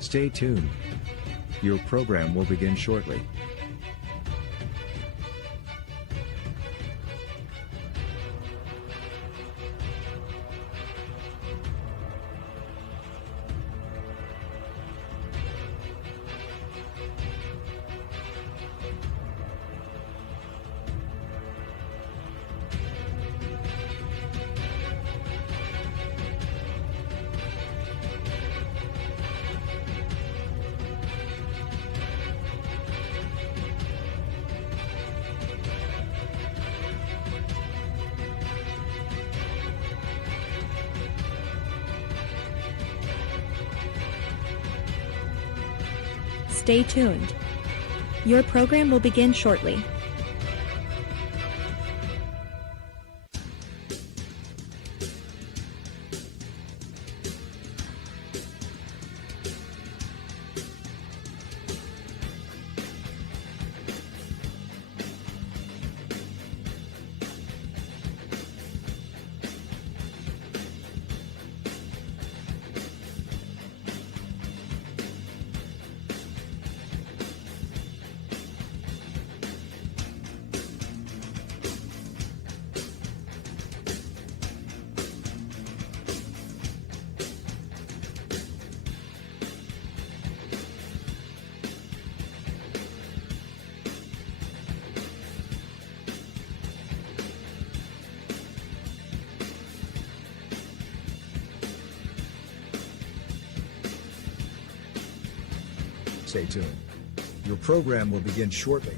Stay tuned. Your program will begin shortly. Stay tuned. Your program will begin shortly. Stay tuned. Your program will begin shortly.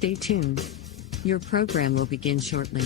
Stay tuned. Your program will begin shortly.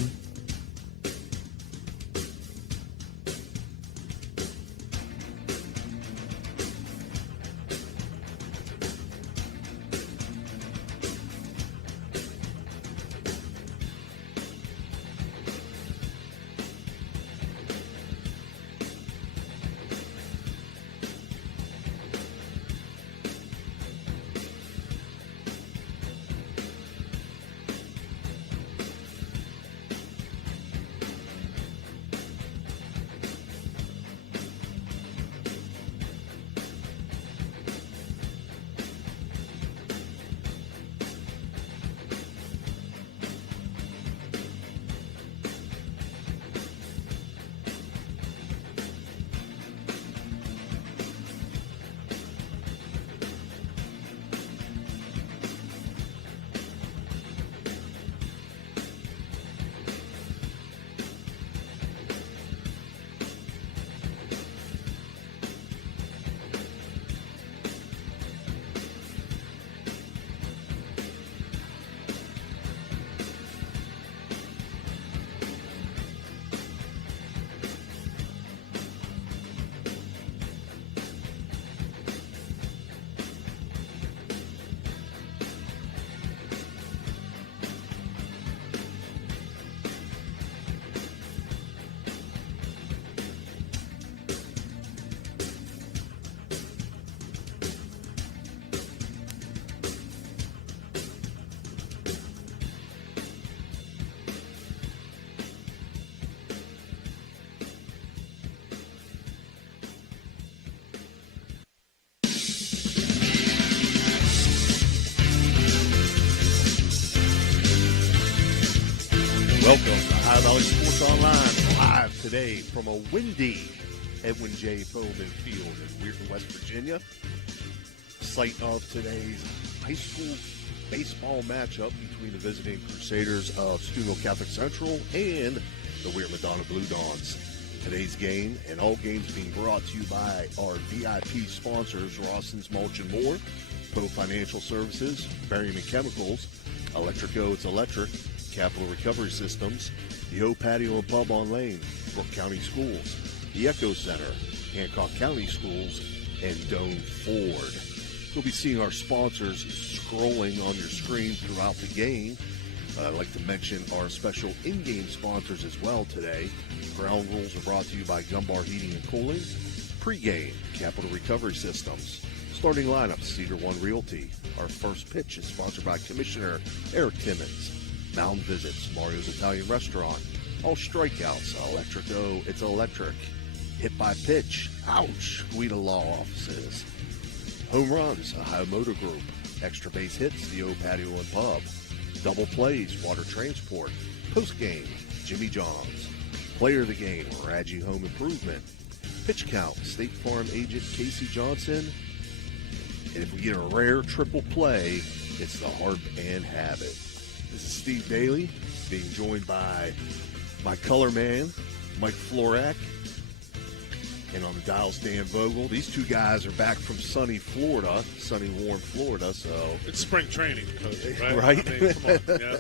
Welcome to High Valley Sports Online, live today from a windy Edwin J. Bowman Field in Weirton, West Virginia. Site of today's high school baseball matchup between the visiting Crusaders of Steubenville Catholic Central and the Weir Madonna Blue Dawns. Today's game and all games being brought to you by our VIP sponsors, Rawson's Mulch and More, Poe Financial Services, Berryman Chemicals, Electrico, it's electric, Capital Recovery Systems, the O Patio and Pub on Lane, Brooke County Schools, the Echo Center, Hancock County Schools, and Doane Ford. You'll be seeing our sponsors scrolling on your screen throughout the game. I'd like to mention our special in-game sponsors as well today. Ground rules are brought to you by Gumbar Heating and Cooling. Pre-game, Capital Recovery Systems. Starting lineup, Cedar One Realty. Our first pitch is sponsored by Commissioner Eric Timmons. Mound visits, Mario's Italian Restaurant. All strikeouts, Electrico, it's electric. Hit by pitch, ouch, Guida Law Offices. Home runs, Ohio Motor Group. Extra base hits, the O Patio and Pub. Double plays, Water Transport. Postgame, Jimmy John's. Player of the game, Radji Home Improvement. Pitch count, State Farm agent Casey Johnson. And if we get a rare triple play, it's the Harp and Habit. This is Steve Daly, being joined by my color man, Mike Florak. And on the dials, Dan Vogel. These two guys are back from sunny Florida, sunny, warm Florida. So it's spring training, Coach, right? Right? I mean, come on. Yeah.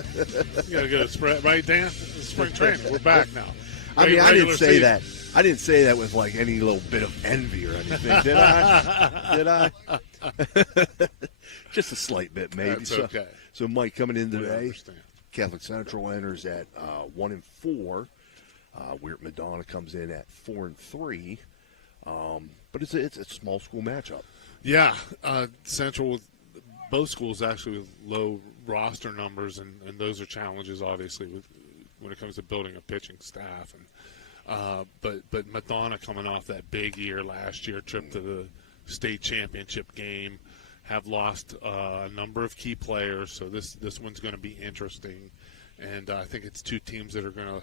You got to go to spring, right, Dan? It's spring training. We're back now. I mean, I didn't say that. I didn't say that with like any little bit of envy or anything, did I? Did I? Just a slight bit, maybe. That's okay. So Mike coming in today. Understand. Catholic Central enters at 1-4. Weir Madonna comes in at 4-3. But it's a small school matchup. Yeah, Central with both schools actually with low roster numbers, and those are challenges obviously when it comes to building a pitching staff. And but Madonna coming off that big year last year, trip to the state championship game, have lost a number of key players. So this one's going to be interesting, and I think it's two teams that are going to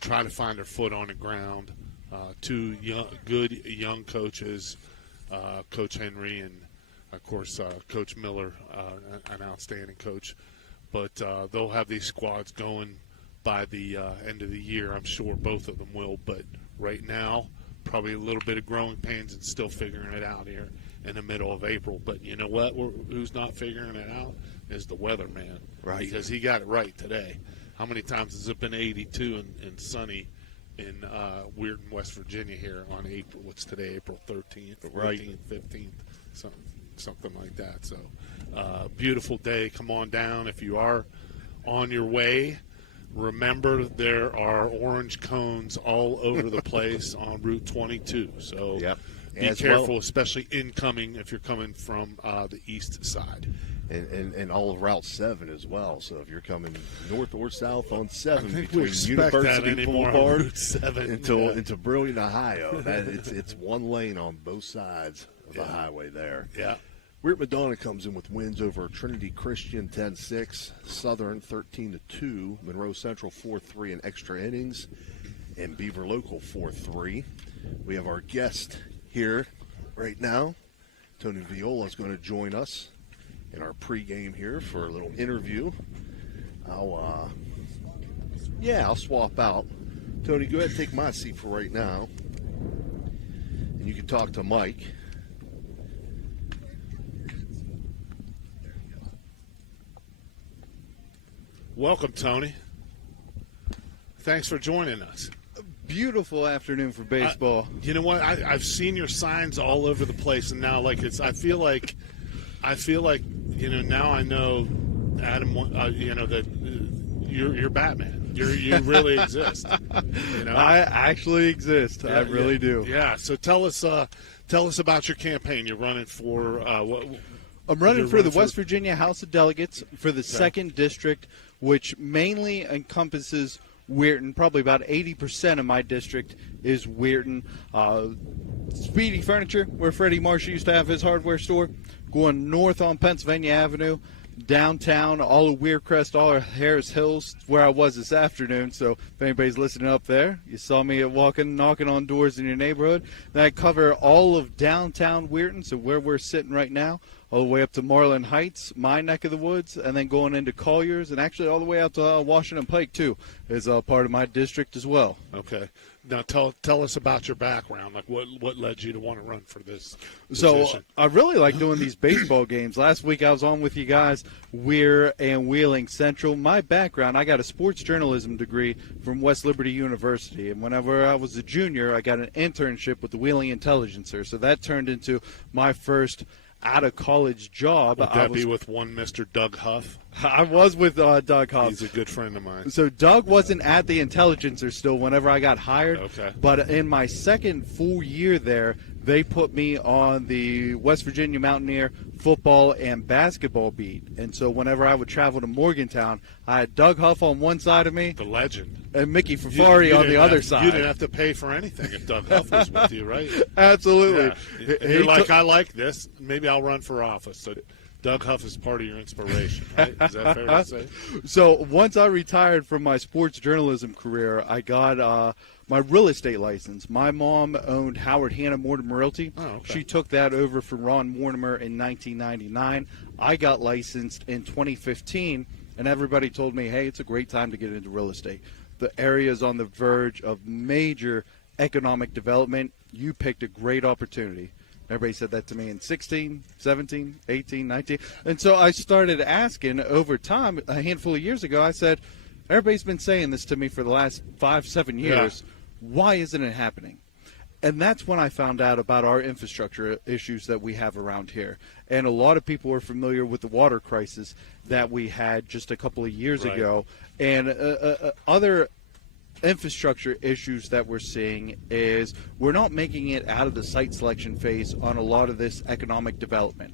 try to find their foot on the ground. Two good young coaches, Coach Henry and, of course, Coach Miller, an outstanding coach. But they'll have these squads going by the end of the year. I'm sure both of them will. But right now, probably a little bit of growing pains and still figuring it out here in the middle of April. But you know what? Who's not figuring it out is the weatherman. Right. Because he got it right today. How many times has it been 82 and sunny in Weirton, West Virginia here on April? What's today? April 13th, 14th, right. 15th, something like that. So beautiful day. Come on down. If you are on your way, remember there are orange cones all over the place on Route 22. So yep. Be As careful, well. especially incoming if you're coming from the east side. And all of Route 7 as well. So if you're coming north or south on 7 I think between we expect University that anymore on Boulevard Route 7 into Brilliant, Ohio, it's one lane on both sides of the highway there. Yeah. Weir Madonna comes in with wins over Trinity Christian 10-6, Southern 13-2, Monroe Central 4-3 in extra innings, and Beaver Local 4-3. We have our guest here right now. Tony Viola is going to join us in our pregame here for a little interview. I'll swap out. Tony, go ahead and take my seat for right now. And you can talk to Mike. Welcome, Tony. Thanks for joining us. Beautiful afternoon for baseball. You know what? I've seen your signs all over the place, and now I feel like now I know Adam. That you're Batman. You really exist. I actually exist. I really do. Yeah. So tell us about your campaign. You're running for what? I'm running for the West Virginia House of Delegates for the 2nd District, which mainly encompasses Weirton. Probably about 80% of my district is Weirton. Speedy Furniture, where Freddie Marshall used to have his hardware store. Going north on Pennsylvania Avenue, downtown, all of Weircrest, all of Harris Hills, where I was this afternoon. So if anybody's listening up there, you saw me knocking on doors in your neighborhood. Then I cover all of downtown Weirton, so where we're sitting right now, all the way up to Marlin Heights, my neck of the woods, and then going into Colliers, and actually all the way out to Washington Pike, too, is part of my district as well. Okay. Now tell us about your background. Like what led you to want to run for this So position? I really like doing these baseball games. Last week I was on with you guys, Weir and Wheeling Central. My background, I got a sports journalism degree from West Liberty University. And whenever I was a junior, I got an internship with the Wheeling Intelligencer. So that turned into my first out-of-college job. Would that be with one Mr. Doug Huff? I was with Doug Huff. He's a good friend of mine. So Doug wasn't at the Intelligencer still whenever I got hired. Okay. But in my second full year there, they put me on the West Virginia Mountaineer football and basketball beat. And so whenever I would travel to Morgantown, I had Doug Huff on one side of me. The legend. And Mickey Fafari on the other side. You didn't have to pay for anything if Doug Huff was with you, right? Absolutely. Yeah. You're like, I like this. Maybe I'll run for office. So Doug Huff is part of your inspiration, right? Is that fair to say? So once I retired from my sports journalism career, I got my real estate license. My mom owned Howard Hanna Mortimer Realty. Oh, okay. She took that over from Ron Mortimer in 1999. I got licensed in 2015, and everybody told me, hey, it's a great time to get into real estate. The area is on the verge of major economic development. You picked a great opportunity. Everybody said that to me in 16, 17, 18, 19. And so I started asking over time, a handful of years ago, I said, everybody's been saying this to me for the last 5-7 years. Yeah. Why isn't it happening? And that's when I found out about our infrastructure issues that we have around here. And a lot of people are familiar with the water crisis that we had just a couple of years ago. And other infrastructure issues that we're seeing is we're not making it out of the site selection phase on a lot of this economic development.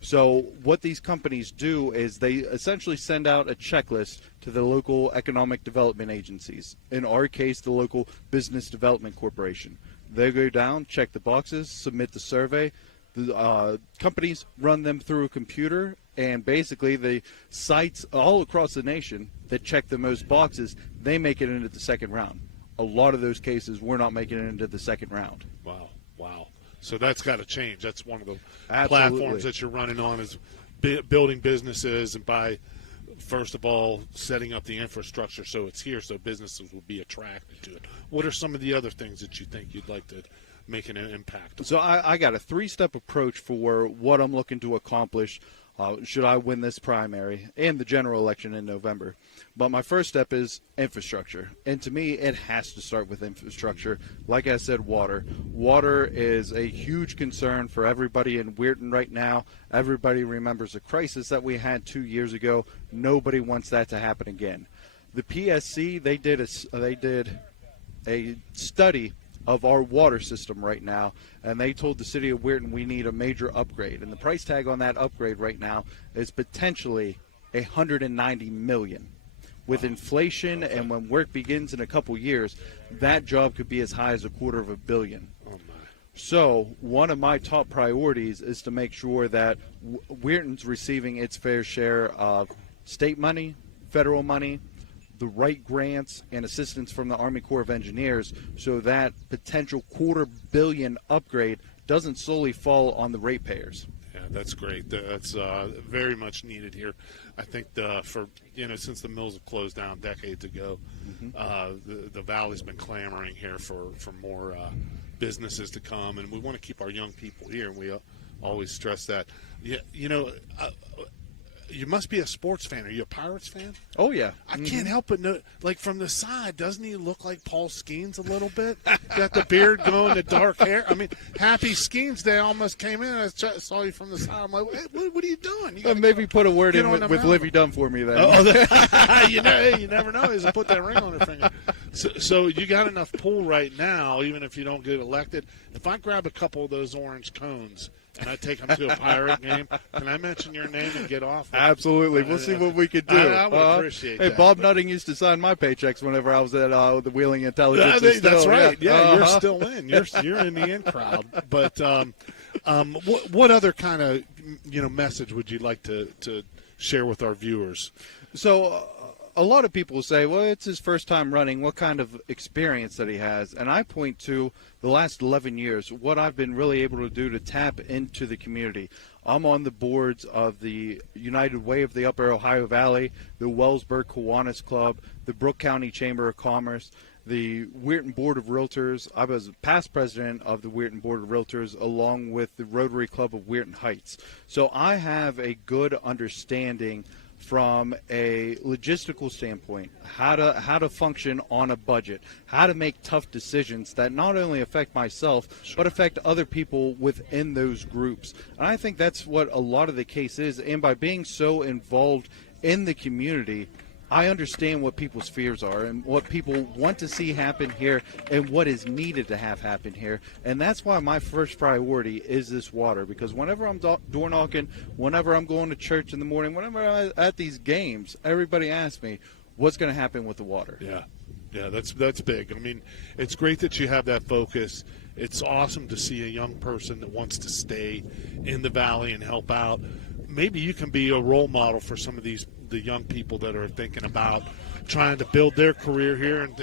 So what these companies do is they essentially send out a checklist to the local economic development agencies. In our case, the local business development corporation. They go down, check the boxes, submit the survey. The companies run them through a computer, and basically the sites all across the nation that check the most boxes, they make it into the second round. A lot of those cases, we're not making it into the second round. Wow. So that's got to change. That's one of the Absolutely. platforms that you're running on is building businesses and by, first of all, setting up the infrastructure so it's here so businesses will be attracted to it. What are some of the other things that you think you'd like to make an impact? So I got a 3-step approach for what I'm looking to accomplish should I win this primary and the general election in November. But my first step is infrastructure. And to me, it has to start with infrastructure. Like I said, water. Water is a huge concern for everybody in Weirton right now. Everybody remembers a crisis that we had 2 years ago. Nobody wants that to happen again. The PSC, they did a study of our water system right now, and they told the city of Weirton we need a major upgrade, and the price tag on that upgrade right now is potentially $190 million. With inflation and when work begins in a couple years, that job could be as high as $250 million. So one of my top priorities is to make sure that Weirton's receiving its fair share of state money, federal money, the right grants and assistance from the Army Corps of Engineers so that potential $250 million upgrade doesn't solely fall on the ratepayers. Yeah, that's great. That's very much needed here. I think since the mills have closed down decades ago, the Valley's been clamoring here for more businesses to come, and we want to keep our young people here, and we always stress that. Yeah, you must be a sports fan. Are you a Pirates fan? Oh, yeah. I can't help but know, like from the side, doesn't he look like Paul Skeens a little bit? Got the beard going, the dark hair. I mean, Happy Skeens Day almost came in. I saw you from the side. I'm like, hey, what are you doing? You maybe put a word in with Livy Dunn for me then. You never know. He's put that ring on her finger. So you got enough pull right now, even if you don't get elected. If I grab a couple of those orange cones and I take them to a Pirate game, can I mention your name and get off? Absolutely. We'll see what we could do. I would appreciate that. Hey, Bob Nutting used to sign my paychecks whenever I was at the Wheeling Intelligence. That's right. Yeah, you're still in. You're in the in crowd. But what other kind of message would you like to share with our viewers? So a lot of people say, well, it's his first time running. What kind of experience that he has? And I point to the last 11 years, what I've been really able to do to tap into the community. I'm on the boards of the United Way of the Upper Ohio Valley, the Wellsburg Kiwanis Club, the Brooke County Chamber of Commerce, the Weirton Board of Realtors. I was past president of the Weirton Board of Realtors, along with the Rotary Club of Weirton Heights. So I have a good understanding from a logistical standpoint, how to function on a budget, how to make tough decisions that not only affect myself, but affect other people within those groups. And I think that's what a lot of the case is. And by being so involved in the community, I understand what people's fears are and what people want to see happen here and what is needed to have happen here. And that's why my first priority is this water, because whenever I'm door knocking, whenever I'm going to church in the morning, whenever I'm at these games, everybody asks me, what's going to happen with the water? Yeah, that's big. I mean, it's great that you have that focus. It's awesome to see a young person that wants to stay in the valley and help out. Maybe you can be a role model for some of the young people that are thinking about trying to build their career here and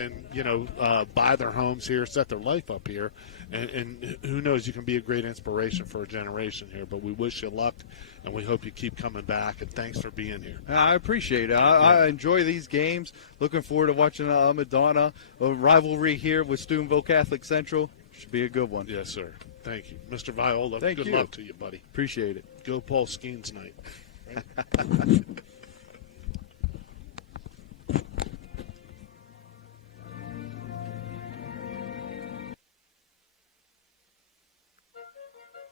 buy their homes here, set their life up here. And who knows, you can be a great inspiration for a generation here. But we wish you luck, and we hope you keep coming back. And thanks for being here. I appreciate it. I enjoy these games. Looking forward to watching Madonna, a rivalry here with Steubenville Catholic Central. Should be a good one. Yes, sir. Thank you. Mr. Viola, Thank good you. luck to you, buddy. Appreciate it. Go Paul Skeens night.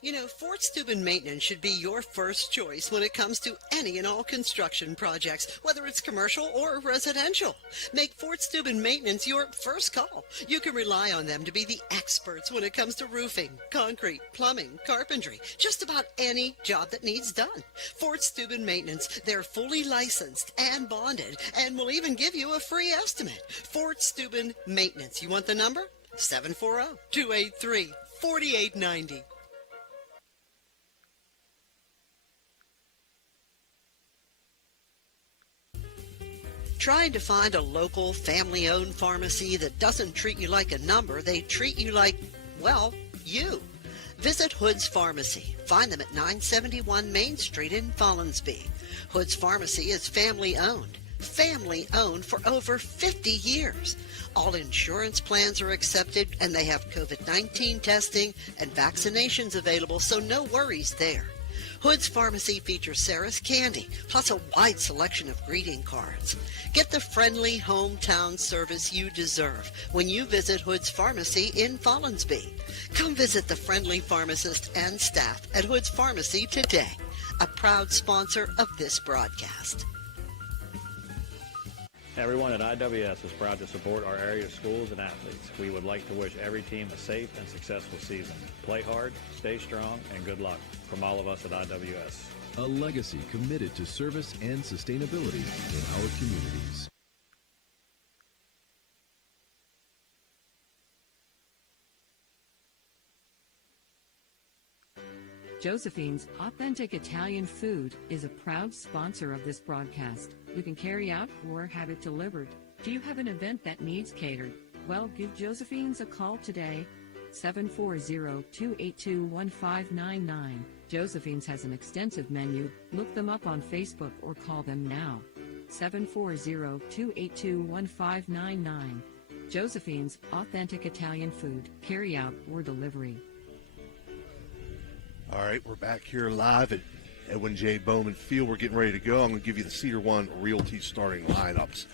You know, Fort Steuben Maintenance should be your first choice when it comes to any and all construction projects, whether it's commercial or residential. Make Fort Steuben Maintenance your first call. You can rely on them to be the experts when it comes to roofing, concrete, plumbing, carpentry, just about any job that needs done. Fort Steuben Maintenance, they're fully licensed and bonded and will even give you a free estimate. Fort Steuben Maintenance. You want the number? 740-283-4890. Trying to find a local, family-owned pharmacy that doesn't treat you like a number, they treat you like, well, you. Visit Hood's Pharmacy. Find them at 971 Main Street in Follinsby. Hood's Pharmacy is family-owned. Family-owned for over 50 years. All insurance plans are accepted, and they have COVID-19 testing and vaccinations available, so no worries there. Hood's Pharmacy features Sarah's Candy, plus a wide selection of greeting cards. Get the friendly hometown service you deserve when you visit Hood's Pharmacy in Follinsby. Come visit the friendly pharmacist and staff at Hood's Pharmacy today, a proud sponsor of this broadcast. Everyone at IWS is proud to support our area schools and athletes. We would like to wish every team a safe and successful season. Play hard, stay strong, and good luck from all of us at IWS. A legacy committed to service and sustainability in our communities. Josephine's Authentic Italian Food is a proud sponsor of this broadcast. You can carry out or have it delivered. Do you have an event that needs catered? Well, give Josephine's a call today, 740-282-1599. Josephine's has an extensive menu. Look them up on Facebook or call them now, 740-282-1599. Josephine's Authentic Italian Food, carry out or delivery. All right, we're back here live at Edwin J. Bowman Field. We're getting ready to go. I'm going to give you the Cedar One Realty starting lineups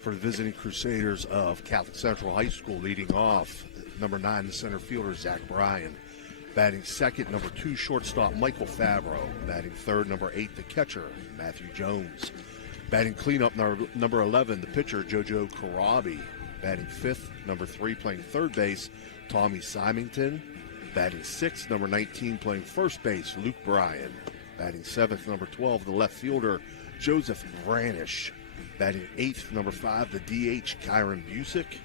for the visiting Crusaders of Catholic Central High School. Leading off, number 9, the center fielder, Zach Bryan. Batting second, number 2, shortstop, Michael Favreau. Batting third, number 8, the catcher, Matthew Jones. Batting cleanup, number 11, the pitcher, JoJo Karabi. Batting fifth, number 3, playing third base, Tommy Symington. Batting sixth, number 19, playing first base, Luke Bryan. Batting seventh, number 12, the left fielder, Joseph Branish. Batting eighth, number 5, the DH, Kyron Busick.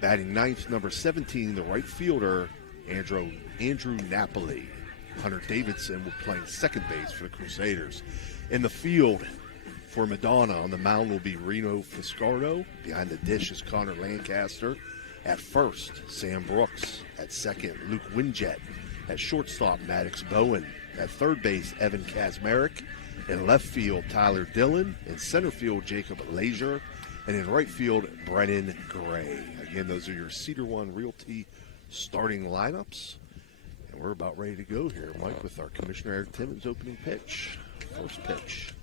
Batting ninth, number 17, the right fielder, Andrew Napoli. Hunter Davidson will play second base for the Crusaders. In the field For Madonna, on the mound will be Reno Fiscardo. Behind the dish is Connor Lancaster. At first, Sam Brooks. At second, Luke Winjet. At shortstop, Maddox Bowen. At third base, Evan Kazmarek. In left field, Tyler Dillon. In center field, Jacob Lazier. And in right field, Brennan Gray. Again, those are your Cedar One Realty starting lineups. And we're about ready to go here, Mike, with our Commissioner Eric Timmons opening pitch. First pitch.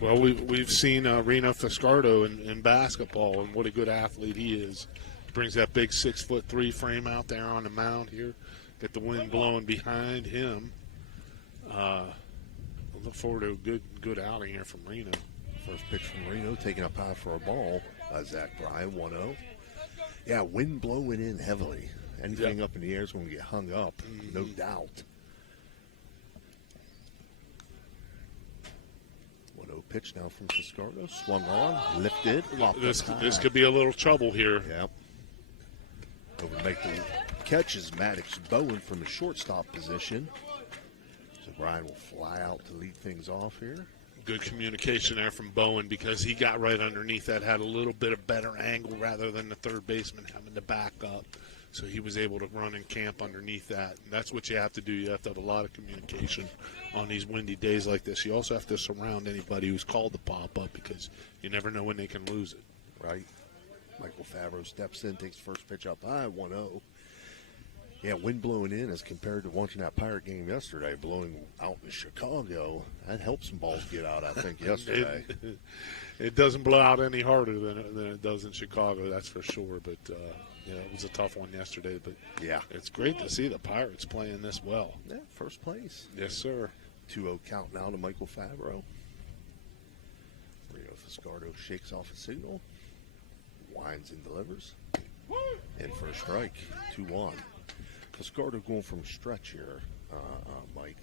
Well, we've seen Reno Fiscardo in basketball, and what a good athlete he is. Brings that big 6'3" frame out there on the mound here. Get the wind blowing behind him. Look forward to a good outing here from Reno. First pitch from Reno, taking up high for a ball by Zach Bryan, 1-0. Yeah, wind blowing in heavily. Anything up in the air is going to get hung up, no doubt. 1-0 pitch now from Fiscardo. Swung on, lifted. This could be a little trouble here. Yep. Over to make the catch is Maddox Bowen from the shortstop position. So Bryan will fly out to lead things off here. Good communication there from Bowen because he got right underneath that, had a little bit of better angle rather than the third baseman having to back up. So he was able to run and camp underneath that. And that's what you have to do. You have to have a lot of communication on these windy days like this. You also have to surround anybody who's called to pop up because you never know when they can lose it. Right. Michael Favreau steps in, takes first pitch up high, 1-0. Yeah, wind blowing in as compared to watching that Pirate game yesterday, blowing out in Chicago. That helped some balls get out, I think, yesterday. It doesn't blow out any harder than it does in Chicago, that's for sure. But, it was a tough one yesterday. But, yeah, it's great to see the Pirates playing this well. Yeah, first place. Yes, sir. 2-0 count now to Michael Favreau. Reno Fiscardo shakes off a signal. Winds and delivers. In for a strike, 2-1. Fiscardo going from stretch here, Mike.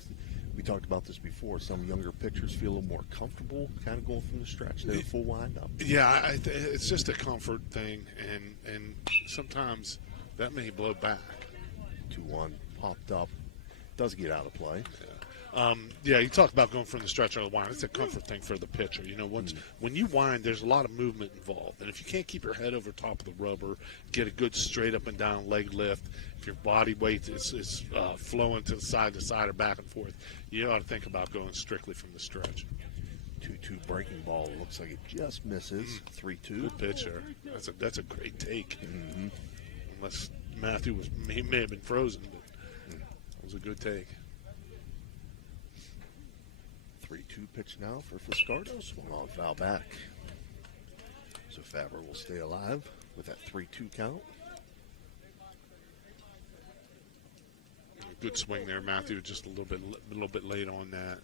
We talked about this before. Some younger pitchers feel a little more comfortable kind of going from the stretch than a full windup. Yeah, it's just a comfort thing, and sometimes that may blow back. 2-1, popped up. Does get out of play. You talk about going from the stretch or the wind. It's a comfort thing for the pitcher. When you wind, there's a lot of movement involved. And if you can't keep your head over top of the rubber, get a good straight up and down leg lift, if your body weight is flowing to side or back and forth, you ought to think about going strictly from the stretch. 2-2 breaking ball. Looks like it just misses. 3-2. Good pitcher. That's a great take. Unless Matthew may have been frozen, but it was a good take. 3-2 pitch now for Fiscardo. Swung on, foul back. So Favreau will stay alive with that 3-2 count. Good swing there, Matthew. Just a little bit late on that.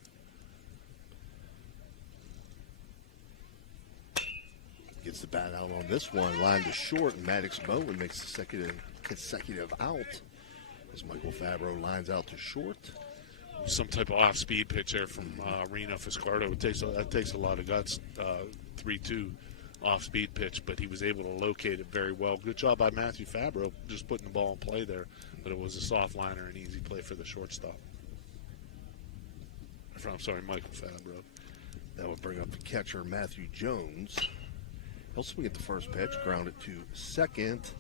Gets the bat out on this one. Line to short, and Maddox Bowen makes the consecutive out as Michael Favreau lines out to short. Some type of off-speed pitch there from Reno Fiscardo. That takes a lot of guts. 3-2 off-speed pitch, but he was able to locate it very well. Good job by Matthew Favreau just putting the ball in play there, but it was a soft liner and easy play for the shortstop. Michael Favreau. That would bring up the catcher, Matthew Jones. He'll swing at the first pitch, ground it to second,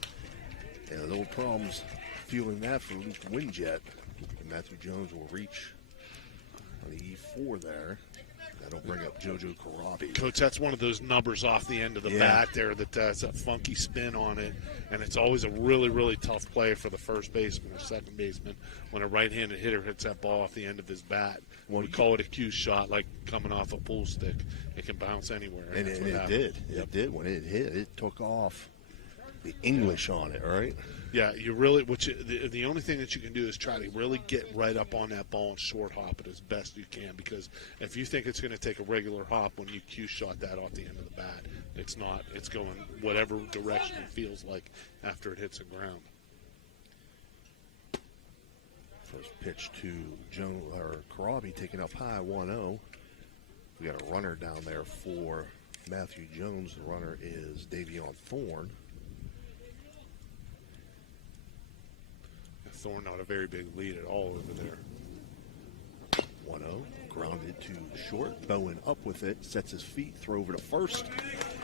and a little problems fueling that for Luke Winjet. Matthew Jones will reach on the E4 there. That'll bring up JoJo Karabi. Coach, that's one of those numbers off the end of the bat there that has a funky spin on it, and it's always a really, really tough play for the first baseman or second baseman when a right-handed hitter hits that ball off the end of his bat. We call it a cue shot, like coming off a pool stick. It can bounce anywhere. And it did. Yep. It did. When it hit, it took off the English on it, right? Yeah, the only thing that you can do is try to really get right up on that ball and short hop it as best you can, because if you think it's going to take a regular hop when you cue shot that off the end of the bat, it's not. It's going whatever direction it feels like after it hits the ground. First pitch to Karabi taking up high, 1-0. We got a runner down there for Matthew Jones. The runner is Davion Thorne. Thorne not a very big lead at all over there. 1-0, grounded to short. Bowen up with it, sets his feet, throw over to first,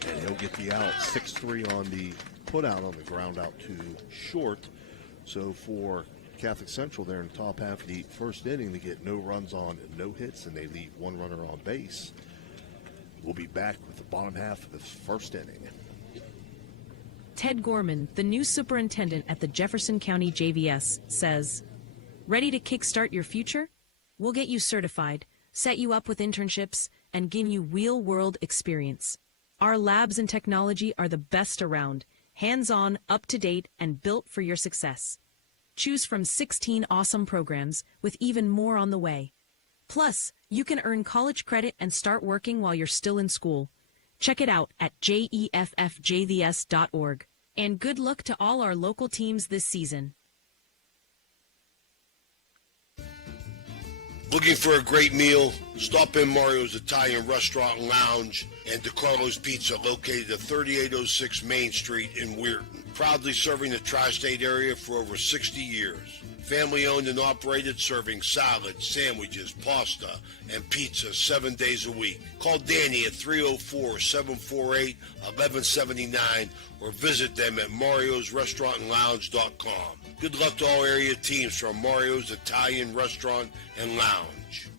and he'll get the out. 6-3 on the put out on the ground out to short. So for Catholic Central there in the top half of the first inning, they get no runs on and no hits, and they leave one runner on base. We'll be back with the bottom half of this first inning. Ted Gorman, the new superintendent at the Jefferson County JVS, says, "Ready to kickstart your future? We'll get you certified, set you up with internships, and give you real-world experience. Our labs and technology are the best around, hands-on, up-to-date, and built for your success. Choose from 16 awesome programs with even more on the way. Plus, you can earn college credit and start working while you're still in school. Check it out at jeffjvs.org. And good luck to all our local teams this season." Looking for a great meal? Stop in Mario's Italian Restaurant and Lounge and DeCarlo's Pizza, located at 3806 Main Street in Weirton. Proudly serving the tri-state area for over 60 years. Family owned and operated, serving salads, sandwiches, pasta, and pizza 7 days a week. Call Danny at 304-748-1179 or visit them at mariosrestaurantandlounge.com. Good luck to all area teams from Mario's Italian Restaurant and Lounge.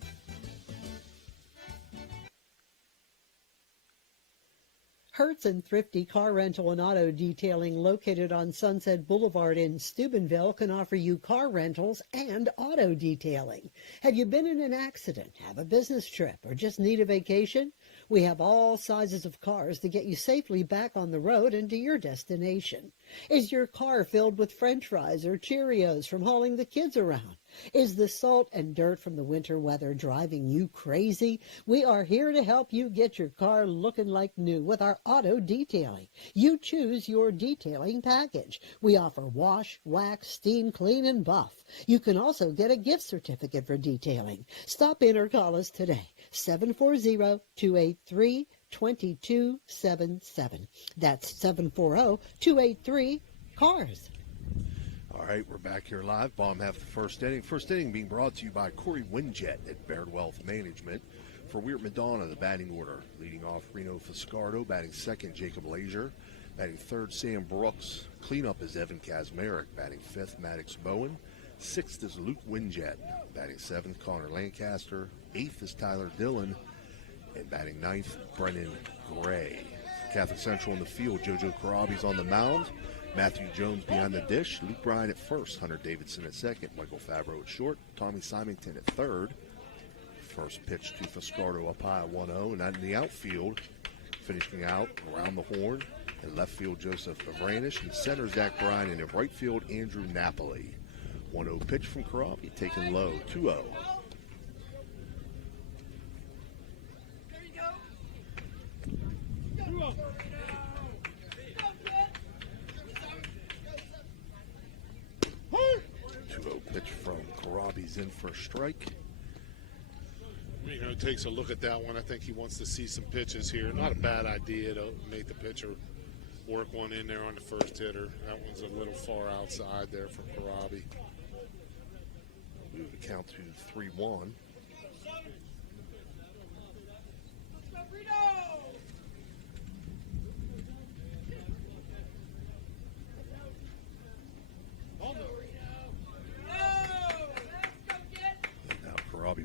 Hertz and Thrifty Car Rental and Auto Detailing, located on Sunset Boulevard in Steubenville, can offer you car rentals and auto detailing. Have you been in an accident, have a business trip, or just need a vacation? We have all sizes of cars to get you safely back on the road and to your destination. Is your car filled with French fries or Cheerios from hauling the kids around? Is the salt and dirt from the winter weather driving you crazy? We are here to help you get your car looking like new with our auto detailing. You choose your detailing package. We offer wash, wax, steam, clean, and buff. You can also get a gift certificate for detailing. Stop in or call us today, 740-283-2277. That's 740-283-CARS. All right, we're back here live. Bottom half of the first inning. First inning being brought to you by Corey Winjet at Baird Wealth Management. For Weird Madonna, the batting order. Leading off, Reno Fiscardo. Batting second, Jacob Lazier. Batting third, Sam Brooks. Cleanup is Evan Kazmarek. Batting fifth, Maddox Bowen. Sixth is Luke Winjet. Batting seventh, Connor Lancaster. Eighth is Tyler Dillon. And batting ninth, Brennan Gray. Catholic Central in the field, JoJo Karabi's on the mound. Matthew Jones behind the dish. Luke Bryan at first. Hunter Davidson at second. Michael Fabro at short. Tommy Symington at third. First pitch to Fiscardo up high at 1-0. And in the outfield, finishing out around the horn. In left field, Joseph Avranish. In center, Zach Bryan. And in right field, Andrew Napoli. 1-0 pitch from Karabi, taken low, 2-0. Pitch from Karabi's in for a strike. Reno takes a look at that one. I think he wants to see some pitches here. Not a bad idea to make the pitcher work one in there on the first hitter. That one's a little far outside there for Karabi. Move the count to 3-1.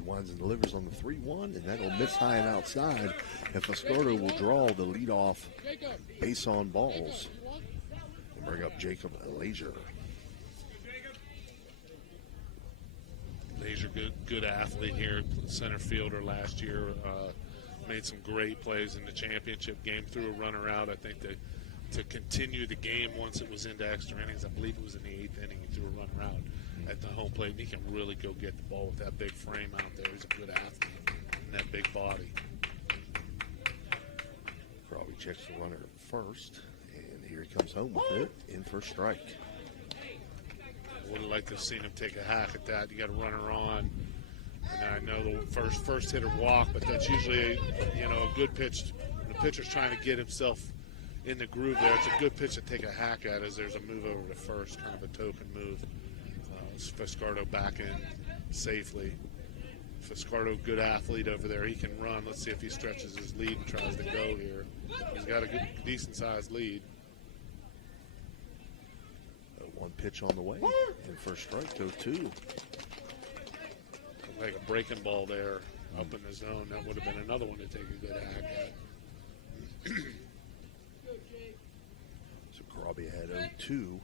Winds and delivers on the 3-1, and that'll miss high and outside. And Fiscardo will draw the leadoff base on balls and bring up Jacob Lazier. Lazier, good athlete here, center fielder last year. Made some great plays in the championship game, threw a runner out. I think that to continue the game once it was into extra innings, I believe it was in the 8th inning, he threw a runner out at the home plate, and he can really go get the ball with that big frame out there. He's a good athlete and that big body. Crawley checks the runner at first, and here he comes home with it, in for a strike. I would have liked to have seen him take a hack at that. You got a runner on, and I know the first hitter walk, but that's usually a good pitch. The pitcher's trying to get himself in the groove there. It's a good pitch to take a hack at, as there's a move over to first, kind of a token move. Fiscardo back in safely. Fiscardo, good athlete over there. He can run. Let's see if he stretches his lead and tries to go here. He's got a good, decent-sized lead. One pitch on the way. And first strike, 0-2. Like a breaking ball there up in the zone. That would have been another one to take a good hack at. So Corabi had 0-2.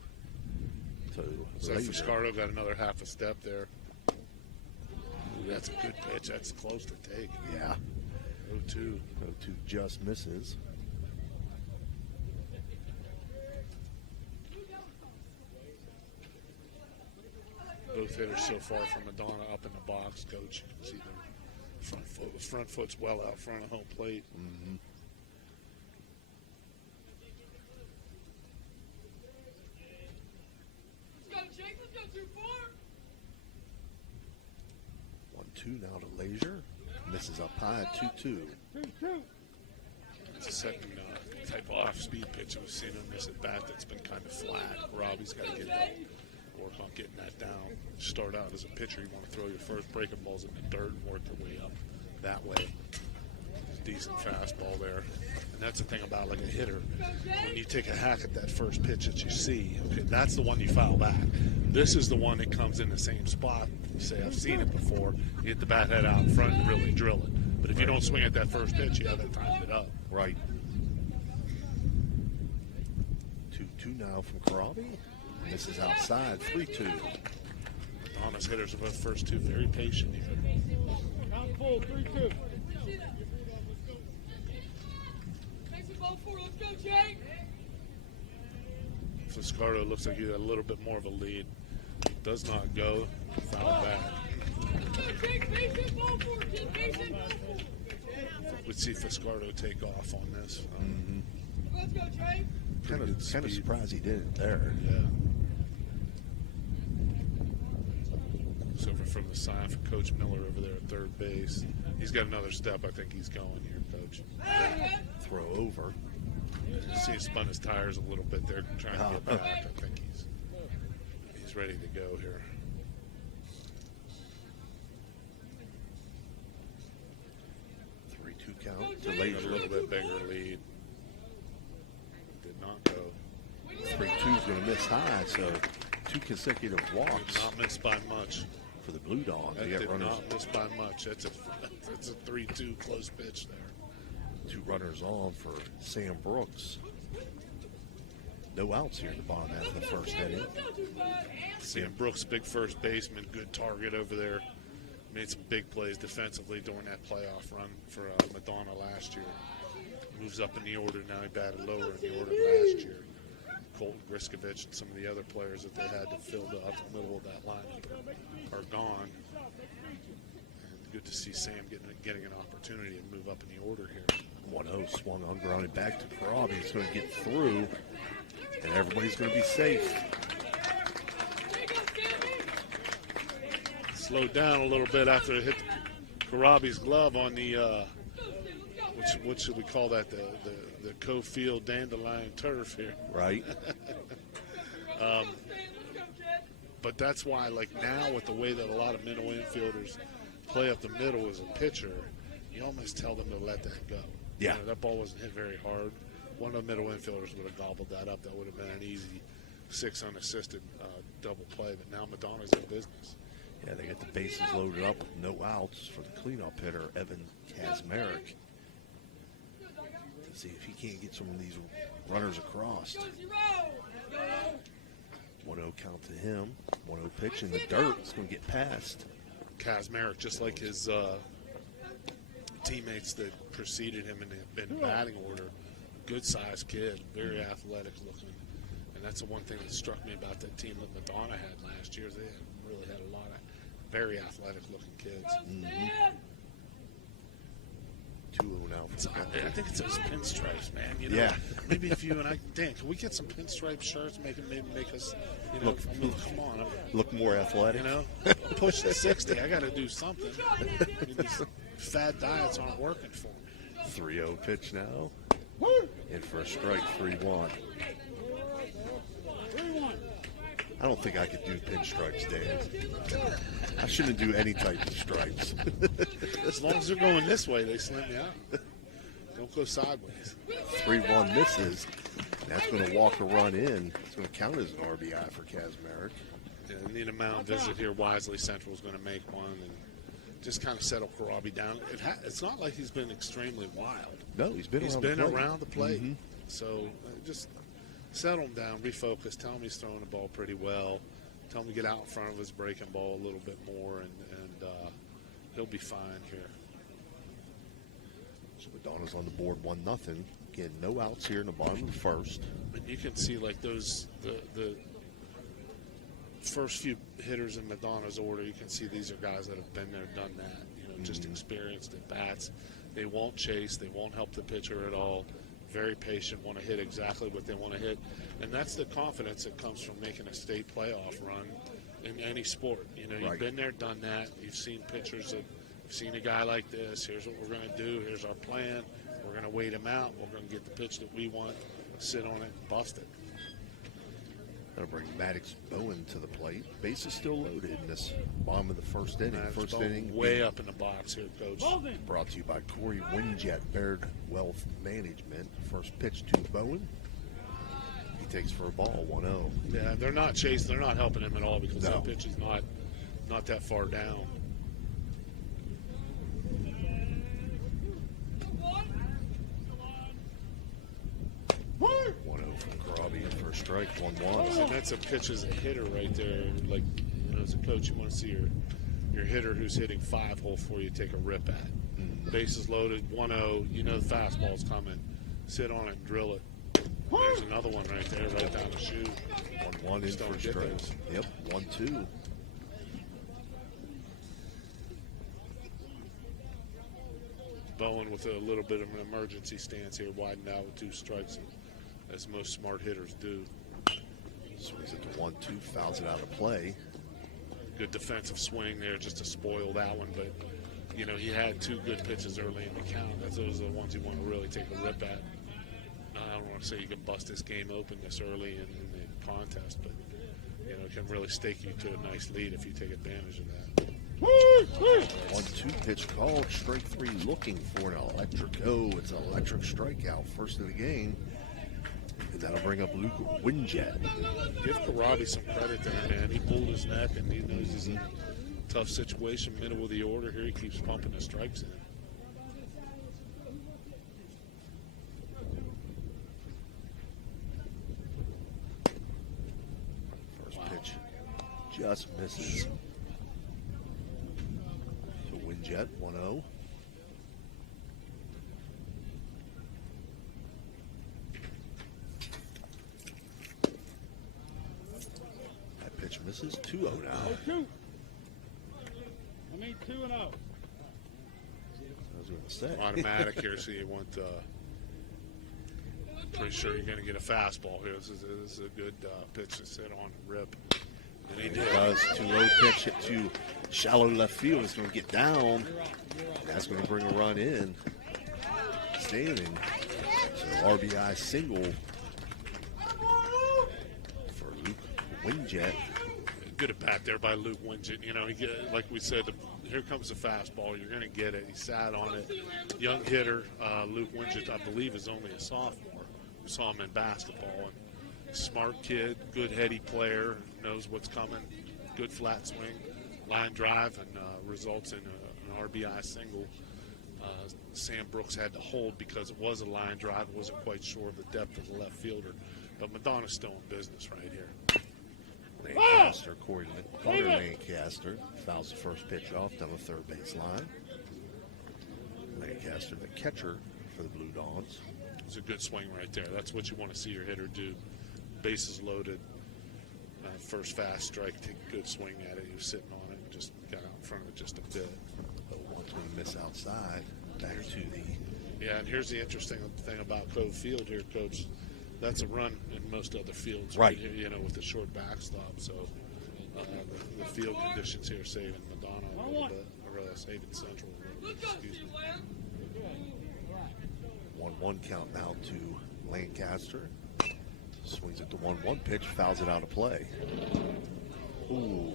So Fiscardo got another half a step there. Ooh, that's a good pitch. That's close to take. Yeah. 0-2. 0-2 just misses. Both hitters so far from Madonna up in the box, Coach. You can see the front foot's well out front of home plate. Mm-hmm. Let's go, Jake. Let's go 2-4. 1-2 now to Leisure. Misses up high at 2-2. It's a second type of off-speed pitch. We've seen him miss at bat that's been kind of flat. Robbie's got to work on getting that down. Start out as a pitcher, you want to throw your first breaking balls in the dirt and work your way up that way. Decent fastball there. And that's the thing about like a hitter. When you take a hack at that first pitch that you see, okay, that's the one you foul back. This is the one that comes in the same spot. You say, I've seen it before. You hit the bat head out in front and really drill it. But if you don't swing at that first pitch, you have that time it up. Right. 2-2 now from Corabi. This is outside, 3-2. Thomas hitters of the first two, very patient here. Count full, 3-2. Let's go, Jake. Fiscardo looks like he got a little bit more of a lead. Does not go. Foul back. Let's go, Jake. Patient, ball 4. Keep patient, ball 4. We'd see Fiscardo take off on this. Let's go, Jake. Kind of surprised he didn't there. Yeah. Looks over from the sign for Coach Miller over there at third base. He's got another step. I think he's going here, Coach. Throw over. See, he spun his tires a little bit there, trying to get back. I think he's ready to go here. Count to A Leisure. little bit bigger lead. Did not go. 3-2 is going to miss high, so 2 consecutive walks. Did not miss by much. For the Blue Dogs. That did not miss by much. That's a 3-2 close pitch there. 2 runners on for Sam Brooks. No outs here in the bottom half of the first inning. Sam Brooks, big first baseman, good target over there. Made some big plays defensively during that playoff run for Madonna last year. Moves up in the order. Now he batted lower in the order last year. Colton Griskovich and some of the other players that they had to fill up the middle of that lineup are gone. And good to see Sam getting an opportunity to move up in the order here. 1-0 swung on, grounded back to Corabi. He's going to get through, and everybody's going to be safe. Slowed down a little bit after it hit Corabi's glove on the, what should we call that, the co-field dandelion turf here. Right. But that's why, like now, with the way that a lot of middle infielders play up the middle as a pitcher, you almost tell them to let that go. Yeah. You know, that ball wasn't hit very hard. One of the middle infielders would have gobbled that up. That would have been an easy 6 unassisted double play. But now Madonna's in business. Yeah, they got the bases loaded up with no outs for the cleanup hitter, Evan Kazmarek. To see if he can't get some of these runners across. 1-0 count to him. 1-0 pitch in the dirt. It's going to get past. Kazmarek, just like his teammates that preceded him in batting order, good-sized kid, very athletic looking. And that's the one thing that struck me about that team that Madonna had last year. They really had a lot of very athletic-looking kids. 2-0 now. I think it's those pinstripes, man. You know, yeah. Maybe if you and I, Dan, can we get some pinstripe shirts? Maybe make us, you know, come on. Look more athletic. You know, I'm pushing 60. I got to do something. I mean, these fad diets aren't working for me. 3-0 pitch now. In for a strike, 3-1. I don't think I could do pinstripes, Dave. I shouldn't do any type of stripes. As long as they're going this way, they slim you out. Don't go sideways. 3-1 misses. That's going to walk a run in. It's going to count as an RBI for Kazmarek. Yeah, need a mound visit here. Wisely Central is going to make one and just kind of settle Karabi down. It's not like he's been extremely wild. No, he's been around the plate. Mm-hmm. So just settle him down, refocus, tell him he's throwing the ball pretty well. Tell him to get out in front of his breaking ball a little bit more, and he'll be fine here. So Madonna's on the board 1-0. Again, no outs here in the bottom of the first. And you can see like those the first few hitters in Madonna's order. You can see these are guys that have been there, done that. You know, just experienced at bats. They won't chase. They won't help the pitcher at all. Very patient, want to hit exactly what they want to hit. And that's the confidence that comes from making a state playoff run in any sport. You know, you've been there, done that. You've seen pitchers that you've seen a guy like this. Here's what we're going to do. Here's our plan. We're going to wait him out. We're going to get the pitch that we want, sit on it, and bust it. That'll bring Maddox Bowen to the plate. Base is still loaded in this bottom of the first inning. Maddox Bowen way up in the box here, Coach. Brought to you by Corey Windjet, Baird Wealth Management. First pitch to Bowen. He takes for a ball, 1-0. Yeah, they're not chasing. They're not helping him at all because that pitch is not that far down. For a strike, 1-1. And that's a pitch as a hitter right there. Like, you know, as a coach, you want to see your hitter who's hitting 5-hole for you take a rip at. Bases loaded, 1-0. You know the fastball's coming. Sit on it and drill it. There's another one right there, right down the chute. 1-1 in for a strike. Yep, 1-2. Bowen with a little bit of an emergency stance here, widened out with 2 strikes. As most smart hitters do. Swings it to 1-2, fouls it out of play. Good defensive swing there just to spoil that one, but you know, he had 2 good pitches early in the count. Those are the ones you want to really take a rip at. I don't want to say you can bust this game open this early in the contest, but you know, it can really stake you to a nice lead if you take advantage of that. 1-2 pitch called, strike 3 looking for an electric. Oh, it's an electric strikeout, first of the game. And that'll bring up Luke Windjet. Give Karabi some credit there, man. He pulled his neck, and he knows he's in a tough situation, middle of the order. Here he keeps pumping the strikes in. First pitch just misses. So Windjet, 1-0. Misses 2-0 now. 2. I mean 2-0. I was going to say. Automatic here, so you want. Pretty sure you're going to get a fastball here. This is a good pitch to sit on and rip. And he did. It does. 2-0 pitch hit to shallow left field. It's going to get down. That's going to bring a run in. Standing. So RBI single for Luke Windjet. Good at bat there by Luke Windjet. You know, like we said, here comes the fastball. You're going to get it. He sat on it. Young hitter, Luke Windjet, I believe, is only a sophomore. We saw him in basketball. And smart kid, good heady player, knows what's coming. Good flat swing, line drive, and results in an RBI single. Sam Brooks had to hold because it was a line drive. Wasn't quite sure of the depth of the left fielder. But Madonna's still in business right here. Lancaster, Corey Lancaster fouls the first pitch off down the third base line. Lancaster, the catcher for the Blue Dawns. It's a good swing right there. That's what you want to see your hitter do. Bases loaded. First fast strike, take a good swing at it. He was sitting on it and just got out in front of it just a bit. But once we miss outside, back to the. Yeah, and here's the interesting thing about Cove Field here, Coach. That's a run in most other fields, right? You know, with the short backstop. So the field conditions here saving Madonna a little bit, or saving Central a little bit. Excuse me. 1-1 count now to Lancaster. Swings at the 1-1 pitch, fouls it out of play. Ooh.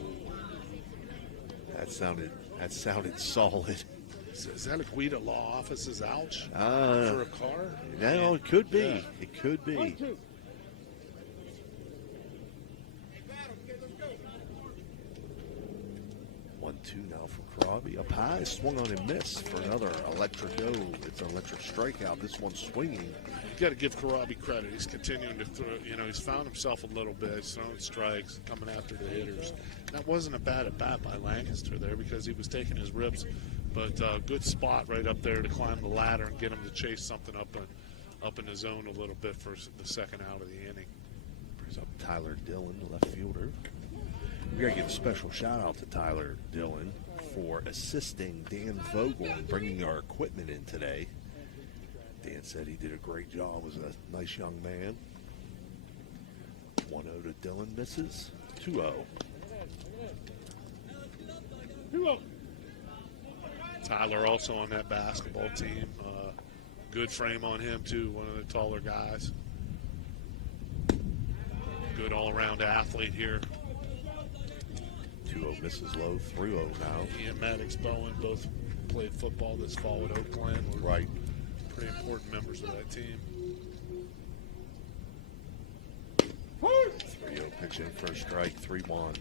That sounded solid. Is that a Guida Law Office's ouch for a car? No, it could be. Yeah. It could be. 1-2. 1-2 now for Karabi. Up high, swung on and missed for another electric It's an electric strikeout. This one's swinging. You got to give Karabi credit. He's continuing to throw. He's found himself a little bit. He's throwing strikes, coming after the hitters. That wasn't a bad at bat by Lancaster there because he was taking his rips, but good spot right up there to climb the ladder and get him to chase something up in the zone a little bit for the second out of the inning. Brings up Tyler Dillon, the left fielder. We got to give a special shout out to Tyler Dillon for assisting Dan Vogel in bringing our equipment in today. Dan said he did a great job. Was a nice young man. 1-0 to Dillon, misses. 2-0. 2-0. Tyler also on that basketball team. Good frame on him too. One of the taller guys. Good all-around athlete here. 2-0 misses low. 3-0 now. He and Maddox Bowen both played football this fall at Oakland. Right. Pretty important members of that team. 3-0 pitch in for a strike. 3-1.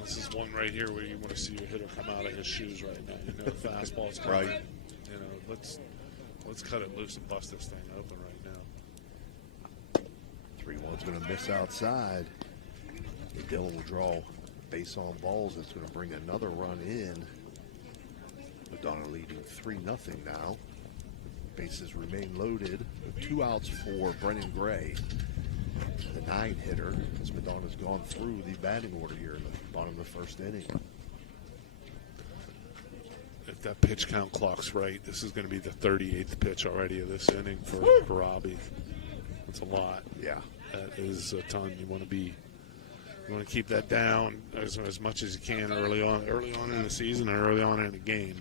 This is one right here where you want to see your hitter come out of his shoes right now. You know the fastball's coming. Right. Let's cut it loose and bust this thing open right now. 3-1's going to miss outside. And Dillon will draw base on balls. It's going to bring another run in. Madonna leading 3-0 now. Bases remain loaded. 2 outs for Brennan Gray, the 9-hitter, as Madonna's gone through the batting order here in the bottom of the first inning. If that pitch count clock's right, this is going to be the 38th pitch already of this inning for Karabi. That's a lot. Yeah. That is a ton. You want to keep that down as much as you can early on in the season or early on in the game.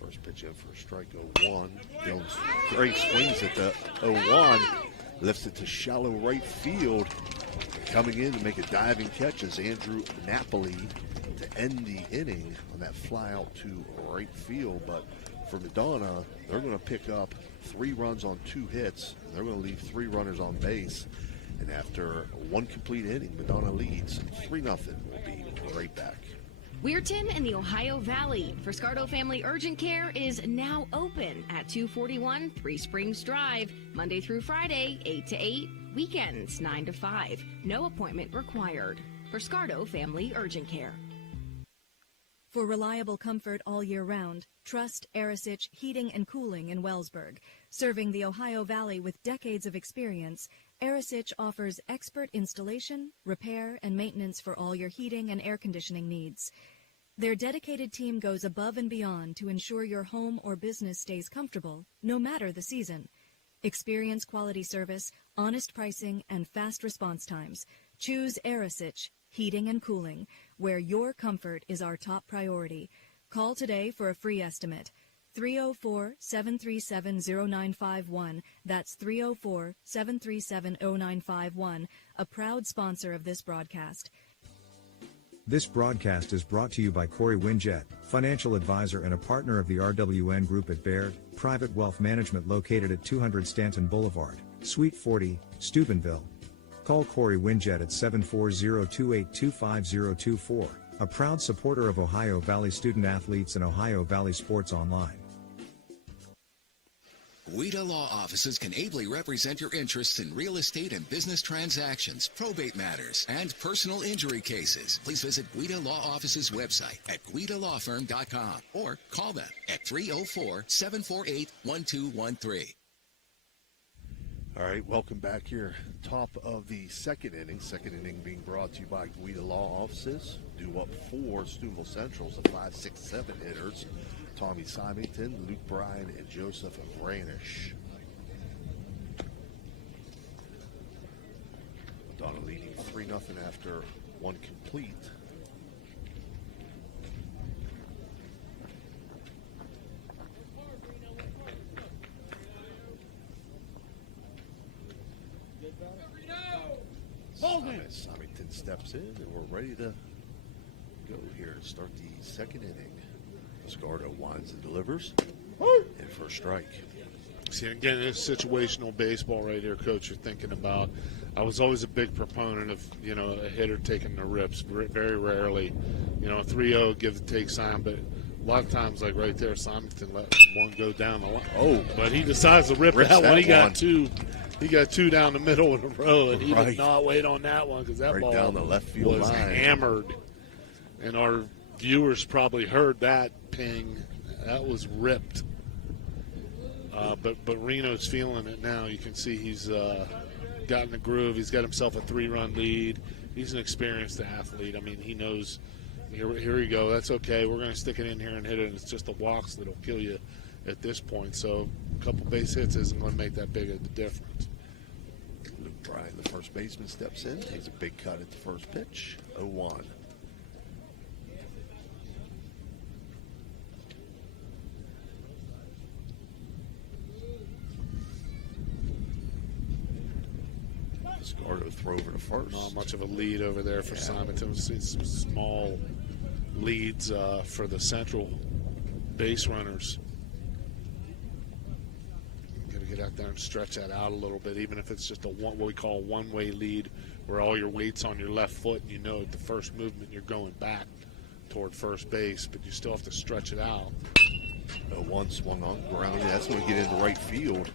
First pitch in for a strike, 0-1. Dillon's great swings at the 0-1. Lifts it to shallow right field. Coming in to make a diving catch is Andrew Napoli to end the inning on that fly out to right field. But for Madonna, they're going to pick up 3 runs on 2 hits. They're going to leave 3 runners on base. And after 1 complete inning, Madonna leads 3-0. We'll be right back. Weirton in the Ohio Valley. Friscardo Family Urgent Care is now open at 241 Three Springs Drive, Monday through Friday, 8 to 8, weekends 9 to 5. No appointment required. Friscardo Family Urgent Care. For reliable comfort all year round, trust Arisich Heating and Cooling in Wellsburg. Serving the Ohio Valley with decades of experience, Arisich offers expert installation, repair, and maintenance for all your heating and air conditioning needs. Their dedicated team goes above and beyond to ensure your home or business stays comfortable, no matter the season. Experience quality service, honest pricing, and fast response times. Choose Arisich Heating and Cooling, where your comfort is our top priority. Call today for a free estimate. 304-737-0951. That's 304-737-0951, a proud sponsor of this broadcast. This broadcast is brought to you by Corey Winjet, financial advisor and a partner of the RWN Group at Baird, private wealth management located at 200 Stanton Boulevard, Suite 40, Steubenville. Call Corey Winjet at 740-282-5024, a proud supporter of Ohio Valley student athletes and Ohio Valley Sports Online. Guida Law Offices can ably represent your interests in real estate and business transactions, probate matters, and personal injury cases. Please visit Guida Law Office's website at guidalawfirm.com or call them at 304-748-1213. All right, welcome back here. Top of the second inning. Second inning being brought to you by Guida Law Offices. Due up for Steubenville Central's the 5, 6, 7 hitters. Tommy Symington, Luke Bryan, and Joseph Vranish. Madonna leading 3-0 after 1 complete. Symington steps in, and we're ready to go here to start the second inning. Scardo winds and delivers. And first strike. See, again, it's situational baseball right here, Coach, you're thinking about. I was always a big proponent of, a hitter taking the rips. Very rarely, a 3-0 give and take sign, but a lot of times, like right there, Symington let one go down the line. Oh. But he decides to rip that one. He got two. He got two down the middle in a row, and he did not wait on that one because that ball down the left field was line. Hammered. And our viewers probably heard that ping. That was ripped. But Reno's feeling it now. You can see he's got in the groove. He's got himself a 3-run lead. He's an experienced athlete. I mean, he knows, here we go. That's okay. We're going to stick it in here and hit it. And it's just the walks that'll kill you at this point. So a couple base hits isn't going to make that big of a difference. Luke Bryan, the first baseman, steps in. Takes a big cut at the first pitch. 0-1. Scardo throw over to first. Not much of a lead over there for Symington. We've seen some small leads for the central base runners. Got to get out there and stretch that out a little bit, even if it's just what we call a one-way lead, where all your weight's on your left foot, and at the first movement you're going back toward first base, but you still have to stretch it out. 0-1 swung on ground. That's going to get into right field.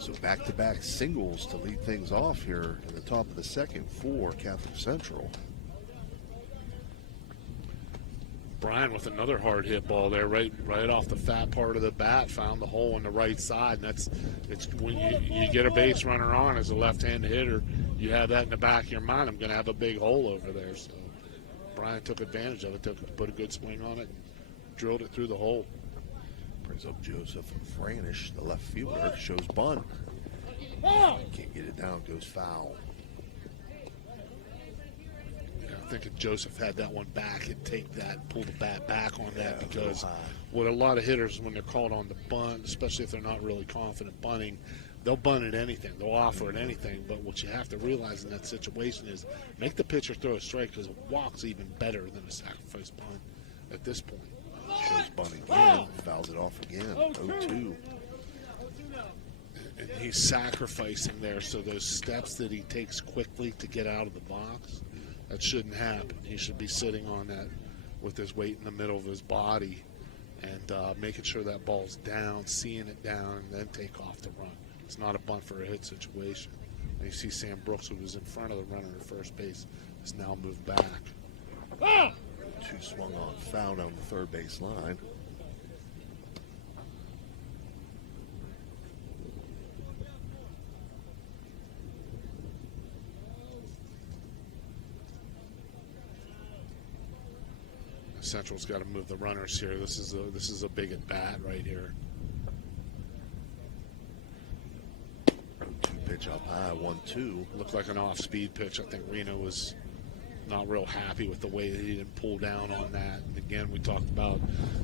So back-to-back singles to lead things off here in the top of the second for Catholic Central. Bryan with another hard hit ball there, right off the fat part of the bat, found the hole on the right side, and it's when you get a base runner on as a left-handed hitter, you have that in the back of your mind. I'm going to have a big hole over there. So Bryan took advantage of it, put a good swing on it, and drilled it through the hole. Brings up Joseph Franish, the left fielder, shows bunt. Can't get it down, goes foul. Yeah, I think if Joseph had that one back, he'd take that, pull the bat back on that, because what a lot of hitters, when they're called on to bunt, especially if they're not really confident bunting, they'll bunt at anything. They'll offer at anything. But what you have to realize in that situation is make the pitcher throw a strike, because a walk's even better than a sacrifice bunt at this point. Shows bunt again, fouls it off again. 0-2. And he's sacrificing there, so those steps that he takes quickly to get out of the box, that shouldn't happen. He should be sitting on that with his weight in the middle of his body and making sure that ball's down, seeing it down, and then take off the run. It's not a bunt for a hit situation. And you see Sam Brooks, who was in front of the runner at first base, has now moved back. 2 swung on, foul down the third base line. Central's got to move the runners here. This is a big at bat right here. 2 pitch up high, 1-2. Looked like an off-speed pitch. I think Reno was not real happy with the way that he didn't pull down on that. And again, we talked about,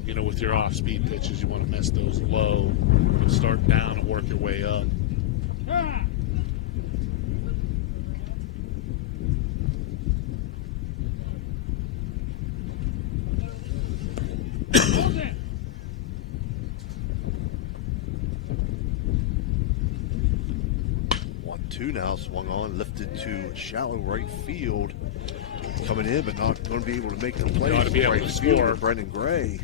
with your off-speed pitches, you want to miss those low, start down and work your way up. Now swung on, lifted to shallow right field, coming in, but not going to be able to make the play. Ought to be able right to score. Brendan Gray.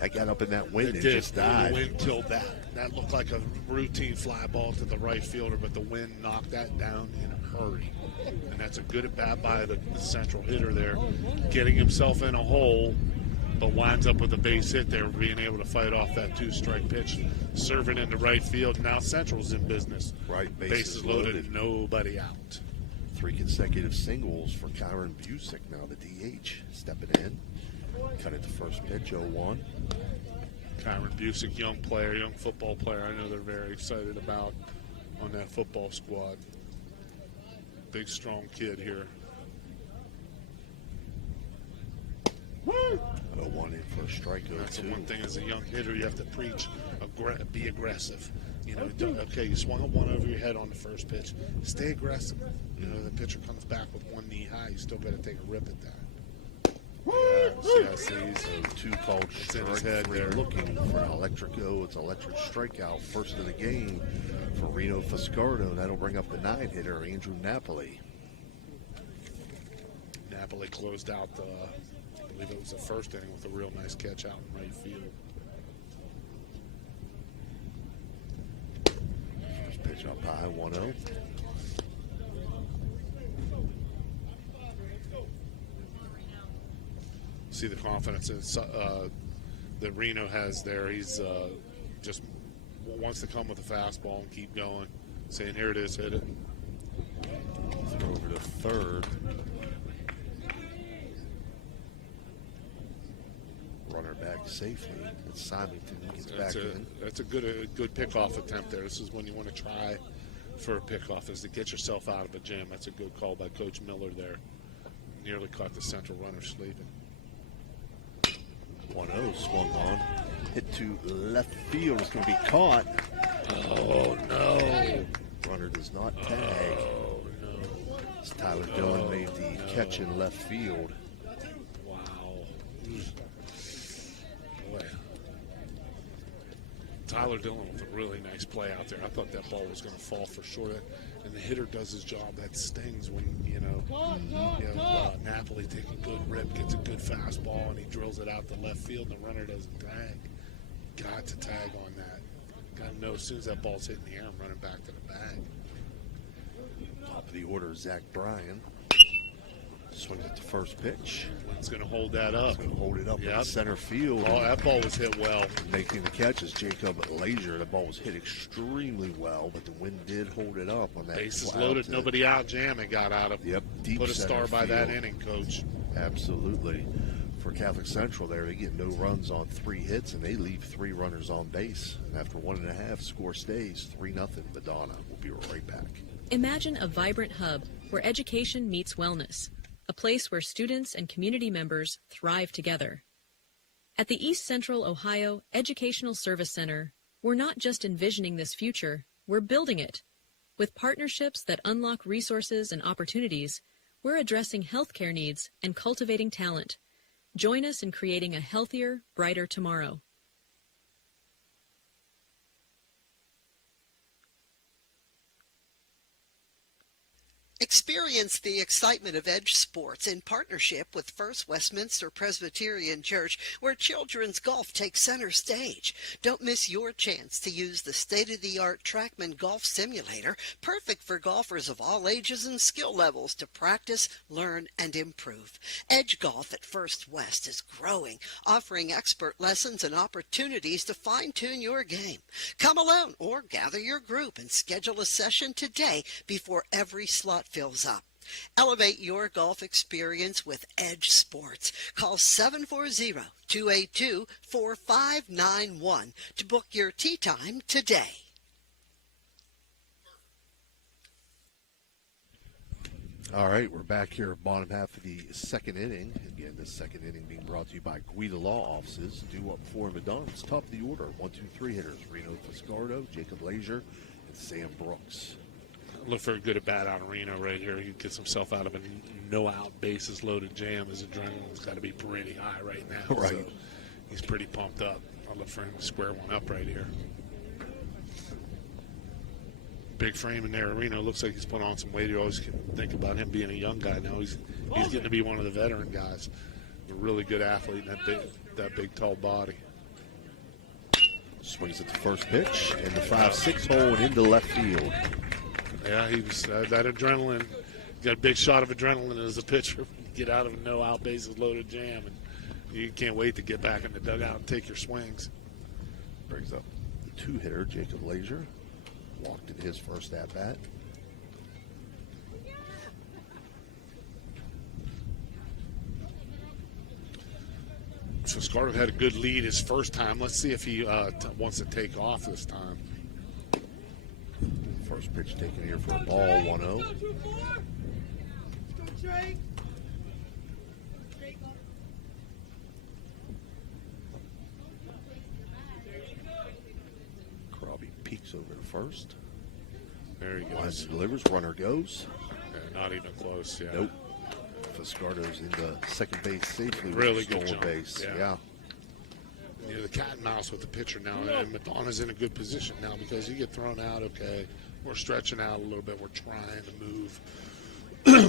That got up in that wind and just died. The wind killed that. That looked like a routine fly ball to the right fielder, but the wind knocked that down in a hurry. And that's a good at bat by the central hitter there, getting himself in a hole, but winds up with a base hit there, being able to fight off that 2-strike pitch, serving into right field. Now Central's in business. Right, bases loaded, nobody out. 3 consecutive singles for Kyron Busick, now the DH, stepping in. Cut it to first pitch, 0-1. Kyron Busick, young player, young football player. I know they're very excited about on that football squad. Big, strong kid here. 0-1 in First strikeout. That's the one thing as a young hitter you have to preach: be aggressive. Okay, you swung up one over your head on the first pitch. Stay aggressive. The pitcher comes back with one knee high. You still got to take a rip at that. So 2 called strike, 3 looking for an electric-o. It's electric strikeout, first of the game for Reno Fiscardo. That'll bring up the 9-hitter, Andrew Napoli. Napoli closed out I believe it was the first inning with a real nice catch out in right field. First pitch up high, 1-0. See the confidence that Reno has there. He's just wants to come with a fastball and keep going, saying, here it is, hit it. Throw over to third. Runner back safely. It's Symington gets back in. That's a good pickoff attempt there. This is when you want to try for a pickoff, is to get yourself out of a jam. That's a good call by Coach Miller there. Nearly caught the central runner sleeping. 1-0 swung on. Hit to left field. It's going to be caught. Oh, no. Runner does not tag. Oh, no. As Tyler Dillon made the catch in left field. Wow. Boy. Tyler Dillon with a really nice play out there. I thought that ball was going to fall for sure. And the hitter does his job. That stings when, Napoli takes a good rip, gets a good fastball, and he drills it out to left field, and the runner doesn't tag. Got to tag on that. Got to know as soon as that ball's hitting the air, I'm running back to the bag. Top of the order, Zach Bryan. Swings at the first pitch. He's going to hold that up. He's going to hold it up in center field. Oh, that ball was hit well. Making the catch is Jacob Leisure. The ball was hit extremely well, but the wind did hold it up on that. Bases loaded, nobody out, jam it got out of. Yep, deep Put a star center by field. that inning, Coach. Absolutely. For Catholic Central there, they get no runs on 3 hits, and they leave 3 runners on base. And after 1.5, score stays 3-0 Madonna. We'll be right back. Imagine a vibrant hub where education meets wellness, a place where students and community members thrive together. At the East Central Ohio Educational Service Center, we're not just envisioning this future, we're building it. With partnerships that unlock resources and opportunities, we're addressing healthcare needs and cultivating talent. Join us in creating a healthier, brighter tomorrow. Experience the excitement of Edge Sports in partnership with First Westminster Presbyterian Church, where children's golf takes center stage. Don't miss your chance to use the state-of-the-art TrackMan Golf Simulator, perfect for golfers of all ages and skill levels to practice, learn, and improve. Edge Golf at First West is growing, offering expert lessons and opportunities to fine-tune your game. Come alone or gather your group and schedule a session today before every slot fills up. Elevate your golf experience with Edge Sports. Call 740-282-4591 to book your tee time today. All right, we're back here, bottom half of the second inning. Again, this second inning being brought to you by Guida Law Offices. Due up for Madonna. It's top of the order. 1, 2, 3 hitters. Reno Fiscardo, Jacob Leisure, and Sam Brooks. Look for a good at-bat out of Reno right here. He gets himself out of a no-out, bases-loaded jam. His adrenaline's got to be pretty high right now. Right. So he's pretty pumped up. I'll look for him to square one up right here. Big frame in there. Reno looks like he's put on some weight. You always think about him being a young guy. Now he's getting to be one of the veteran guys. A really good athlete in that big, tall body. Swings at the first pitch in the 5-6 hole and into left field. Yeah, he was that adrenaline. Got a big shot of adrenaline as a pitcher. Get out of a no-out, bases-loaded jam, and you can't wait to get back in the dugout and take your swings. Brings up the 2-hitter, Jacob Leisure. Walked in his first at-bat. Fiscardo had a good lead his first time. Let's see if he wants to take off this time. First pitch taken here for a ball, 1-0. Fakes over to first. There he goes. Lines delivers. Runner goes. Yeah, not even close. Yeah. Nope. Fiscardo's into second base safely. Really with a good stolen jump. base. Yeah. You know, the cat and mouse with the pitcher now, and Madonna's in a good position now because you get thrown out. Okay, we're stretching out a little bit. We're trying to move.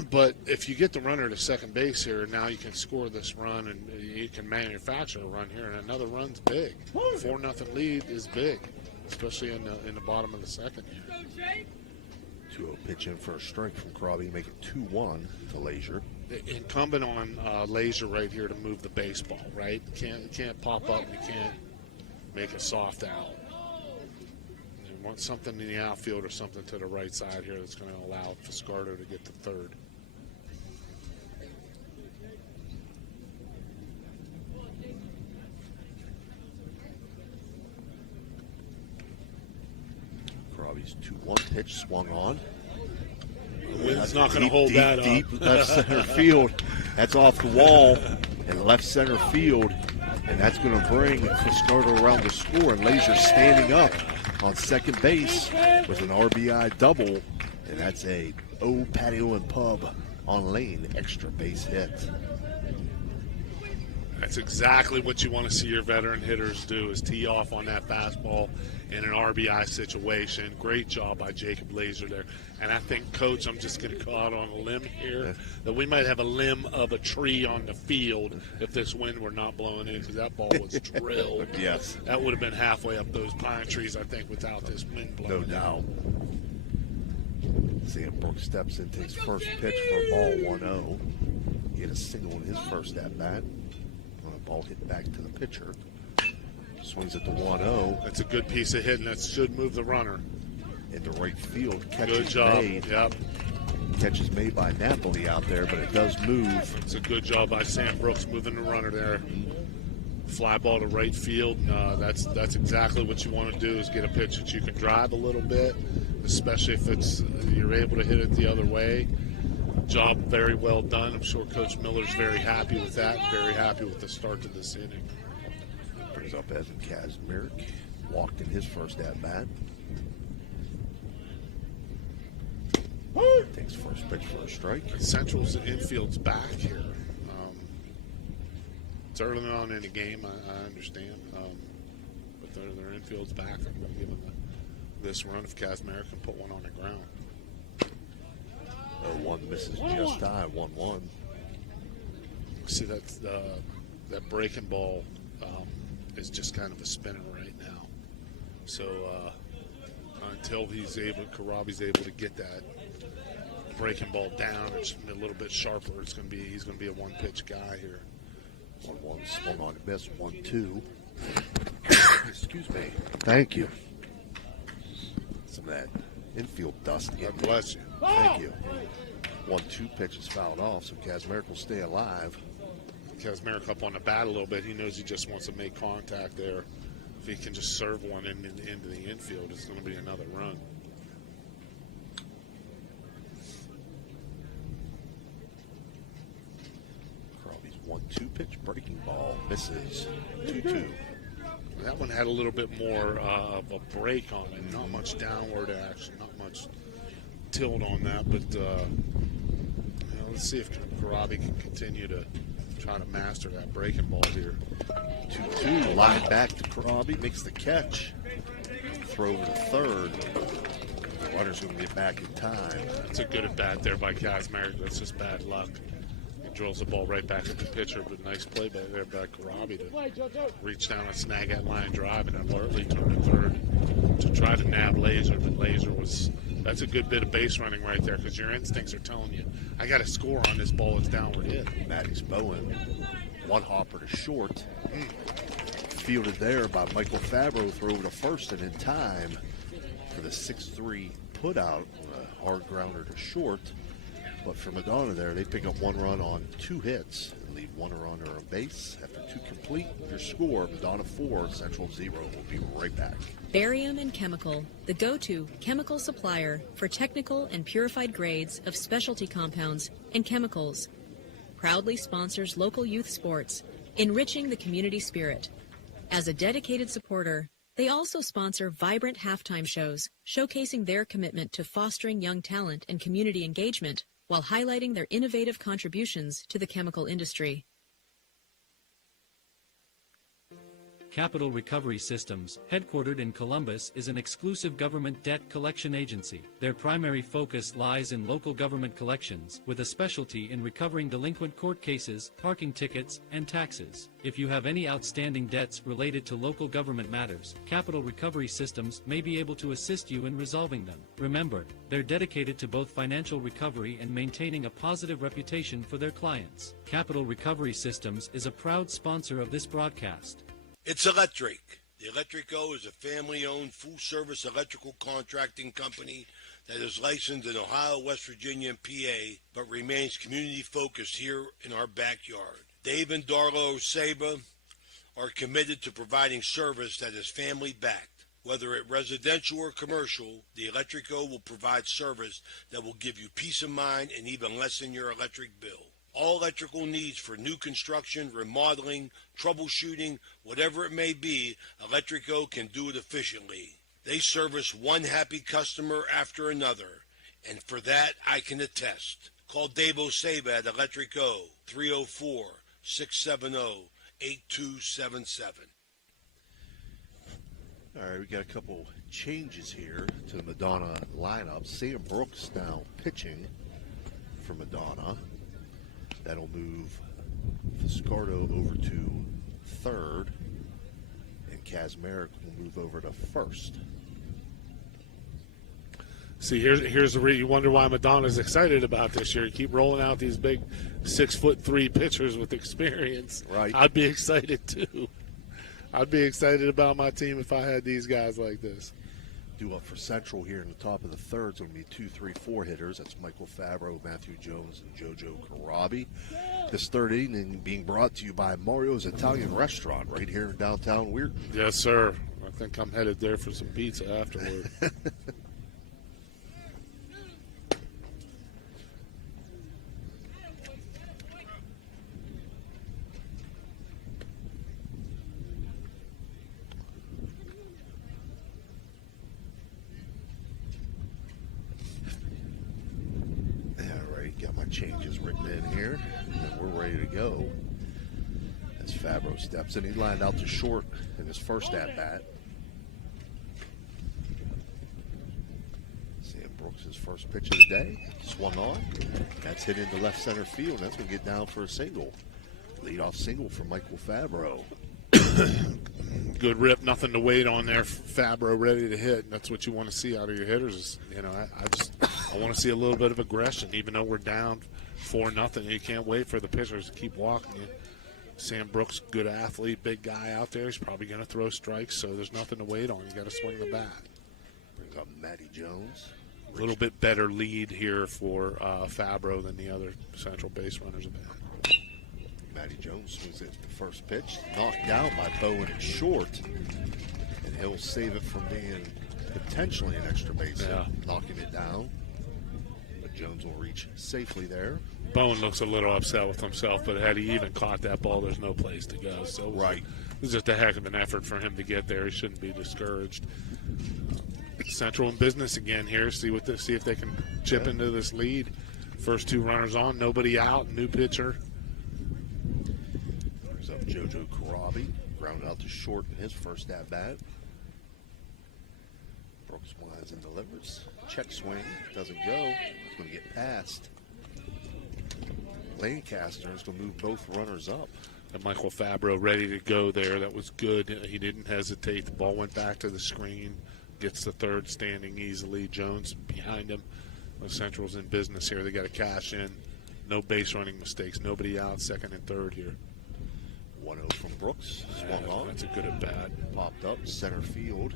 But if you get the runner to second base here, now you can score this run, and you can manufacture a run here, and another run's big. 4-0 lead is big, especially in the bottom of the second here. 2-0 pitch in for a strike from Krabi, make it 2-1 to Lazier. Incumbent on Lazier right here to move the baseball, right? You can't pop up, and you can't make a soft out. You want something in the outfield or something to the right side here that's going to allow Fiscardo to get to third. Krabi's 2-1 pitch swung on. The wind's not going to hold that up. Deep left center field. That's off the wall and left center field. And that's going to bring Fiscardo around the score. And Lazier standing up on second base with an RBI double. And that's a Patio and Pub on lane extra base hit. That's exactly what you want to see your veteran hitters do, is tee off on that fastball in an RBI situation. Great job by Jacob Lazier there. And I think, Coach, I'm just going to go out on a limb here, that we might have a limb of a tree on the field if this wind were not blowing in, because that ball was drilled. Yes. That would have been halfway up those pine trees, I think, without this wind blowing. No doubt. Sam Brooks steps in, takes first pitch for a ball 1-0. He had a single in his first at-bat. Ball hit back to the pitcher. Swings at the 1-0. That's a good piece of hitting. That should move the runner. Into right field. Catch good is job. made. Yep. Catch is made by Napoli out there, but it does move. It's a good job by Sam Brooks moving the runner there. Fly ball to right field. That's exactly what you want to do, is get a pitch that you can drive a little bit, especially if you're able to hit it the other way. Job very well done. I'm sure Coach Miller's very happy with that. Very happy with the start to this inning. Brings up Evan Kazmarek. Walked in his first at-bat. Takes first pitch for a strike. Central's infield's back here. It's early on in the game, I understand. But their infield's back. I'm going to give them this run if Kazmarek can put one on the ground. 0-1 misses just high, 1-1. See, that breaking ball is just kind of a spinner right now. So until Karabi's able to get that breaking ball down, it's a little bit sharper. He's going to be a one-pitch guy here. 1-1 swung on a miss, 1-2. Excuse me. Thank you. Some of that infield dust. God bless you. Thank you. 1-2 pitch is fouled off, so Kazmarek will stay alive. Kazmarek up on the bat a little bit. He knows he just wants to make contact there. If he can just serve one into the infield, it's going to be another run. Krabi's 1-2 pitch, breaking ball, misses, 2-2. That one had a little bit more of a break on it. Not much downward action, not much tilt on that. But let's see if Karabi can continue to try to master that breaking ball here. 2-2, line back to Karabi, makes the catch. Throw to third. The runner's going to get back in time. That's a good at bat there by Kazmarek. That's just bad luck. He drills the ball right back at the pitcher, but nice play by Karabi to reach down and snag that line drive and alertly turn to third to try to nab Lazier. But Lazier that's a good bit of base running right there, because your instincts are telling you, I got to score on this ball. It's downward hit. Maddox Bowen, one hopper to short. Fielded there by Michael Fabro, throw over to first and in time for the 6-3 put out. A hard grounder to short. But for Madonna there, they pick up one run on 2 hits and leave one runner on base. After 2 complete, your score, Madonna 4, Central 0. We'll be right back. Barium and Chemical, the go-to chemical supplier for technical and purified grades of specialty compounds and chemicals. Proudly sponsors local youth sports, enriching the community spirit. As a dedicated supporter, They also sponsor vibrant halftime shows, showcasing their commitment to fostering young talent and community engagement while highlighting their innovative contributions to the chemical industry. Capital Recovery Systems, headquartered in Columbus, is an exclusive government debt collection agency. Their primary focus lies in local government collections, with a specialty in recovering delinquent court cases, parking tickets, and taxes. If you have any outstanding debts related to local government matters, Capital Recovery Systems may be able to assist you in resolving them. Remember, they're dedicated to both financial recovery and maintaining a positive reputation for their clients. Capital Recovery Systems is a proud sponsor of this broadcast. It's Electric. The Electrico is a family-owned, full-service electrical contracting company that is licensed in Ohio, West Virginia, and PA, but remains community-focused here in our backyard. Dave and Darlo Saba are committed to providing service that is family-backed. Whether it residential or commercial, the Electrico will provide service that will give you peace of mind and even lessen your electric bill. All electrical needs for new construction, remodeling, troubleshooting, whatever it may be, Electrico can do it efficiently. They service one happy customer after another, and for that I can attest. Call Dave Osaba at Electrico, 304-670-8277. All right, we got a couple changes here to the Madonna lineup. Sam Brooks now pitching for Madonna. That'll move Fiscardo over to third, and Kazmarek will move over to first. See, here's the you wonder why Madonna's excited about this year. You keep rolling out these big 6'3" pitchers with experience. Right. I'd be excited too. I'd be excited about my team if I had these guys like this. Due up for Central here in the top of the third. It's going to be 2, 3, 4 hitters. That's Michael Fabro, Matthew Jones, and JoJo Karabi. This third inning being brought to you by Mario's Italian Restaurant right here in downtown Weirton. Yes, sir. I think I'm headed there for some pizza afterward. Changes written in here, and we're ready to go. As Fabro steps in, he lined out to short in his first at-bat. Sam Brooks' first pitch of the day, swung on. That's hit into left center field, and that's going to get down for a single. Leadoff single for Michael Fabro. Good rip, nothing to wait on there. Fabro ready to hit. That's what you want to see out of your hitters. You know, I want to see a little bit of aggression, even though we're down 4-0. You can't wait for the pitchers to keep walking you. Sam Brooks, good athlete, big guy out there. He's probably going to throw strikes, so there's nothing to wait on. You got to swing the bat. Brings up Matty Jones. A little bit better lead here for Fabro than the other Central base runners have had. Matty Jones swings it the first pitch, knocked down by Bowen at short, and he'll save it from being potentially an extra base hit, knocking it down. But Jones will reach safely there. Bowen looks a little upset with himself, but had he even caught that ball, there's no place to go. So it was just a heck of an effort for him to get there. He shouldn't be discouraged. Central in business again here. See if they can chip into this lead. First two runners on, nobody out, new pitcher. Brings up JoJo Karabi, grounded out to short in his first at-bat. Brooks winds and delivers. Check swing, doesn't go. It's going to get past. Lancaster is going to move both runners up. And Michael Fabro ready to go there. That was good. He didn't hesitate. The ball went back to the screen. Gets the third standing easily. Jones behind him. The Central's in business here. They got to cash in. No base running mistakes. Nobody out second and third here. 1-0 from Brooks. Swung on. That's a good at bat. Popped up center field.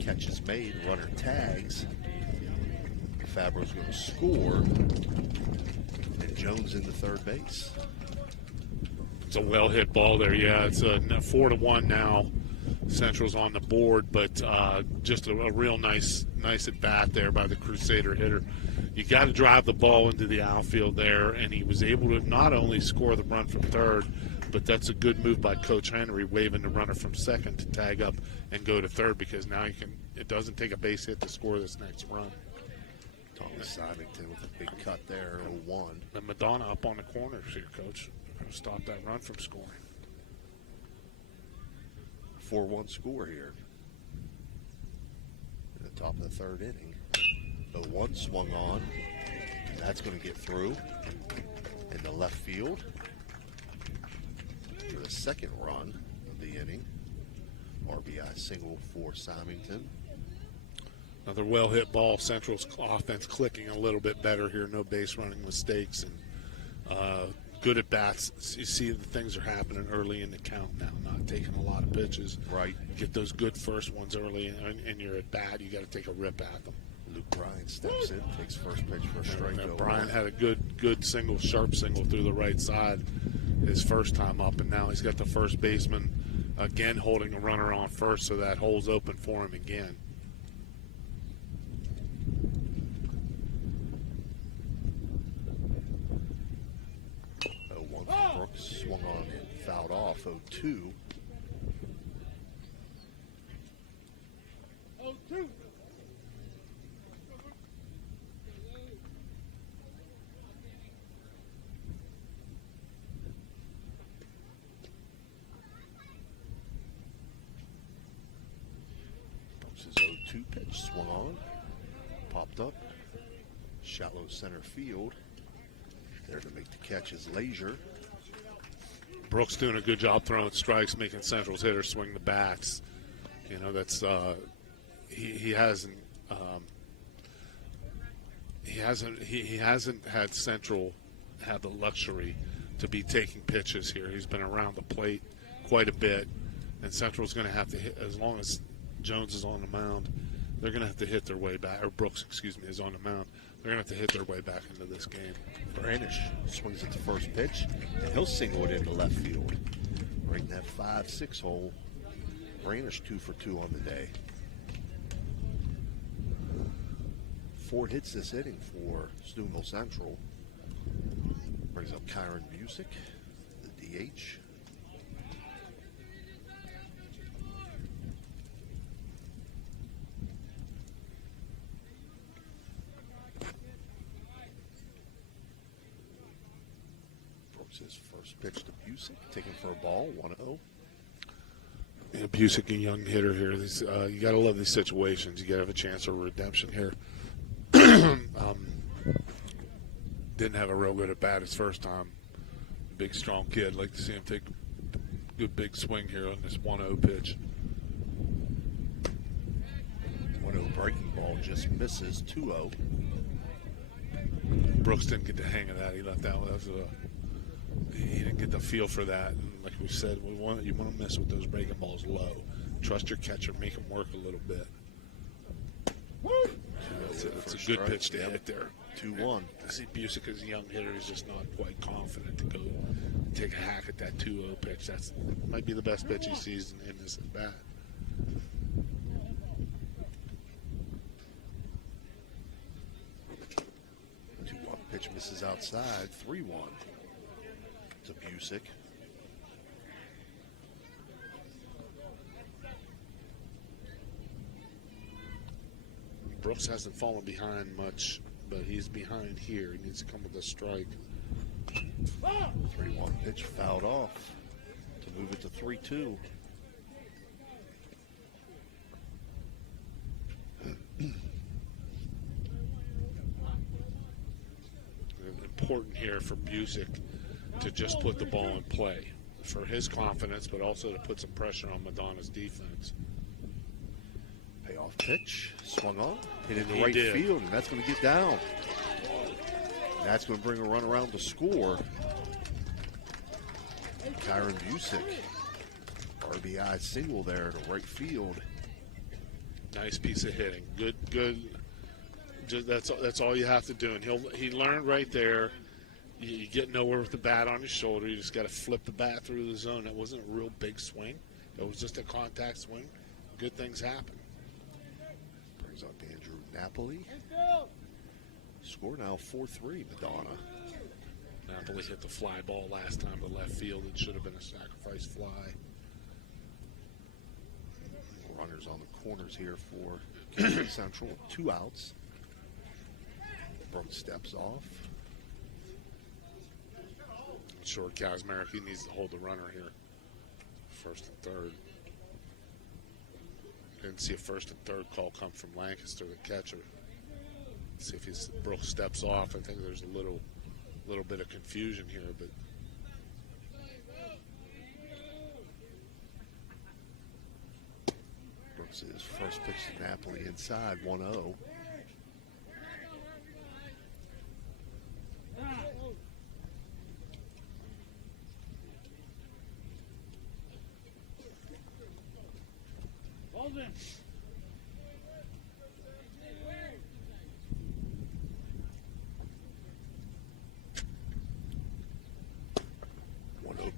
Catch is made. Runner tags. Fabro's going to score. And Jones into third base. It's a well-hit ball there. Yeah, it's a 4-1 now. Central's on the board, but just a real nice at-bat there by the Crusader hitter. You got to drive the ball into the outfield there, and he was able to not only score the run from third, But that's a good move by Coach Henry, waving the runner from second to tag up and go to third, because now it doesn't take a base hit to score this next run. Thomas Symington with a big cut there, 0-1. And Madonna up on the corners here, Coach. Going to stop that run from scoring. 4-1 score here. In the top of the third inning. 0-1 swung on. And that's going to get through in the left field for the second run of the inning. RBI single for Symington. Another well-hit ball. Central's offense clicking a little bit better here. No base running mistakes and good at bats. You see the things are happening early in the count now, not taking a lot of pitches. Right. You get those good first ones early, and you're at bat. You got to take a rip at them. Luke Bryan steps in, takes first pitch for a strike. Bryan had a good single, sharp single through the right side his first time up, and now he's got the first baseman again holding a runner on first, so that hole's open for him again. Brooks swung on and fouled off. 0-2. 0-2. Brooks' 0-2 pitch swung on, popped up, shallow center field. There to make the catch is Leisure. Brooks doing a good job throwing strikes, making Central's hitters swing the bats. You know, that's he hasn't had Central have the luxury to be taking pitches here. He's been around the plate quite a bit, and Central's going to have to hit, as long as Jones is on the mound, they're going to have to hit their way back, or Brooks, is on the mound. They're going to have to hit their way back into this game. Branish swings at the first pitch, and he'll single it into left field. Right in that 5-6 hole. Branish 2 for 2 on the day. 4 hits this inning for Steubenville Central. Brings up Kyron Busick, the DH. His first pitch to Busick, taken for a ball, 1-0. Yeah, Busick, a young hitter here. You got to love these situations. You got to have a chance of redemption here. Didn't have a real good at bat his first time. Big, strong kid. Like to see him take a good big swing here on this 1-0 pitch. 1-0 breaking ball just misses, 2-0. Brooks didn't get the hang of that. He let that one. He didn't get the feel for that. And like we said, you want to mess with those breaking balls low. Trust your catcher, make him work a little bit. That's a good pitch to hit there. 2-1. I see Busick as a young hitter. He's just not quite confident to go take a hack at that 2-0 pitch. That might be the best pitch he sees in his at bat. Pitch misses outside, 3-1 to Busick. Brooks hasn't fallen behind much, but he's behind here. He needs to come with a strike. 3-1 pitch fouled off to move it to 3-2. Important here for Busick to just put the ball in play for his confidence, but also to put some pressure on Madonna's defense. Payoff pitch, swung on, hit in the right field, and that's going to get down. And that's going to bring a run around to score. Kyron Busick, RBI single there to right field. Nice piece of hitting. Good. Just, that's all you have to do. And he learned right there. You get nowhere with the bat on your shoulder. You just got to flip the bat through the zone. That wasn't a real big swing. It was just a contact swing. Good things happen. Brings up Andrew Napoli. Score now 4-3, Madonna. Napoli hit the fly ball last time to left field. It should have been a sacrifice fly. Runners on the corners here for Central. 2 outs. Brooks steps off. Short Kazmarek, he needs to hold the runner here. First and third. Didn't see a first and third call come from Lancaster, the catcher. See if Brooks steps off. I think there's a little bit of confusion here, but Brooks' first pitch to Napoli inside 1-0.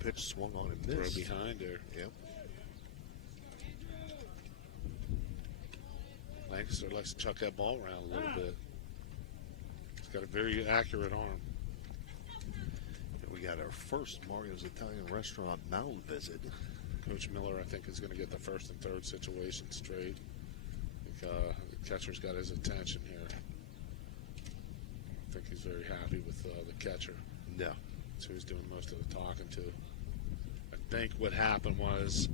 Pitch swung on and missed. Throw behind there. Yep. Lancaster likes to chuck that ball around a little bit. He's got a very accurate arm. And we got our first Mario's Italian Restaurant mound visit. Coach Miller, I think, is going to get the first and third situation straight. I think the catcher's got his attention here. I think he's very happy with the catcher. Yeah. That's who he's doing most of the talking to. I think what happened was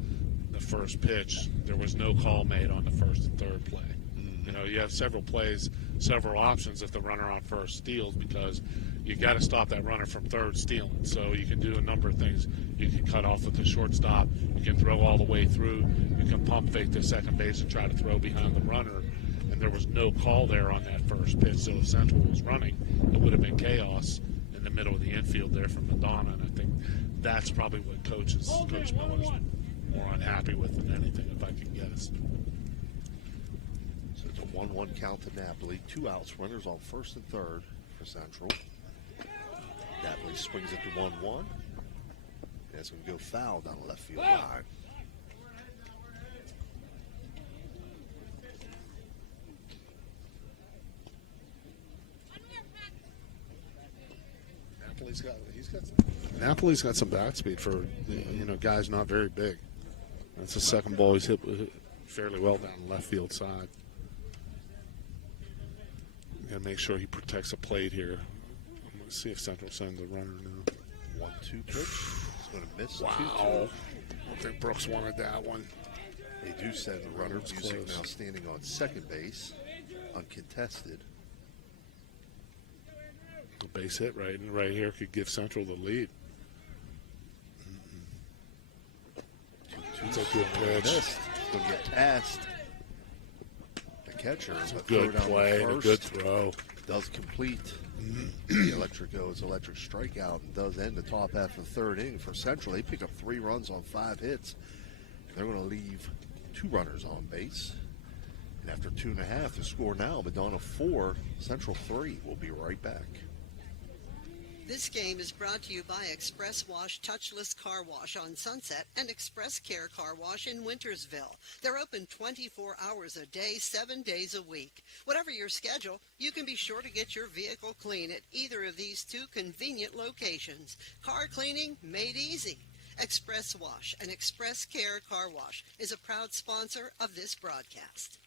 the first pitch, there was no call made on the first and third play. You know, you have several plays, several options if the runner on first steals, because you got to stop that runner from third stealing. So you can do a number of things. You can cut off with the shortstop. You can throw all the way through. You can pump fake to second base and try to throw behind the runner. And there was no call there on that first pitch. So if Central was running, it would have been chaos in the middle of the infield there from Madonna. And I think that's probably what Coach Miller's more unhappy with than anything, if I can guess. So it's a 1-1 count to Napoli. 2 outs, runners on first and third for Central. Napoli swings it to 1-1. And it's going to go foul down the left field line. Napoli's got some bat speed for guys not very big. That's the second ball he's hit fairly well down the left field side. Got to make sure he protects the plate here. I'm going to see if Central sends the runner now. 1-2 pitch. He's going to miss. Wow. 2-2. I don't think Brooks wanted that one. They do send the runner. Music now standing on second base, uncontested. A base hit right here could give Central the lead. It's a good pitch. It's going to get past the catcher. It's a good play and a good throw. Does complete the electric strikeout and does end the top half of the third inning for Central. They pick up 3 runs on 5 hits. They're going to leave 2 runners on base. And after 2.5, the score now, Madonna 4, Central 3. We'll be right back. This game is brought to you by Express Wash Touchless Car Wash on Sunset and Express Care Car Wash in Wintersville. They're open 24 hours a day, 7 days a week. Whatever your schedule, you can be sure to get your vehicle clean at either of these 2 convenient locations. Car cleaning made easy. Express Wash and Express Care Car Wash is a proud sponsor of this broadcast.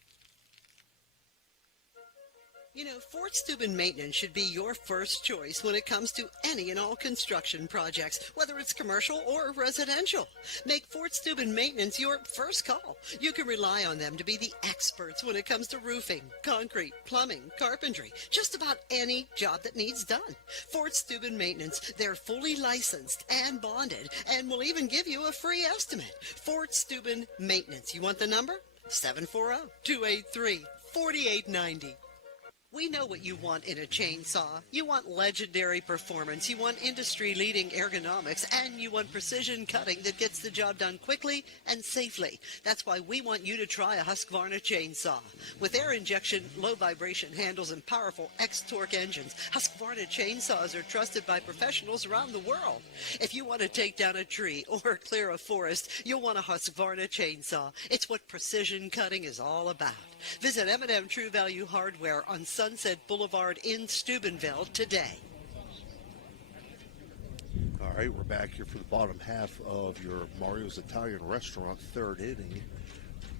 You know, Fort Steuben Maintenance should be your first choice when it comes to any and all construction projects, whether it's commercial or residential. Make Fort Steuben Maintenance your first call. You can rely on them to be the experts when it comes to roofing, concrete, plumbing, carpentry, just about any job that needs done. Fort Steuben Maintenance, they're fully licensed and bonded and will even give you a free estimate. Fort Steuben Maintenance. You want the number? 740-283-4890. We know what you want in a chainsaw. You want legendary performance, you want industry-leading ergonomics, and you want precision cutting that gets the job done quickly and safely. That's why we want you to try a Husqvarna chainsaw. With air injection, low vibration handles, and powerful X-Torque engines, Husqvarna chainsaws are trusted by professionals around the world. If you want to take down a tree or clear a forest, you'll want a Husqvarna chainsaw. It's what precision cutting is all about. Visit M&M True Value Hardware on Sunset Boulevard in Steubenville today. All right, we're back here for the bottom half of your Mario's Italian Restaurant third inning.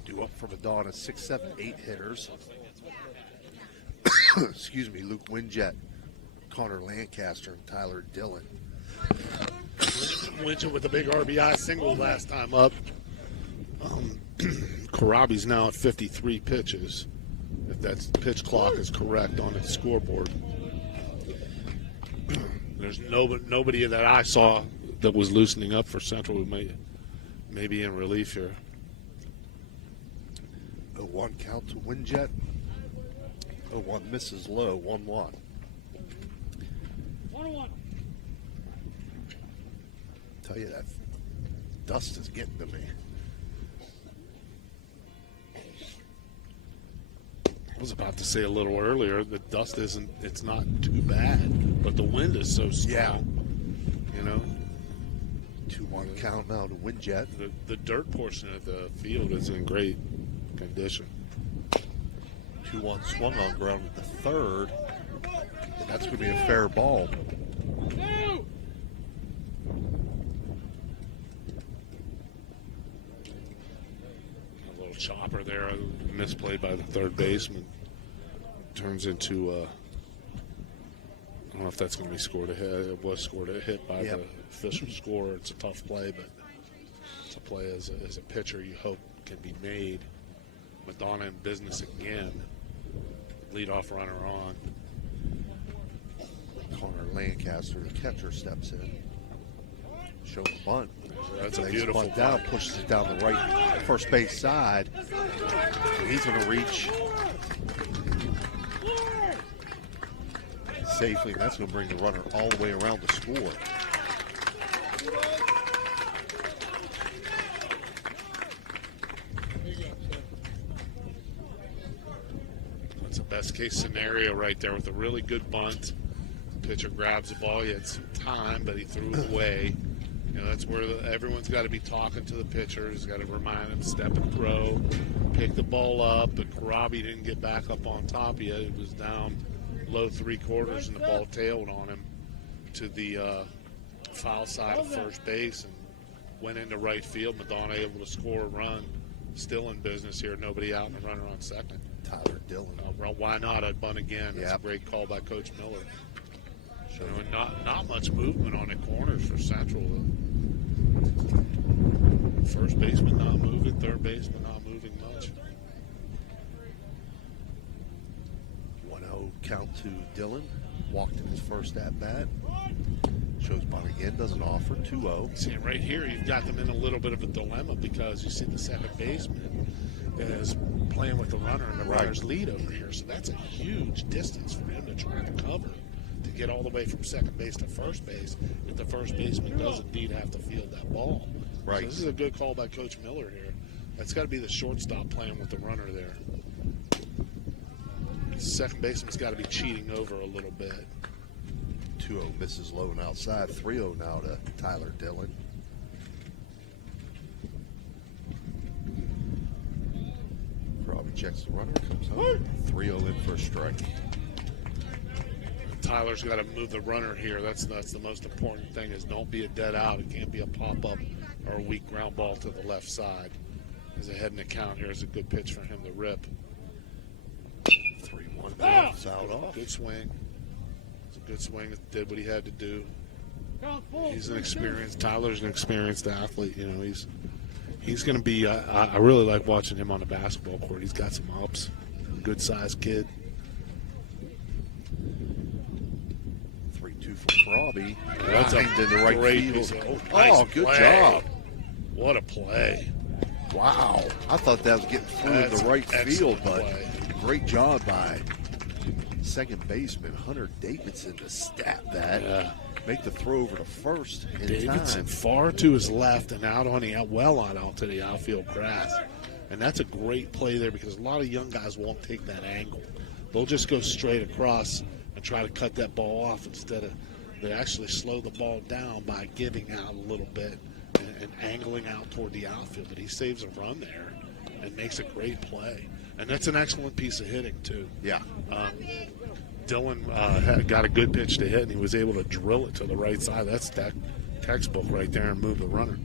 Due up for Madonna, 6, 7, 8 hitters. Excuse me, Luke Winjet, Connor Lancaster, and Tyler Dillon. Winjet with a big RBI single last time up. Karabi's now at 53 pitches, if that pitch clock is correct on the scoreboard. There's nobody that I saw that was loosening up for Central who may be in relief here. 0-1 count to Winjet. 0-1 misses low, 1-1. 1-1. Tell you that dust is getting to me. I was about to say a little earlier, the dust it's not too bad, but the wind is so strong. Yeah. You know? 2-1 count now to Winjet. The dirt portion of the field is in great condition. 2-1 swung on ground at the third, and that's going to be a fair ball. A little chopper there, misplayed by the third baseman. Turns into, I don't know if that's going to be scored a hit. It was scored a hit by the official scorer. It's a tough play, but it's a play as a pitcher you hope can be made. Madonna in business again. Leadoff runner on. Connor Lancaster, the catcher, steps in. Shows a bunt. That's a Lays beautiful bunt down, pushes it down the right first base side. And he's going to reach safely, and that's going to bring the runner all the way around to score. That's a best case scenario right there with a really good bunt. Pitcher grabs the ball. He had some time, but he threw it away. You know, that's where everyone's got to be talking to the pitcher. He's got to remind him, step and throw, pick the ball up. But Karabi didn't get back up on top yet. It was down low 3/4, and the ball tailed on him to the foul side of first base and went into right field. Madonna able to score a run. Still in business here. Nobody out and the runner on second. Tyler Dillon. Why not? I'd bunt again. That's a great call by Coach Miller. You know, not much movement on the corners for Central. First baseman not moving, third baseman not moving much. 1-0 count to Dillon. Walked in his first at-bat. Shows bunt again, doesn't offer. 2-0. See, right here, you've got them in a little bit of a dilemma because you see the second baseman is playing with the runner and the runner's lead over here. So that's a huge distance for him to try to cover to get all the way from second base to first base if the first baseman does indeed have to field that ball. Right. So this is a good call by Coach Miller here. That's got to be the shortstop playing with the runner there. Second baseman's got to be cheating over a little bit. 2-0 misses low and outside. 3-0 now to Tyler Dillon. Robbie checks the runner, comes home. 3-0 in for a strike. Tyler's got to move the runner here. That's the most important thing is don't be a dead out. It can't be a pop-up or a weak ground ball to the left side. As a head in the count here is a good pitch for him to rip. 3-1 bounce out off. Good swing. It's a good swing. It did what he had to do. He's an experienced. Tyler's an experienced athlete. You know, he's going to be. I really like watching him on the basketball court. He's got some ups. Good sized kid. 3-2 for Karabi. That's in the right great field. nice Good play. job. What a play. Wow. I thought that was getting through in the right field, but great job by second baseman Hunter Davidson to stab that. Yeah. Make the throw over to first in Davidson time. far to his left and out on the out to the outfield grass. And that's a great play there because a lot of young guys won't take that angle. They'll just go straight across and try to cut that ball off instead of they actually slow the ball down by giving out a little bit and angling out toward the outfield. But he saves a run there and makes a great play. And that's an excellent piece of hitting, too. Yeah. Dillon got a good pitch to hit, and he was able to drill it to the right side. That's textbook right there and move the runner.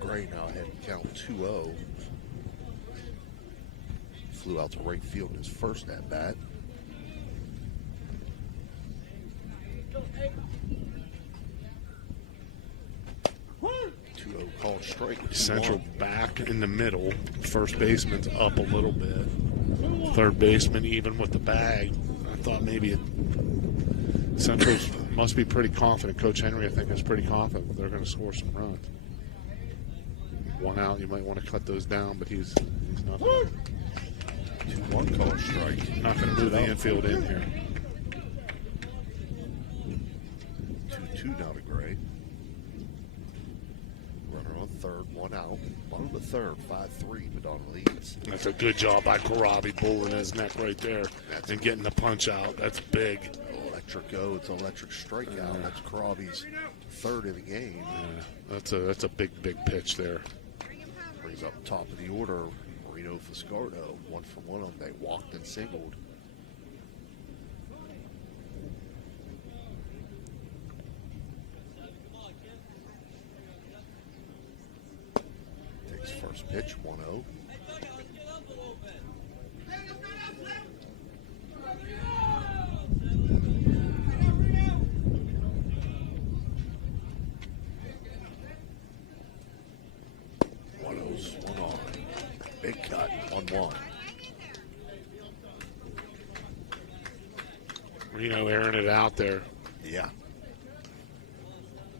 Gray now ahead and count 2-0. Flew out to right field in his first at bat. Called strike. Central back in the middle. First baseman's up a little bit. Third baseman even with the bag. I thought maybe Central must be pretty confident. Coach Henry, I think, is pretty confident they're going to score some runs. One out, you might want to cut those down, but he's not. 2-1 called strike. Not going to move the infield in here. 2-2 now to Gray. Runner on third, one out. Bottom of the third, 5-3. Madonna leads. That's a good job by Karabi, bowling his neck right there and getting the punch out. That's big. Electric go. It's an electric strikeout. That's Karabi's third in the game. Yeah, that's a big pitch there. Brings up top of the order. Marino Fiscardo, 1 for 1 on day. Walked and singled. Takes first pitch, 1-0. One on. Big cut, 1-1. Reno airing it out there. Yeah.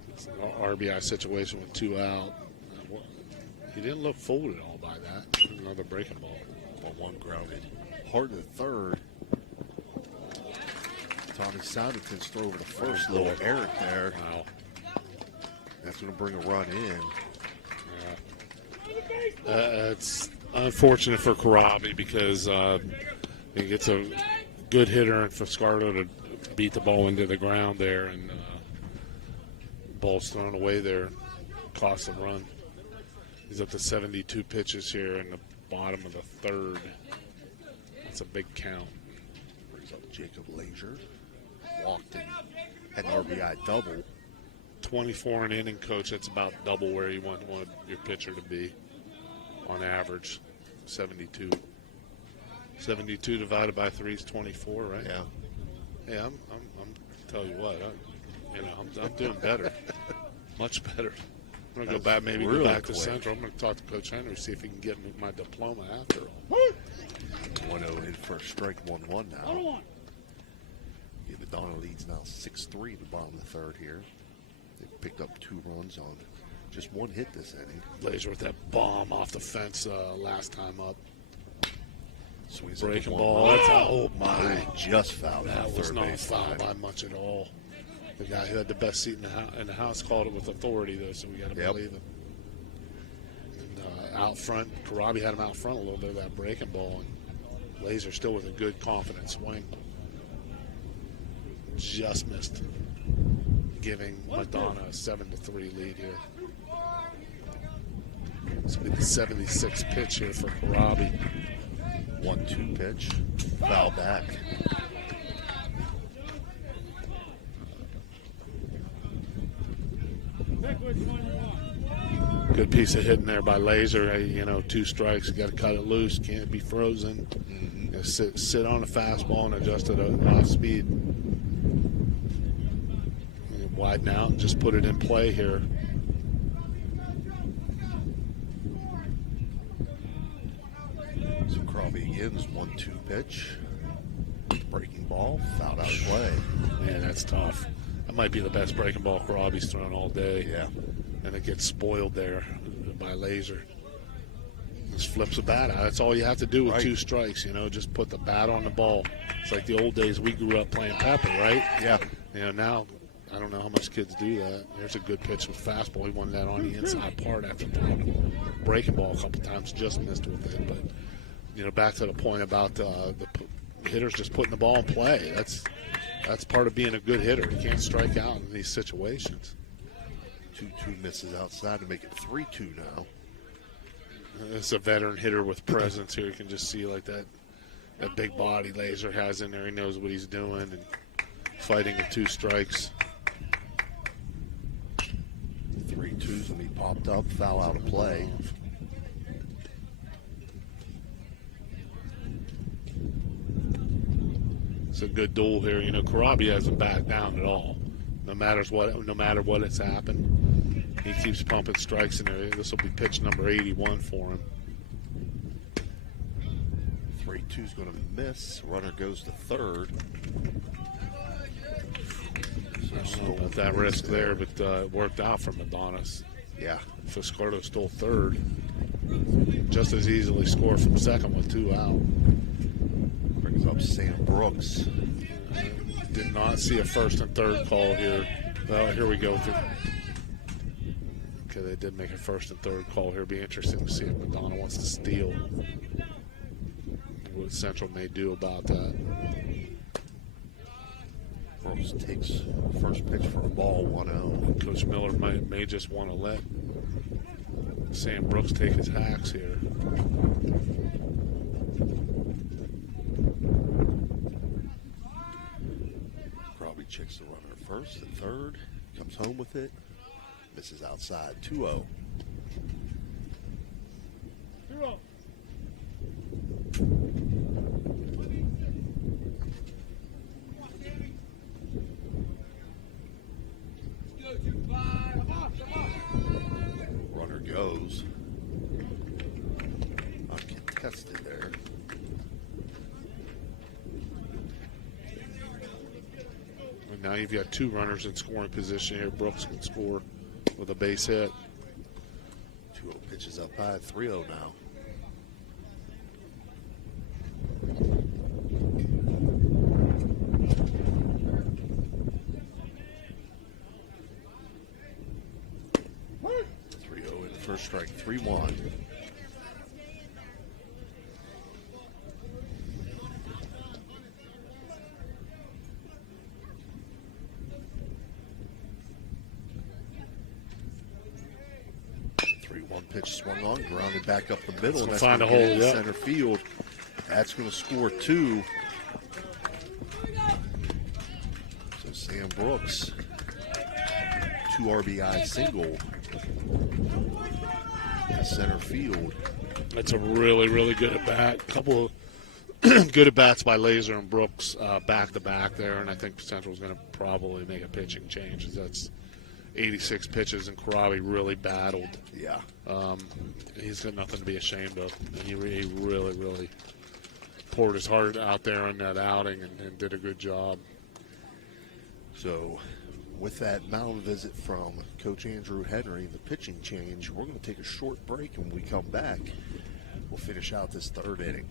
It's an RBI situation with 2 out. He didn't look fooled at all by that. Another breaking ball. 1-1 grounded. Hard to the third. Tommy Soundington's throw over the first. Little errant there. Wow. That's going to bring a run in. It's unfortunate for Karabi because he gets a good hitter in Fiscardo to beat the ball into the ground there, and ball's thrown away there. Costs a run. He's up to 72 pitches here in the bottom of the third. That's a big count. Brings up Jacob Lazier. Walked and had an RBI double. 24 an inning, coach. That's about double where you want your pitcher to be on average. 72. 72 divided by 3 is 24, right? Yeah. Yeah, I'm tell you what, I'm doing better, much better. I'm gonna go back, maybe really go back quick to Central. I'm gonna talk to Coach Henry, see if he can get me my diploma after all. 1-0 in first strike, 1-1 now. Yeah, Madonna leads now 6-3 in the bottom of the third here. They picked up 2 runs on just 1 hit this inning. Lazier with that bomb off the fence last time up. Swings breaking ball. That's oh my! Just fouled. That was not fouled by much at all. The guy who had the best seat in the house called it with authority, though, so we got to believe it. And, out front, Karabi had him out front a little bit of that breaking ball, and Lazier still with a good, confident swing. Just missed, giving Madonna a 7-3 lead here. This will be the 76th pitch here for Karabi. 1-2 pitch, foul back. Good piece of hitting there by Lazier. Hey, 2 strikes. You got to cut it loose. Can't be frozen. Mm-hmm. Sit on a fastball and adjust it off speed. And widen out and just put it in play here. So Crawby again's 1-2 pitch. Breaking ball, fouled out of play. Man, that's tough. That might be the best breaking ball Karabi's thrown all day. Yeah. And it gets spoiled there by Lazier. Just flips the bat out. That's all you have to do with 2 strikes, just put the bat on the ball. It's like the old days we grew up playing Pepper, right? Yeah. Now I don't know how much kids do that. There's a good pitch with fastball. He wanted that on the inside part after throwing a breaking ball a couple times, just missed with it. But, back to the point about the hitters just putting the ball in play. That's part of being a good hitter. You can't strike out in these situations. 2-2 misses outside to make it 3-2 now. It's a veteran hitter with presence here. You can just see like that big body Lazier has in there. He knows what he's doing and fighting with 2 strikes. Popped up, foul out of play. It's a good duel here. You know, Karabi hasn't backed down at all. No matter what has happened, he keeps pumping strikes in there. This will be pitch number 81 for him. 3-2's going to miss. Runner goes to third. So about that risk there, but it worked out for Madonna's. Yeah. Fiscardo stole third. Just as easily scored from second with 2 out. Brings up Sam Brooks. Did not see a first and third call here. Well, here we go. Okay, they did make a first and third call here. Be interesting to see if Madonna wants to steal. What Central may do about that. Brooks takes first pitch for a ball, 1-0. Coach Miller may just want to let Sam Brooks take his hacks here. Probably checks the runner first and third. Comes home with it. Misses outside, 2-0. 2-0. Runner goes. Uncontested there. And now you've got 2 runners in scoring position here. Brooks can score with a base hit. 2-0 pitches up high, 3-0 now. First strike, 3-1. Pitch swung on, grounded back up the middle, and that's find a going to hole, get in yeah. center field. That's going to score 2. So Sam Brooks, 2 RBI single. Center field. That's a really, really good at bat. Couple of good at bats by Laser and Brooks back to back there, and I think Central's going to probably make a pitching change. That's 86 pitches, and Karabi really battled. Yeah. He's got nothing to be ashamed of. And he really, really poured his heart out there in that outing and did a good job. So, with that mound visit from Coach Andrew Henry, the pitching change, we're going to take a short break, and when we come back, we'll finish out this third inning.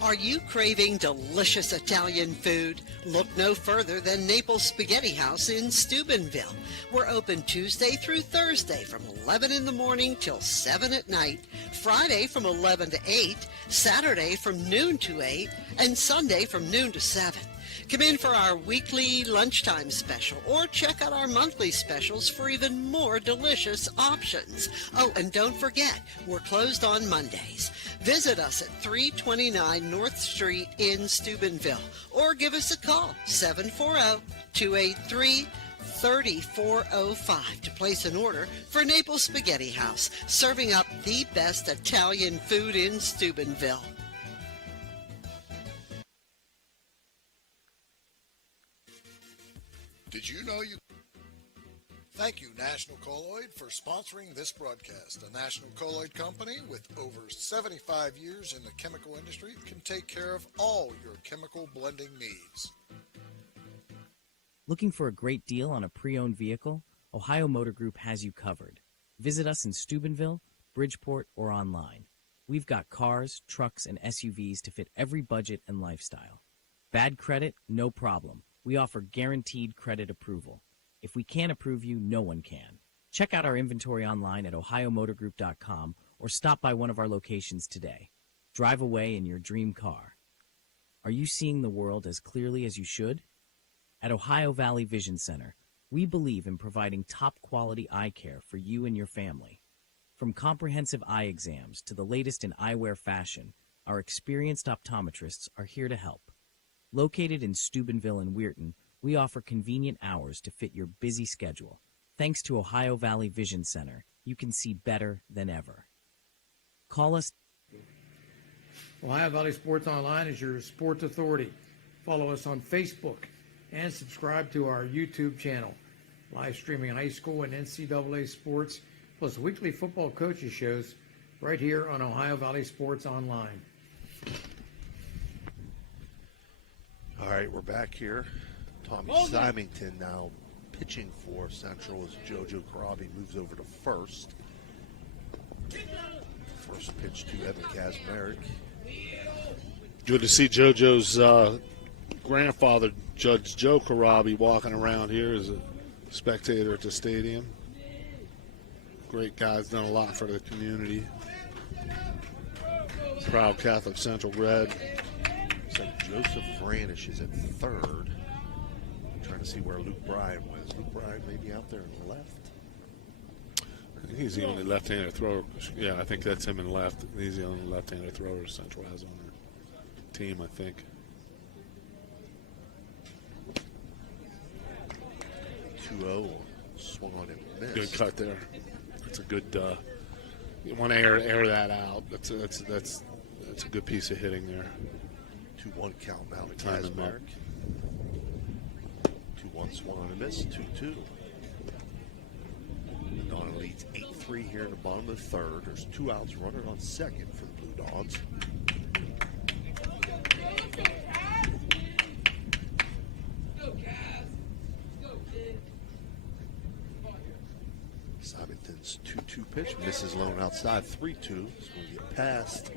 Are you craving delicious Italian food? Look no further than Naples Spaghetti House in Steubenville. We're open Tuesday through Thursday from 11 in the morning till 7 at night, Friday from 11 to 8, Saturday from noon to 8, and Sunday from noon to 7. Come in for our weekly lunchtime special or check out our monthly specials for even more delicious options. Oh, and don't forget, we're closed on Mondays. Visit us at 329 North Street in Steubenville or give us a call, 740-283-3405 to place an order for Naples Spaghetti House, serving up the best Italian food in Steubenville. Did you know you... Thank you, National Colloid, for sponsoring this broadcast. A National Colloid company with over 75 years in the chemical industry can take care of all your chemical blending needs. Looking for a great deal on a pre-owned vehicle? Ohio Motor Group has you covered. Visit us in Steubenville, Bridgeport, or online. We've got cars, trucks, and SUVs to fit every budget and lifestyle. Bad credit? No problem. We offer guaranteed credit approval. If we can't approve you, no one can. Check out our inventory online at ohiomotorgroup.com or stop by one of our locations today. Drive away in your dream car. Are you seeing the world as clearly as you should? At Ohio Valley Vision Center, we believe in providing top-quality eye care for you and your family. From comprehensive eye exams to the latest in eyewear fashion, our experienced optometrists are here to help. Located in Steubenville and Weirton, we offer convenient hours to fit your busy schedule. Thanks to Ohio Valley Vision Center, you can see better than ever. Call us. Ohio Valley Sports Online is your sports authority. Follow us on Facebook and subscribe to our YouTube channel. Live streaming high school and NCAA sports, plus weekly football coaches shows right here on Ohio Valley Sports Online. All right, we're back here. Tommy Symington now pitching for Central as JoJo Karabi moves over to first. First pitch to Evan Kazmarek. Good to see JoJo's grandfather, Judge Joe Karabi, walking around here as a spectator at the stadium. Great guy's done a lot for the community. Proud Catholic Central grad. Looks like Joseph Vranish is at third. Trying to see where Luke Bryan was. Luke Bryan maybe out there in the left. I think he's the only left-handed thrower. Yeah, I think that's him in left. He's the only left-handed thrower Central has on their team, I think. 2-0, swung on and missed. Good cut there. That's a good. You want to air that out. That's a good piece of hitting there. 2-1 count now to Kazmarek. 2-1 swung on and missed. 2-2. Madonna leads 8-3 here in the bottom of the third. There's 2 outs, runner on second for the Blue Dogs. Symington's 2-2 pitch misses low and outside. 3-2. It's going to get past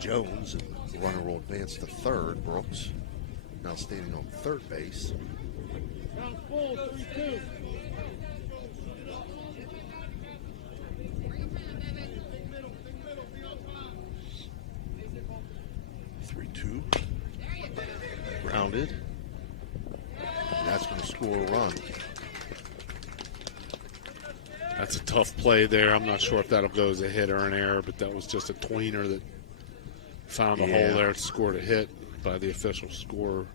Jones, and the runner will advance to third. Brooks now standing on third base. Down full, 3-2. 3-2. Grounded. And that's going to score a run. That's a tough play there. I'm not sure if that'll go as a hit or an error, but that was just a tweener that found a hole there, scored a hit by the official scorer.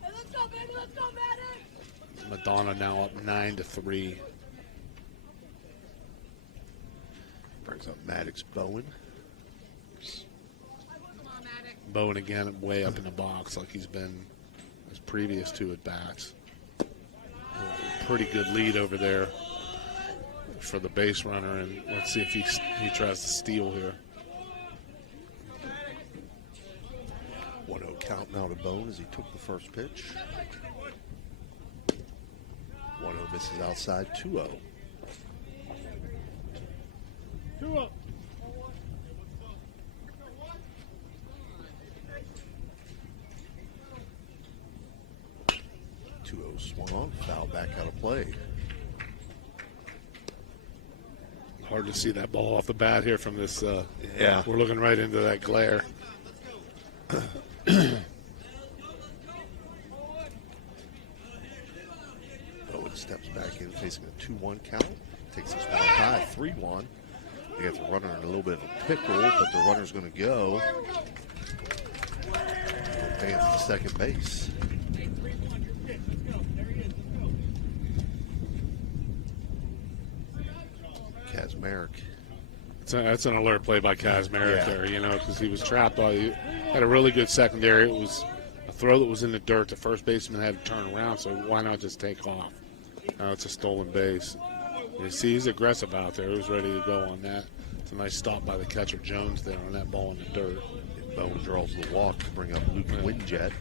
Hey, let's go, baby. Let's go, Madden. Madonna now up 9-3. Brings up Maddox Bowen. Bowen again way up in the box like he's been his previous 2 at-bats. Pretty good lead over there for the base runner, and let's see if he tries to steal here. 1-0 count now to Bowen as he took the first pitch. 1-0 misses outside. 2-0. 2-0. 2-0 swung on, foul back out of play. Hard to see that ball off the bat here from this. Yeah. We're looking right into that glare. Bowen steps back in, facing a 2-1 count. Takes this one high, 3-1. They got the runner in a little bit of a pickle, but the runner's going to go. Advance to second base. Kazmarek. That's an alert play by Kazmarek there, because he was trapped by. Had a really good secondary. It was a throw that was in the dirt. The first baseman had to turn around, so why not just take off? Now it's a stolen base. You see, he's aggressive out there. He was ready to go on that. It's a nice stop by the catcher Jones there on that ball in the dirt. And Bowen draws the walk to bring up Luke Winjet.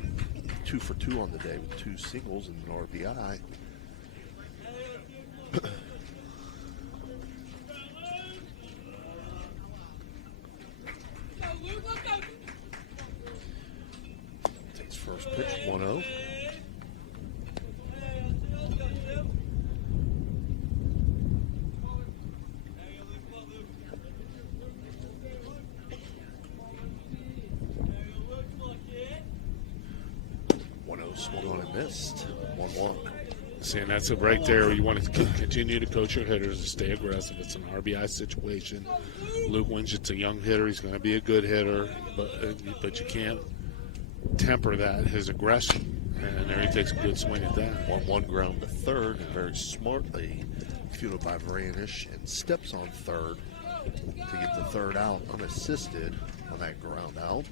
2 for 2 on the day with 2 singles and an RBI. Takes first pitch, 1-0. Swung on and missed. 1-1. See, and that's it right there. You want to continue to coach your hitters to stay aggressive. It's an RBI situation. Luke Winget's a young hitter. He's going to be a good hitter, but you can't temper that, his aggression. And there he takes a good swing at that. 1-1 ground to third, and very smartly fielded by Vranish, and steps on third to get the third out unassisted on that ground out.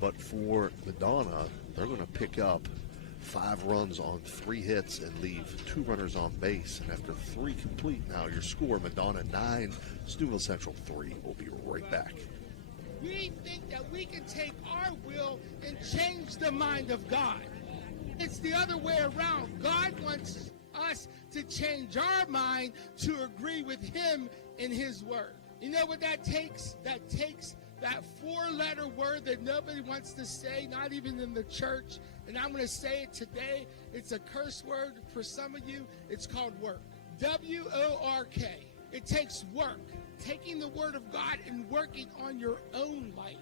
But for Madonna, they're going to pick up 5 runs on 3 hits and leave 2 runners on base. And after 3 complete, now your score, Madonna 9, Steubenville Central 3. We'll be right back. We think that we can take our will and change the mind of God. It's the other way around. God wants us to change our mind to agree with Him in His Word. You know what that takes? That takes that 4-letter word that nobody wants to say, not even in the church. And I'm going to say it today. It's a curse word for some of you. It's called work. W-O-R-K. It takes work. Taking the Word of God and working on your own life.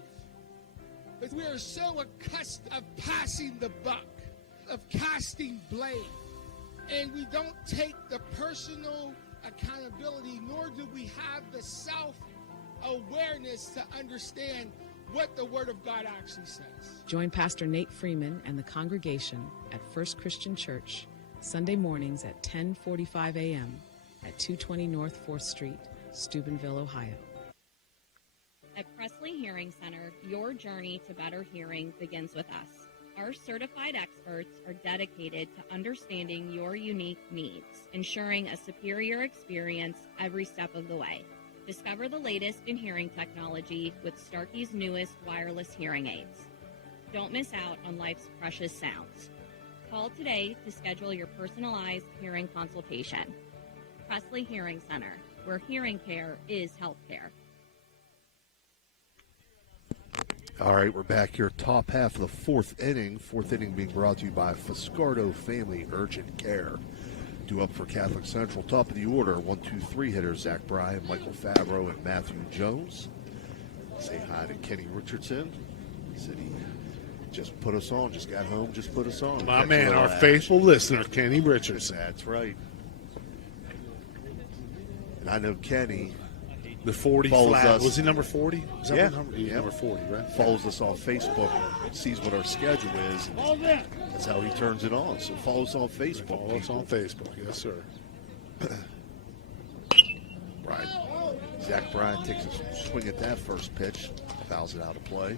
But we are so accustomed of passing the buck, of casting blame. And we don't take the personal accountability, nor do we have the self-awareness to understand what the Word of God actually says. Join Pastor Nate Freeman and the congregation at First Christian Church, Sunday mornings at 10:45 a.m. at 220 North 4th Street, Steubenville, Ohio. At Presley Hearing Center, your journey to better hearing begins with us. Our certified experts are dedicated to understanding your unique needs, ensuring a superior experience every step of the way. Discover the latest in hearing technology with Starkey's newest wireless hearing aids. Don't miss out on life's precious sounds. Call today to schedule your personalized hearing consultation. Presley Hearing Center, where hearing care is health care. All right, we're back here, top half of the 4th inning. 4th inning being brought to you by Fiscardo Family Urgent Care. Due up for Catholic Central, top of the order, 1-2-3 hitters, Zach Bryan, Michael Favreau, and Matthew Jones. Say hi to Kenny Richardson. He said he just put us on, just got home, just put us on. My man, our faithful listener, Kenny Richardson. That's right. And I know Kenny, the 40 flat. Us. Was he number 40? Is that yeah. number? He's number 40, right? Follows us on Facebook, sees what our schedule is. That's how he turns it on. So follow us on Facebook. Follow us on Facebook, yes, sir. Right. Zach Bryan takes a swing at that first pitch, fouls it out of play.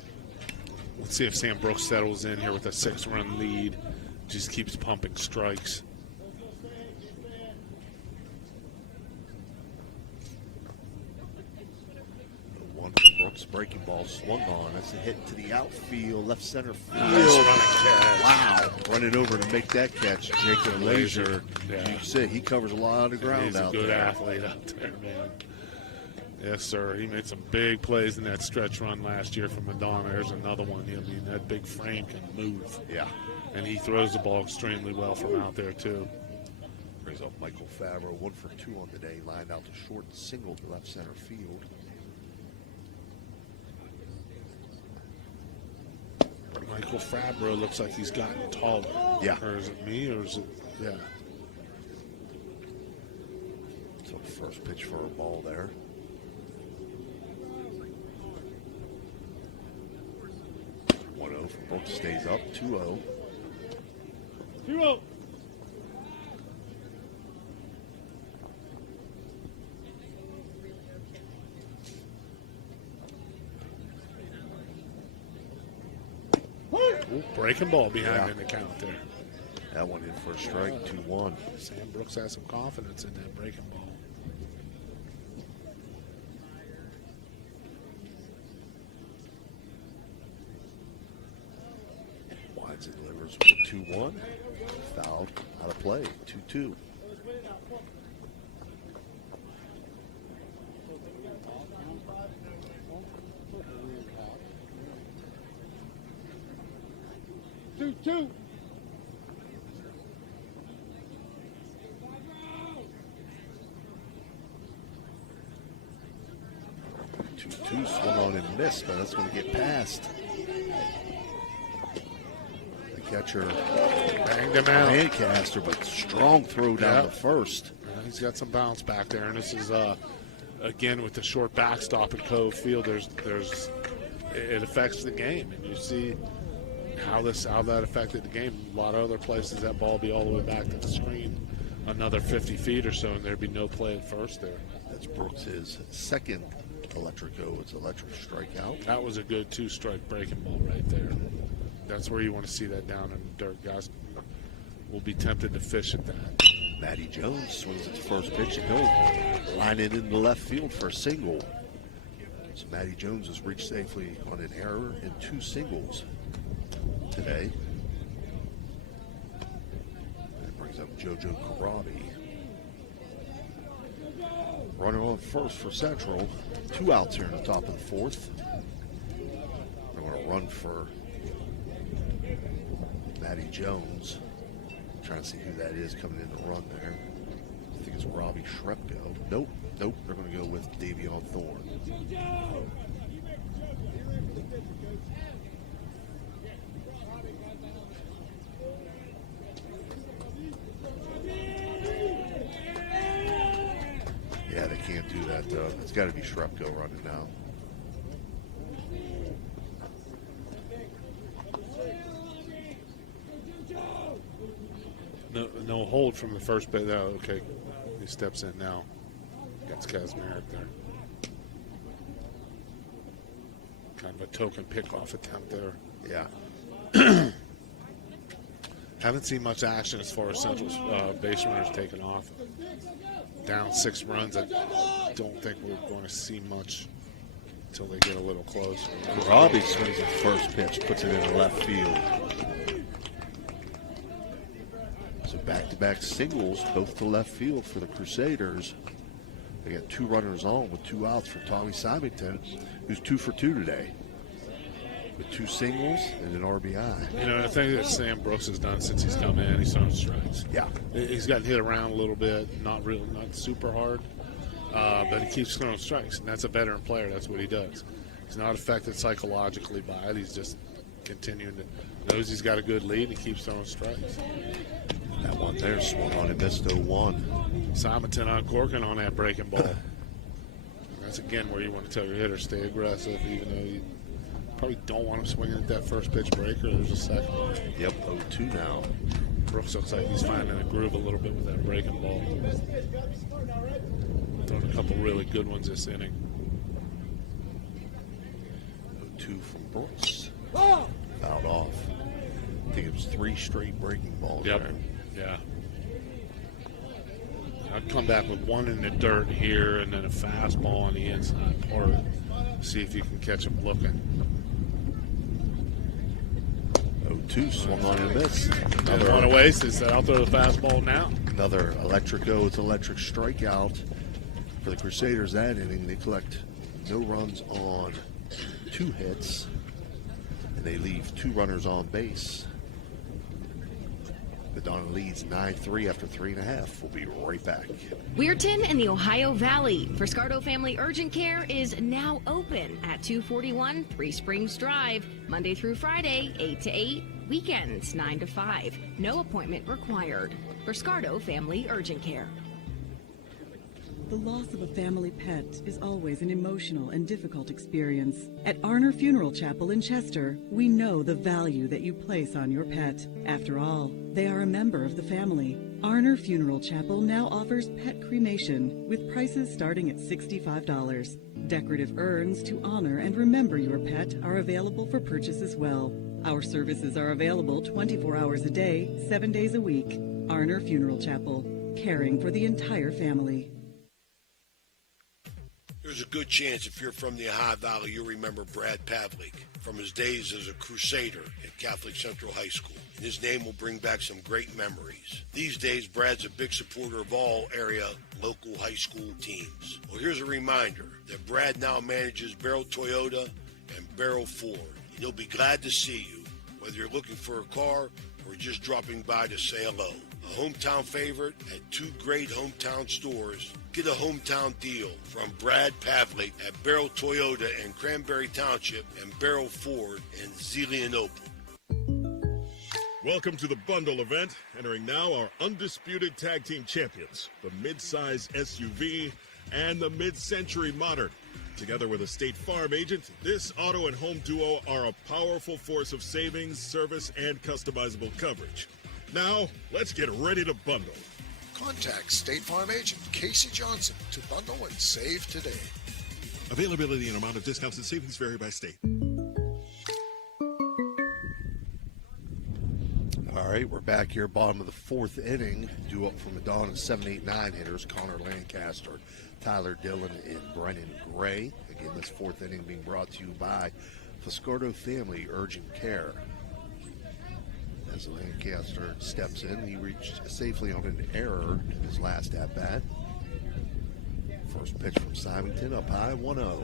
Let's see if Sam Brooks settles in here with a 6-run lead. Just keeps pumping strikes. Brooks breaking ball swung on. That's a hit to the outfield, left center field. Nice running catch. Wow. Running over to make that catch. Jacob Laser. Yeah. You say he covers a lot of ground out there. He's a good athlete out there, man. Yes, sir. He made some big plays in that stretch run last year for Madonna. There's another one. I mean, that big frame can move. Yeah. And he throws the ball extremely well from out there, too. Brings up Michael Favreau, 1 for 2 on the day. Lined out to short and single to left center field. Michael Favreau looks like he's gotten taller. Yeah. Or is it me, or is it, yeah. So first pitch for a ball there. From Brooks stays up, 2-0. 2-0. Ooh, breaking ball behind in the count there. That one in for a strike, 2-1. Sam Brooks has some confidence in that breaking ball. Winds and delivers with 2-1. Fouled out of play, 2-2. Two. 2-2 swung on and missed, but that's going to get past. The catcher banged him out. Lancaster, but strong throw down the first. Yeah, he's got some bounce back there, and this is again with the short backstop at Cove Field. There's it affects the game, and you see how that affected the game. A lot of other places that ball be all the way back to the screen, another 50 feet or so, and there'd be no play at first there. That's Brooks' second it's electric strikeout. That was a good 2-strike breaking ball right there. That's where you want to see that down in the dirt. Guys will be tempted to fish at that. Matty Jones swings its first pitch, and he'll line it into left field for a single. So Matty Jones has reached safely on an error and 2 singles today. That brings up JoJo Karabi. Runner on first for Central. 2 outs here in the top of the 4th. They're going to run for Matty Jones. Trying to see who that is coming in the run there. I think it's Robbie Shrepko. Nope. They're going to go with Davion Thorne. Yeah, they can't do that, though. It's got to be Shrepko running now. No hold from the first base. Oh, okay. He steps in now. Gets Kazmarek there. Kind of a token pickoff attempt there. Yeah. Haven't seen much action as far as Central's base runners taken off. Down 6 runs. I don't think we're going to see much until they get a little closer. Robbie swings the first pitch, puts it in the left field. So back-to-back singles, both to left field for the Crusaders. They got 2 runners on with 2 outs for Tommy Symington, who's 2 for 2 today, with 2 singles and an RBI. You know, the thing that Sam Brooks has done since he's come in, he's thrown strikes. Yeah. He's gotten hit around a little bit, not super hard, but he keeps throwing strikes, and that's a veteran player. That's what he does. He's not affected psychologically by it. He's just continuing to, knows he's got a good lead, and he keeps throwing strikes. That one there swung on and missed 0-1. Simonton uncorking on that breaking ball. That's, again, where you want to tell your hitter, stay aggressive, even though you probably don't want him swinging at that first pitch breaker. There's a second. Yep, 0-2 now. Brooks looks like he's finding a groove a little bit with that breaking ball. Throwing a couple really good ones this inning. 0-2 from Brooks. Fouled off. I think it was 3 straight breaking balls there. Yeah. I'd come back with 1 in the dirt here and then a fastball on the inside part. See if you can catch him looking. 0-2, swung on and missed. Another one away, so he said, I'll throw the fastball now. Another electric strikeout for the Crusaders that inning. They collect no runs on 2 hits, and they leave 2 runners on base. Madonna leads 9-3 after 3.5. We'll be right back. Weirton in the Ohio Valley. Friscardo Family Urgent Care is now open at 241 Three Springs Drive, Monday through Friday, 8 to 8, weekends 9 to 5. No appointment required. Friscardo Family Urgent Care. The loss of a family pet is always an emotional and difficult experience. At Arner Funeral Chapel in Chester, we know the value that you place on your pet. After all, they are a member of the family. Arner Funeral Chapel now offers pet cremation with prices starting at $65. Decorative urns to honor and remember your pet are available for purchase as well. Our services are available 24 hours a day, 7 days a week. Arner Funeral Chapel, caring for the entire family. There's a good chance if you're from the Ohio Valley, you'll remember Brad Pavlik from his days as a Crusader at Catholic Central High School. And his name will bring back some great memories. These days, Brad's a big supporter of all area local high school teams. Well, here's a reminder that Brad now manages Barrel Toyota and Barrel Ford. And he'll be glad to see you, whether you're looking for a car or just dropping by to say hello. A hometown favorite at 2 great hometown stores. Get a hometown deal from Brad Pavlik at Barrel Toyota in Cranberry Township and Barrel Ford in Zelienople. Welcome to the bundle event. Entering now our undisputed tag team champions, the mid-size SUV and the mid-century modern. Together with a State Farm agent, this auto and home duo are a powerful force of savings, service, and customizable coverage. Now, let's get ready to bundle. Contact State Farm agent Casey Johnson to bundle and save today. Availability and amount of discounts and savings vary by state. All right, we're back here, bottom of the fourth inning. Due up from Madonna, 7-8-9 hitters, Connor Lancaster, Tyler Dillon, and Brennan Gray. Again, this fourth inning being brought to you by Fiscardo Family Urgent Care. As Lancaster steps in, he reached safely on an error in his last at-bat. First pitch from Simonton, up high, 1-0.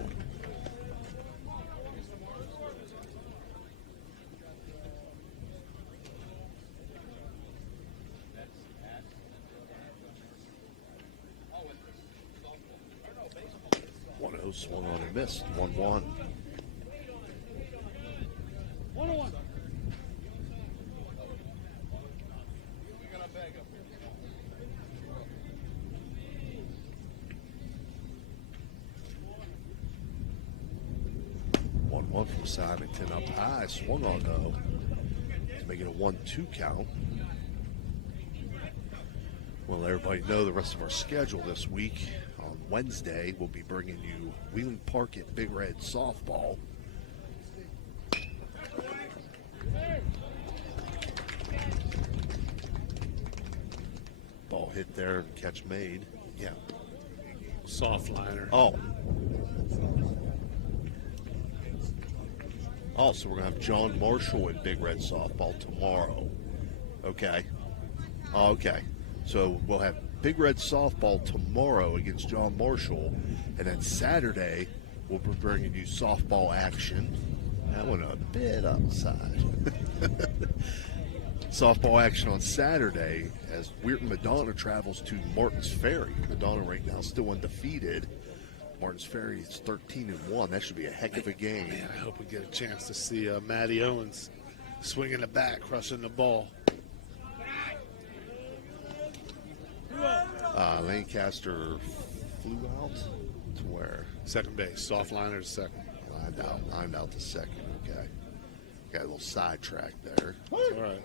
Swung on and missed. 1-1. 1-1. From Simonton up high. Swung on though to make it a 1-2 count. Well, everybody know the rest of our schedule this week. On Wednesday, we'll be bringing you Wheeling Park at Big Red softball. Ball hit there and catch made. Yeah. Soft liner. Oh, so we're going to have John Marshall at Big Red softball tomorrow. Okay. Okay. So we'll have Big Red softball tomorrow against John Marshall, and then Saturday we'll be bringing you softball action. That went a bit upside. Softball action on Saturday as Weirton Madonna travels to Martins Ferry. Madonna right now still undefeated. Martins Ferry is 13-1. That should be a heck of a game. Man, I hope we get a chance to see Matty Owens swinging the bat, crushing the ball. Lancaster flew out to where? Second base. Soft liner to second. Lined out to second. Okay. Got a little sidetrack there. All right.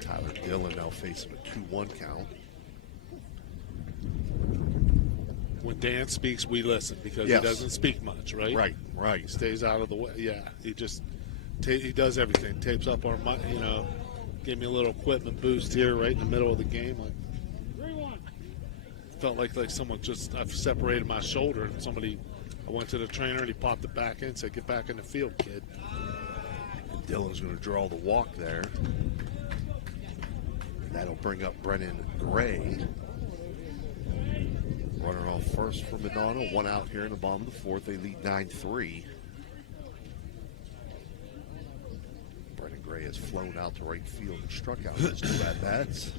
Tyler Dillon now facing a 2-1 count. When Dan speaks, we listen because Yes. he doesn't speak much, right? Right. He stays out of the way. Yeah, he just he does everything. Tapes up our, gave me a little equipment boost here right in the middle of the game. Like, 3-1. felt like someone I've separated my shoulder and I went to the trainer and he popped it back in and said, "Get back in the field, kid." And Dillon's going to draw the walk there. And that'll bring up Brennan Gray. Runner off first for Madonna. One out here in the bottom of the fourth. They lead 9-3. Brennan Gray has flown out to right field and struck out his 2 at-bats.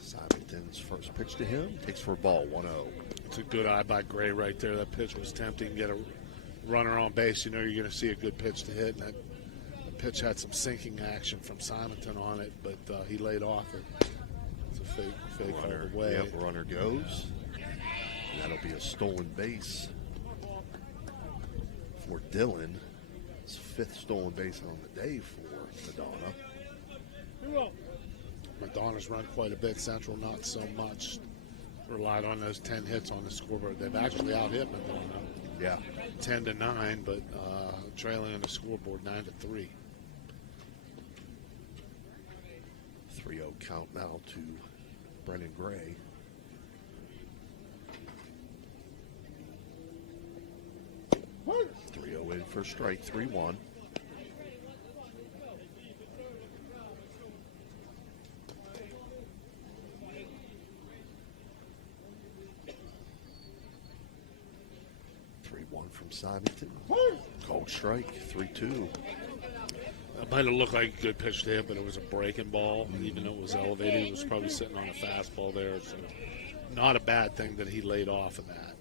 Simonton's first pitch to him. Takes for a ball, 1-0. It's a good eye by Gray right there. That pitch was tempting. Get a runner on base. You know you're going to see a good pitch to hit. And that pitch had some sinking action from Simonton on it, but he laid off it. It's a fake Runner, all the way. yep, runner goes. And that'll be a stolen base for Dillon. His 5th stolen base on the day for Madonna. Madonna's run quite a bit. Central not so much. Relied on those 10 hits on the scoreboard. They've actually out-hit Madonna. Yeah. 10-9, but trailing on the scoreboard 9-3. 3-0 count now to Brennan Gray. Hurt. 3-0 in for strike, 3-1. From Simonton. Cold strike, 3-2. It might have looked like a good pitch to him, but it was a breaking ball. Even though it was elevated, he was probably sitting on a fastball there. So not a bad thing that he laid off of that.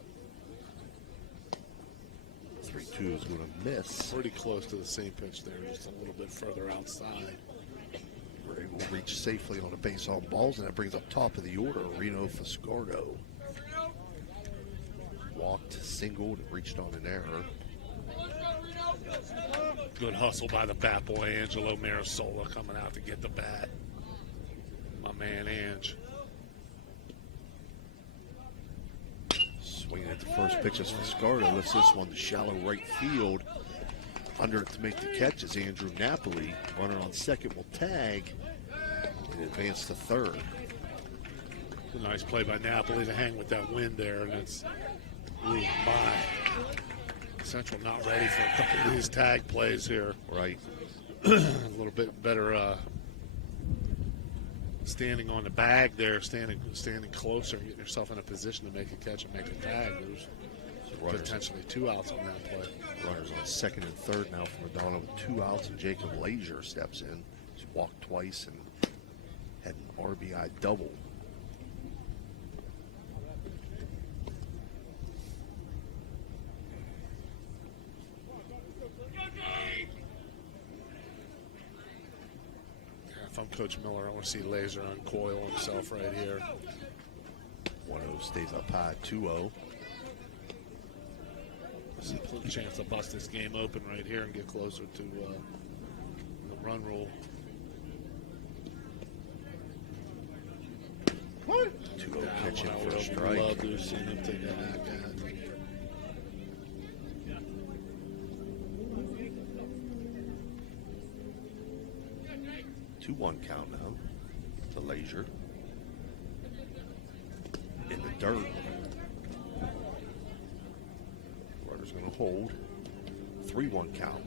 3-2 is going to miss. Pretty close to the same pitch there, just a little bit further outside. Ray will reach safely on a base on balls, and that brings up top of the order Reno Fiscardo. Walked, singled, and reached on an error. Good hustle by the bat boy, Angelo Marasola, coming out to get the bat. My man, Ange. Swinging at the first pitch as Fiscardo lifts this one to shallow right field. Under it to make the catch is Andrew Napoli. Runner on second will tag and advance to third. A nice play by Napoli to hang with that wind there, and it's moving by. Central not ready for a couple of these tag plays here. Right. A little bit better standing on the bag there, standing closer, getting yourself in a position to make a catch and make a tag. There's potentially 2 outs on that play. Runners on second and third now for Madonna with 2 outs, and Jacob Lazier steps in. He's walked twice and had an RBI double. If I'm Coach Miller, I want to see Laser uncoil himself right here. 1-0 stays up high, 2-0. There's a chance to bust this game open right here and get closer to the run rule. 2-0 catch in for a strike. Love to see him take that at bat. 2-1 count now to Lazier. In the dirt. Runner's going to hold. 3-1 count.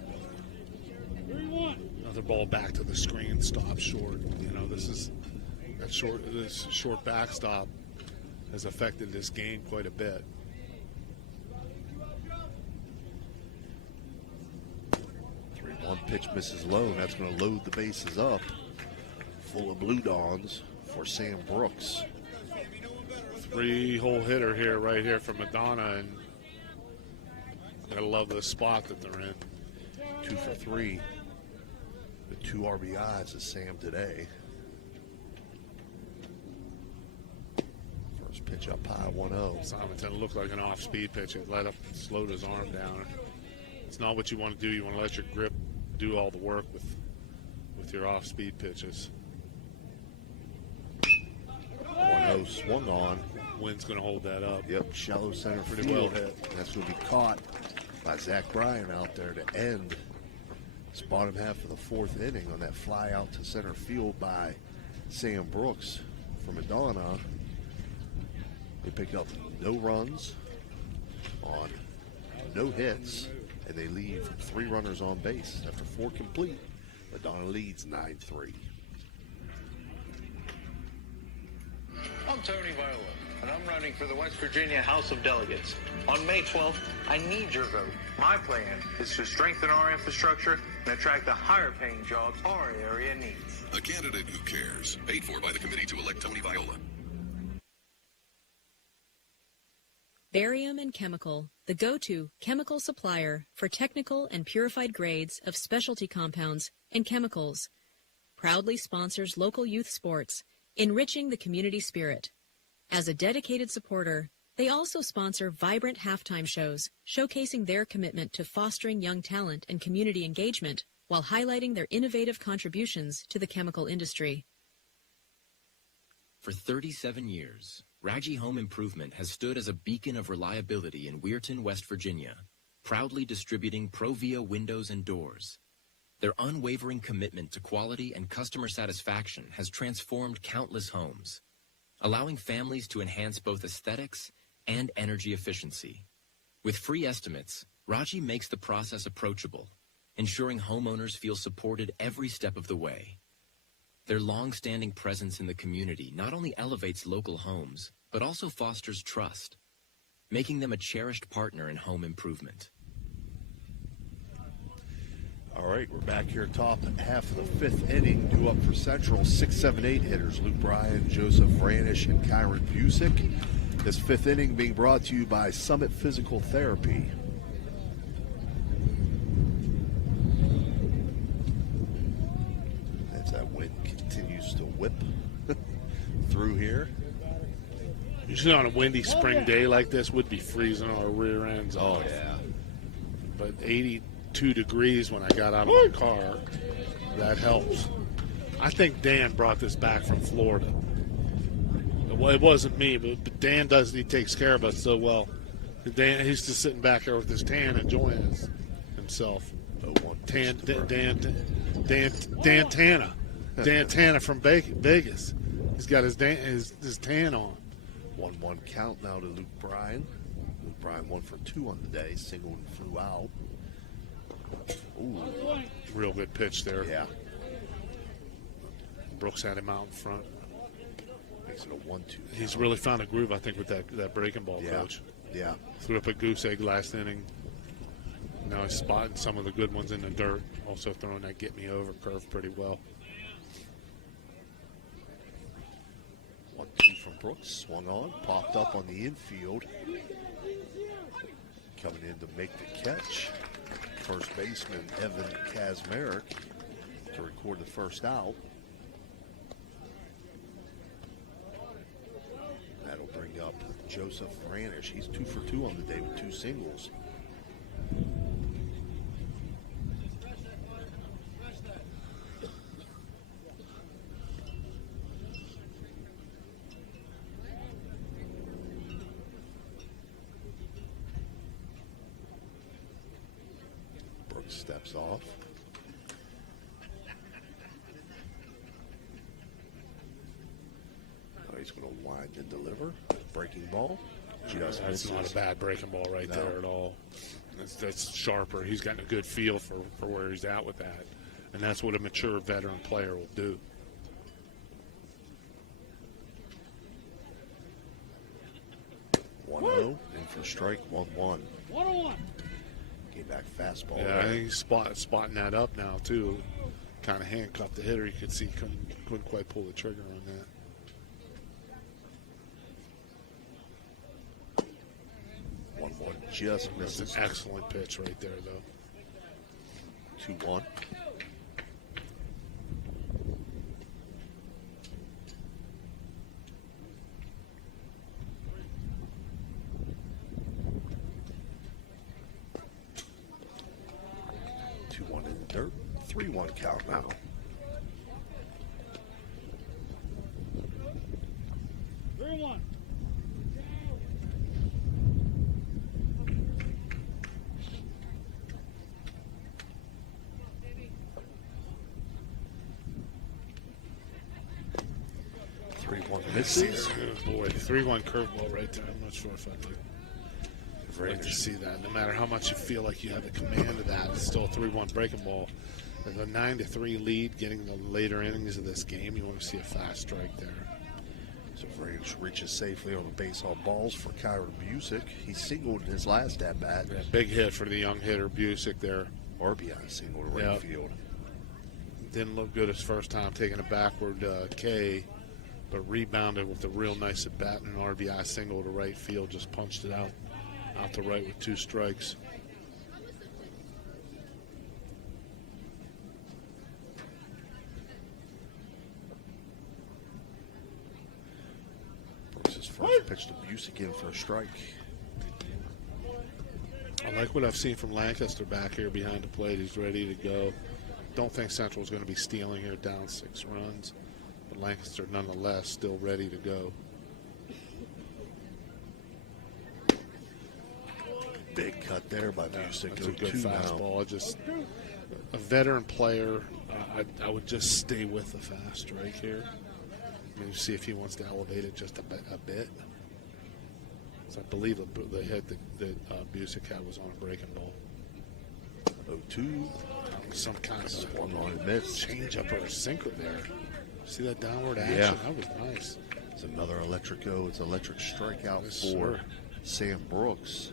Another ball back to the screen, stop short. You know, this short backstop has affected this game quite a bit. One pitch misses low, and that's going to load the bases up. Full of Blue Dawns for Sam Brooks. 3-hole hitter here, right here for Madonna, and gotta love the spot that they're in. 2 for 3. The 2 RBIs is Sam today. First pitch up high, 1-0. Simonton looked like an off-speed pitch. It let up, slowed his arm down. It's not what you want to do. You want to let your grip do all the work with your off-speed pitches. 1-0 swung on. Wind's going to hold that up. Yep, shallow center Pretty field. well hit. That's going to be caught by Zach Bryan out there to end this bottom half of the 4th inning on that fly out to center field by Sam Brooks for Madonna. They pick up no runs on no hits, and they leave 3 runners on base. After 4 complete, Madonna leads 9-3. I'm Tony Viola, and I'm running for the West Virginia House of Delegates. On May 12th, I need your vote. My plan is to strengthen our infrastructure and attract the higher-paying jobs our area needs. A candidate who cares. Paid for by the committee to elect Tony Viola. Barium and Chemical, the go-to chemical supplier for technical and purified grades of specialty compounds and chemicals. Proudly sponsors local youth sports, enriching the community spirit. As a dedicated supporter, they also sponsor vibrant halftime shows, showcasing their commitment to fostering young talent and community engagement while highlighting their innovative contributions to the chemical industry. For 37 years, Raggi Home Improvement has stood as a beacon of reliability in Weirton, West Virginia, proudly distributing Provia windows and doors. Their unwavering commitment to quality and customer satisfaction has transformed countless homes, allowing families to enhance both aesthetics and energy efficiency. With free estimates, Raggi makes the process approachable, ensuring homeowners feel supported every step of the way. Their long-standing presence in the community not only elevates local homes, but also fosters trust, making them a cherished partner in home improvement. All right, we're back here top half of the 5th inning. Due up for Central, 6, 7, 8 hitters. Luke Bryan, Joseph Vranish, and Kyron Busick. This 5th inning being brought to you by Summit Physical Therapy. Usually on a windy spring day like this, would be freezing our rear ends off. Oh, yeah. But 82 degrees when I got out of my car, that helps. I think Dan brought this back from Florida. Well, it wasn't me, but Dan does. He takes care of us so well. Dan, he's just sitting back there with his tan, enjoying himself. Dan Tana from Vegas. He's got his tan on. 1-1 count now to Luke Bryan. Luke Bryan 1 for 2 on the day. Single and flew out. Ooh. Real good pitch there. Yeah. Brooks had him out in front. Makes it a 1-2. He's really found a groove, I think, with that breaking ball, Coach. Yeah. Threw up a goose egg last inning. Now he's spotting some of the good ones in the dirt. Also throwing that get me over curve pretty well. 1-2 from Brooks. Swung on. Popped up on the infield. Coming in to make the catch. First baseman Evan Kazmarek to record the first out. That'll bring up Joseph Ranish. He's 2 for 2 on the day with 2 singles. Brooks steps off. He's going to wind and deliver. Breaking ball. That's not a bad breaking ball right there at all. That's sharper. He's gotten a good feel for where he's at with that. And that's what a mature veteran player will do. In for strike, 1-1. 1-1. Came back fastball. Yeah, I think he's spotting that up now, too. Kind of handcuffed the hitter. You could see couldn't quite pull the trigger on that. 1-1 just misses. That's an excellent pitch right there, though. 2-1. In the dirt. 3-1 count now. Misses. Oh boy, 3-1 curveball right there. I'm not sure if I'd like to see that. No matter how much you feel like you have the command of that, it's still a 3-1 breaking ball. With a 9-3 lead, getting the later innings of this game, you want to see a fast strike there. So Vranish reaches safely on the baseball balls for Kyron Busick. He singled in his last at bat. Yeah, big hit for the young hitter Busick there. RBI single to right field. Didn't look good his first time taking a backward K, but rebounded with a real nice at bat and an RBI single to right field. Just punched it out to right with 2 strikes. Brooks' first pitch to Busick in for a strike. I like what I've seen from Lancaster back here behind the plate. He's ready to go. Don't think Central's going to be stealing here, down 6 runs. But Lancaster, nonetheless, still ready to go. Big cut there by Busick. That's a good fastball. Just a veteran player, I would just stay with the fast strike here. Maybe see if he wants to elevate it just a bit. So I believe the hit that Busick had was on a breaking ball. 0-2. Some kind of swung on and missed. Change up or a sinker there. See that downward action? Yeah. That was nice. It's another electric go. It's electric strikeout for Sam Brooks.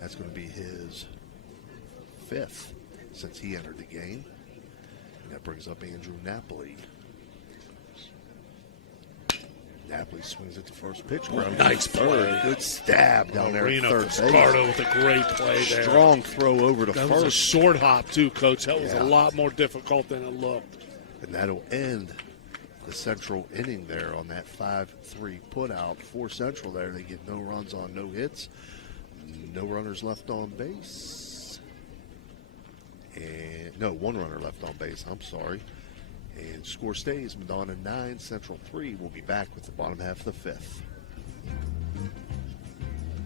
That's going to be his 5th since he entered the game. And that brings up Andrew Napoli. Napoli swings at the first pitch. Nice play. Good stab down there at third base. Scardo with a great play there. Strong throw over to that first. That was a short hop, too, Coach. That was a lot more difficult than it looked. And that'll end the Central inning there on that 5-3 putout for Central there. They get no runs on no hits, no runners left on base. And no, one runner left on base, I'm sorry. And score stays, Madonna 9, Central 3. We'll be back with the bottom half of the fifth.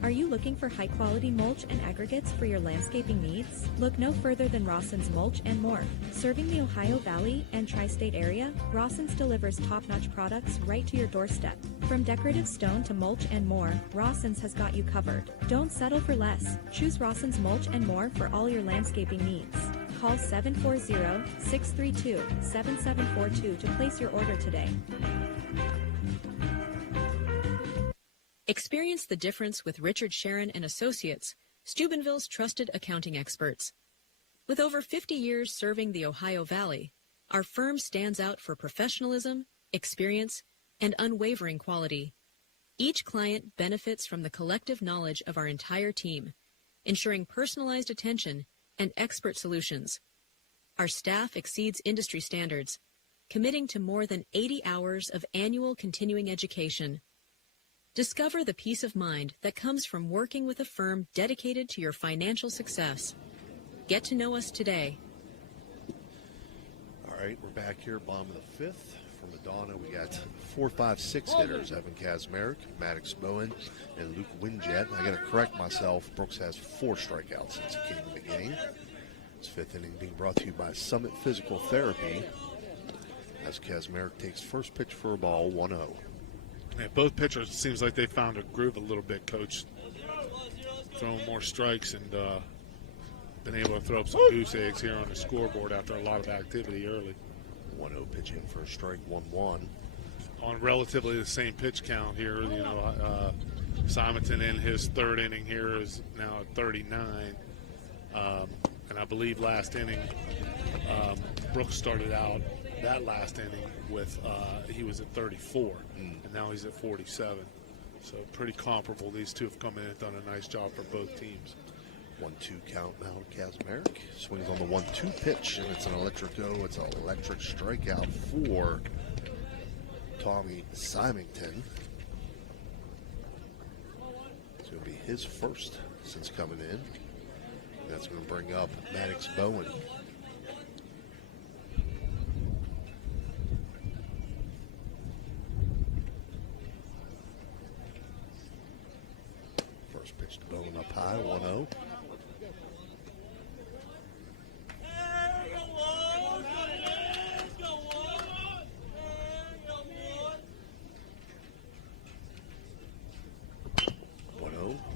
Are you looking for high-quality mulch and aggregates for your landscaping needs? Look no further than Rawson's Mulch and More. Serving the Ohio Valley and tri-state area, Rawson's delivers top-notch products right to your doorstep. From decorative stone to mulch and more, Rawson's has got you covered. Don't settle for less. Choose Rawson's Mulch and More for all your landscaping needs. Call 740-632-7742 to place your order today. Experience the difference with Richard Sharon and Associates, Steubenville's trusted accounting experts. With over 50 years serving the Ohio Valley, our firm stands out for professionalism, experience, and unwavering quality. Each client benefits from the collective knowledge of our entire team, ensuring personalized attention and expert solutions. Our staff exceeds industry standards, committing to more than 80 hours of annual continuing education. Discover the peace of mind that comes from working with a firm dedicated to your financial success. Get to know us today. All right, we're back here, bottom of the fifth. For Madonna, we got 4, 5, 6 hitters. Evan Kazmarek, Maddox Bowen, and Luke Winjet. I got to correct myself. Brooks has 4 strikeouts since he came to the game. This fifth inning being brought to you by Summit Physical Therapy. As Kazmarek takes first pitch for a ball, 1-0. Yeah, both pitchers, it seems like they found a groove a little bit, Coach. Throwing more strikes and been able to throw up some goose eggs here on the scoreboard after a lot of activity early. 1-0 pitch in for a strike, 1-1. On relatively the same pitch count here, you know, Simonton in his third inning here is now at 39. And I believe last inning, Brooks started out that last inning with, he was at 34, and now he's at 47. So pretty comparable. These two have come in and done a nice job for both teams. 1-2 count now to Kazmarek. Swings on the 1-2 pitch, and it's an electric go. It's an electric strikeout for Tommy Symington. It's going to be his first since coming in. That's going to bring up Maddox Bowen. First pitch to Bowen up high, 1-0.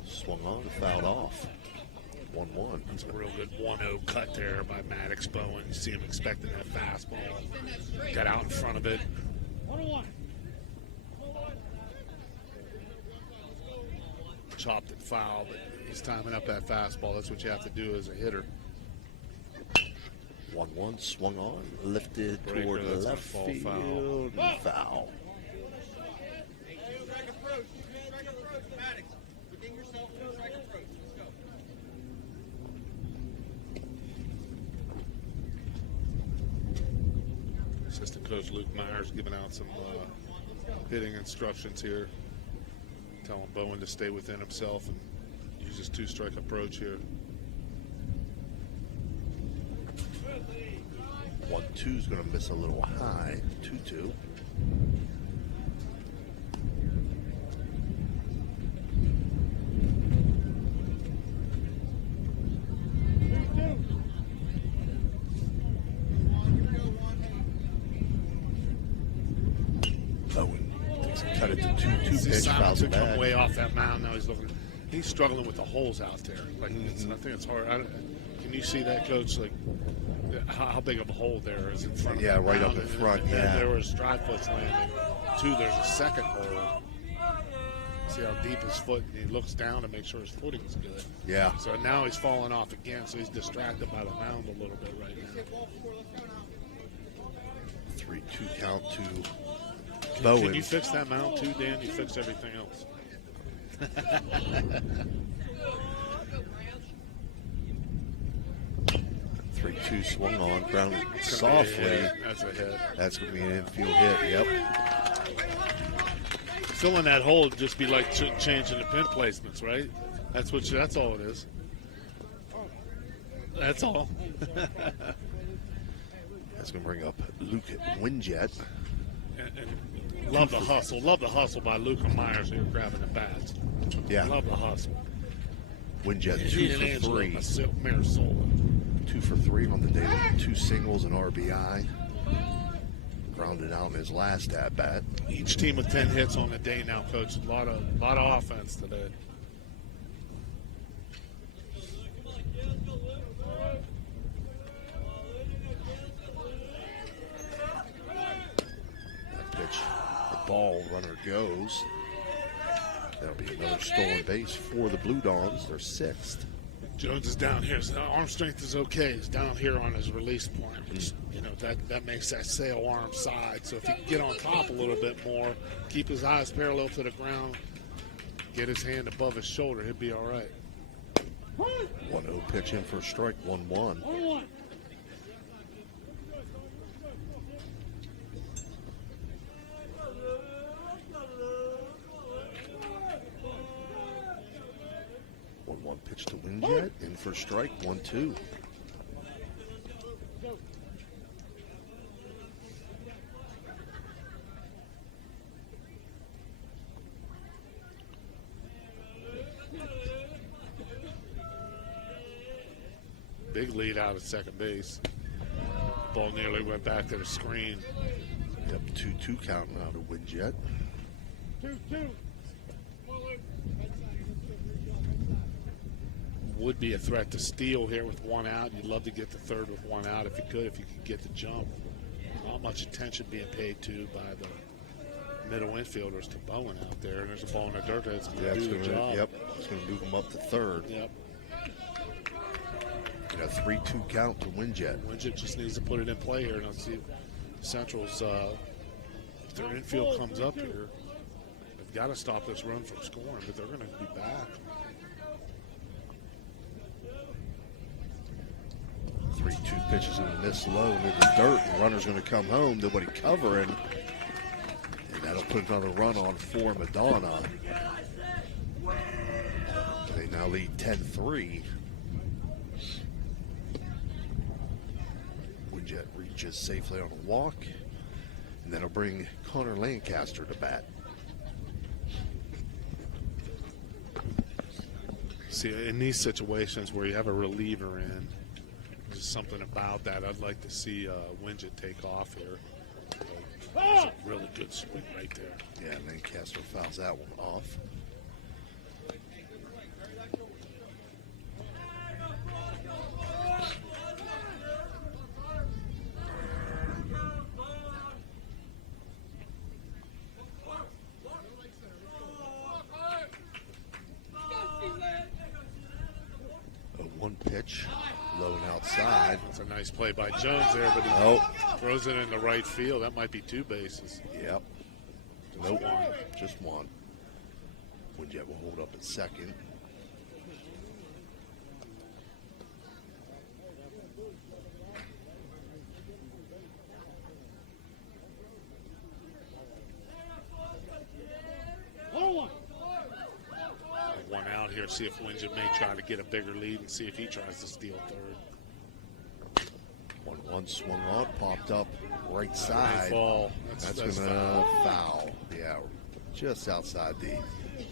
Swung on, fouled off. 1-1. That's a real good 1-0 cut there by Maddox Bowen. You see him expecting that fastball. Got out in front of it. 1-1. Chopped it foul, but he's timing up that fastball. That's what you have to do as a hitter. 1-1, swung on, lifted Breaker, toward the that's left gonna field, fall and foul. Assistant Coach Luke Myers giving out some hitting instructions here. Telling Bowen to stay within himself and use his 2-strike approach here. 1-2 is going to miss a little high. 2-2. Bowen takes a cut at the 2-2 pitch. Fouls it back. Come way off that mound. Now he's struggling with the holes out there. Like I think it's hard. Can you see that, Coach? Like how big of a hole there is in front of Yeah, the right mound. up in front. And Yeah. there was Dryfoot's landing. 2, there's a second hole. See how deep his foot, he looks down to make sure his footing's good. Yeah. So now he's falling off again, so he's distracted by the mound a little bit right now. 3-2 count to Bowen. Can you fix that mound too, Dan? You fix everything else. 3-2 2-2 swung on, grounded softly. That's a hit. That's going to be an infield hit, yep. Filling that hole would just be like changing the pin placements, right? That's all it is. That's all. That's going to bring up Luke Winjet. And love the hustle. Love the hustle by Luca Myers here grabbing the bats. Yeah. Love the hustle. Winjet 2 for 3. Marisol. 2 for 3 on the day. 2 singles and RBI. Grounded out in his last at bat. Each team with 10 hits on the day now, Coach. A lot of offense today. Pitch, the ball, runner goes. That'll be another stolen base for the Blue Dons. They're 6th. Jones is down here. His arm strength is okay. He's down here on his release point, which, that makes that sail arm side. So if he can get on top a little bit more, keep his eyes parallel to the ground, get his hand above his shoulder, he'll be all right. 1-0 pitch in for a strike, 1-1. Pitch to Winjet, in for strike, 1-2. Big lead out at second base. Ball nearly went back to the screen. Yep, 2-2 counting out of Winjet. 2-2. Would be a threat to steal here with 1 out. You'd love to get the third with 1 out if you could get the jump. Not much attention being paid to by the middle infielders to Bowen out there. And there's a ball in the dirt that's going to do the job. Yep, it's going to move him up to third. Yep. A 3-2 count to Winjet. Winjet just needs to put it in play here. Now see if Central's if their infield comes up here, they've got to stop this run from scoring, but they're going to be back. 3-2 pitches in this low into the dirt. The runner's going to come home. Nobody covering. And that'll put another run on for Madonna. They now lead 10-3. Winjet reaches safely on a walk. And that'll bring Connor Lancaster to bat. See, in these situations where you have a reliever in, there's something about that. I'd like to see Winjet take off here. That's a really good swing right there. Yeah, Lancaster fouls that one off. One pitch, low and outside. That's a nice play by Jones there, but he throws it in the right field. That might be 2 bases. Yep. Nope, just 1. Winjet will hold up at second. One out here, see if Winjet may try to get a bigger lead and see if he tries to steal third. 1-1 swung on, popped up right side. That's going to foul. Yeah, just outside the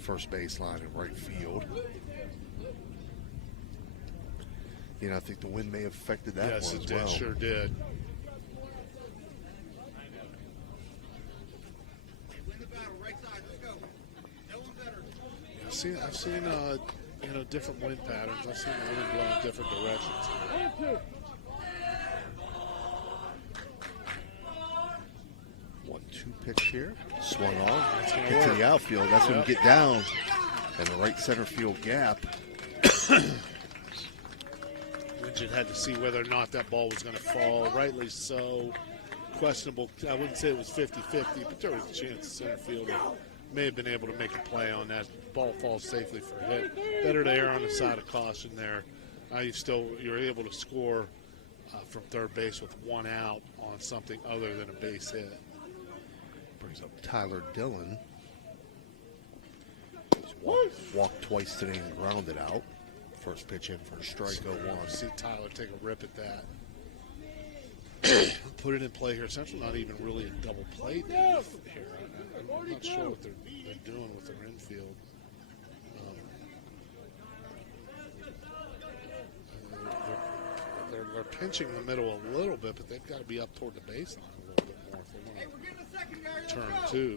first baseline in right field. I think the wind may have affected that one as well. Yes, it sure did. I've seen different wind patterns. I've seen the wind blow in different directions. 1-2 pitch here. Swung on. Hit to the outfield. That's when you get down in the right center field gap. Winget had to see whether or not that ball was going to fall. Rightly so. Questionable. I wouldn't say it was 50-50, but there was a chance the center fielder may have been able to make a play on that. Ball falls safely for a hit. Better to err on the side of caution there. You're able to score from third base with one out on something other than a base hit. Brings up Tyler Dillon. He's walked twice today and grounded out. First pitch in for a strike 0-1. See Tyler take a rip at that. Put it in play here. Central not even really a double play here. I'm not sure what they're doing with their infield. They're pinching the middle a little bit, but they've got to be up toward the baseline a little bit more if they want to turn two.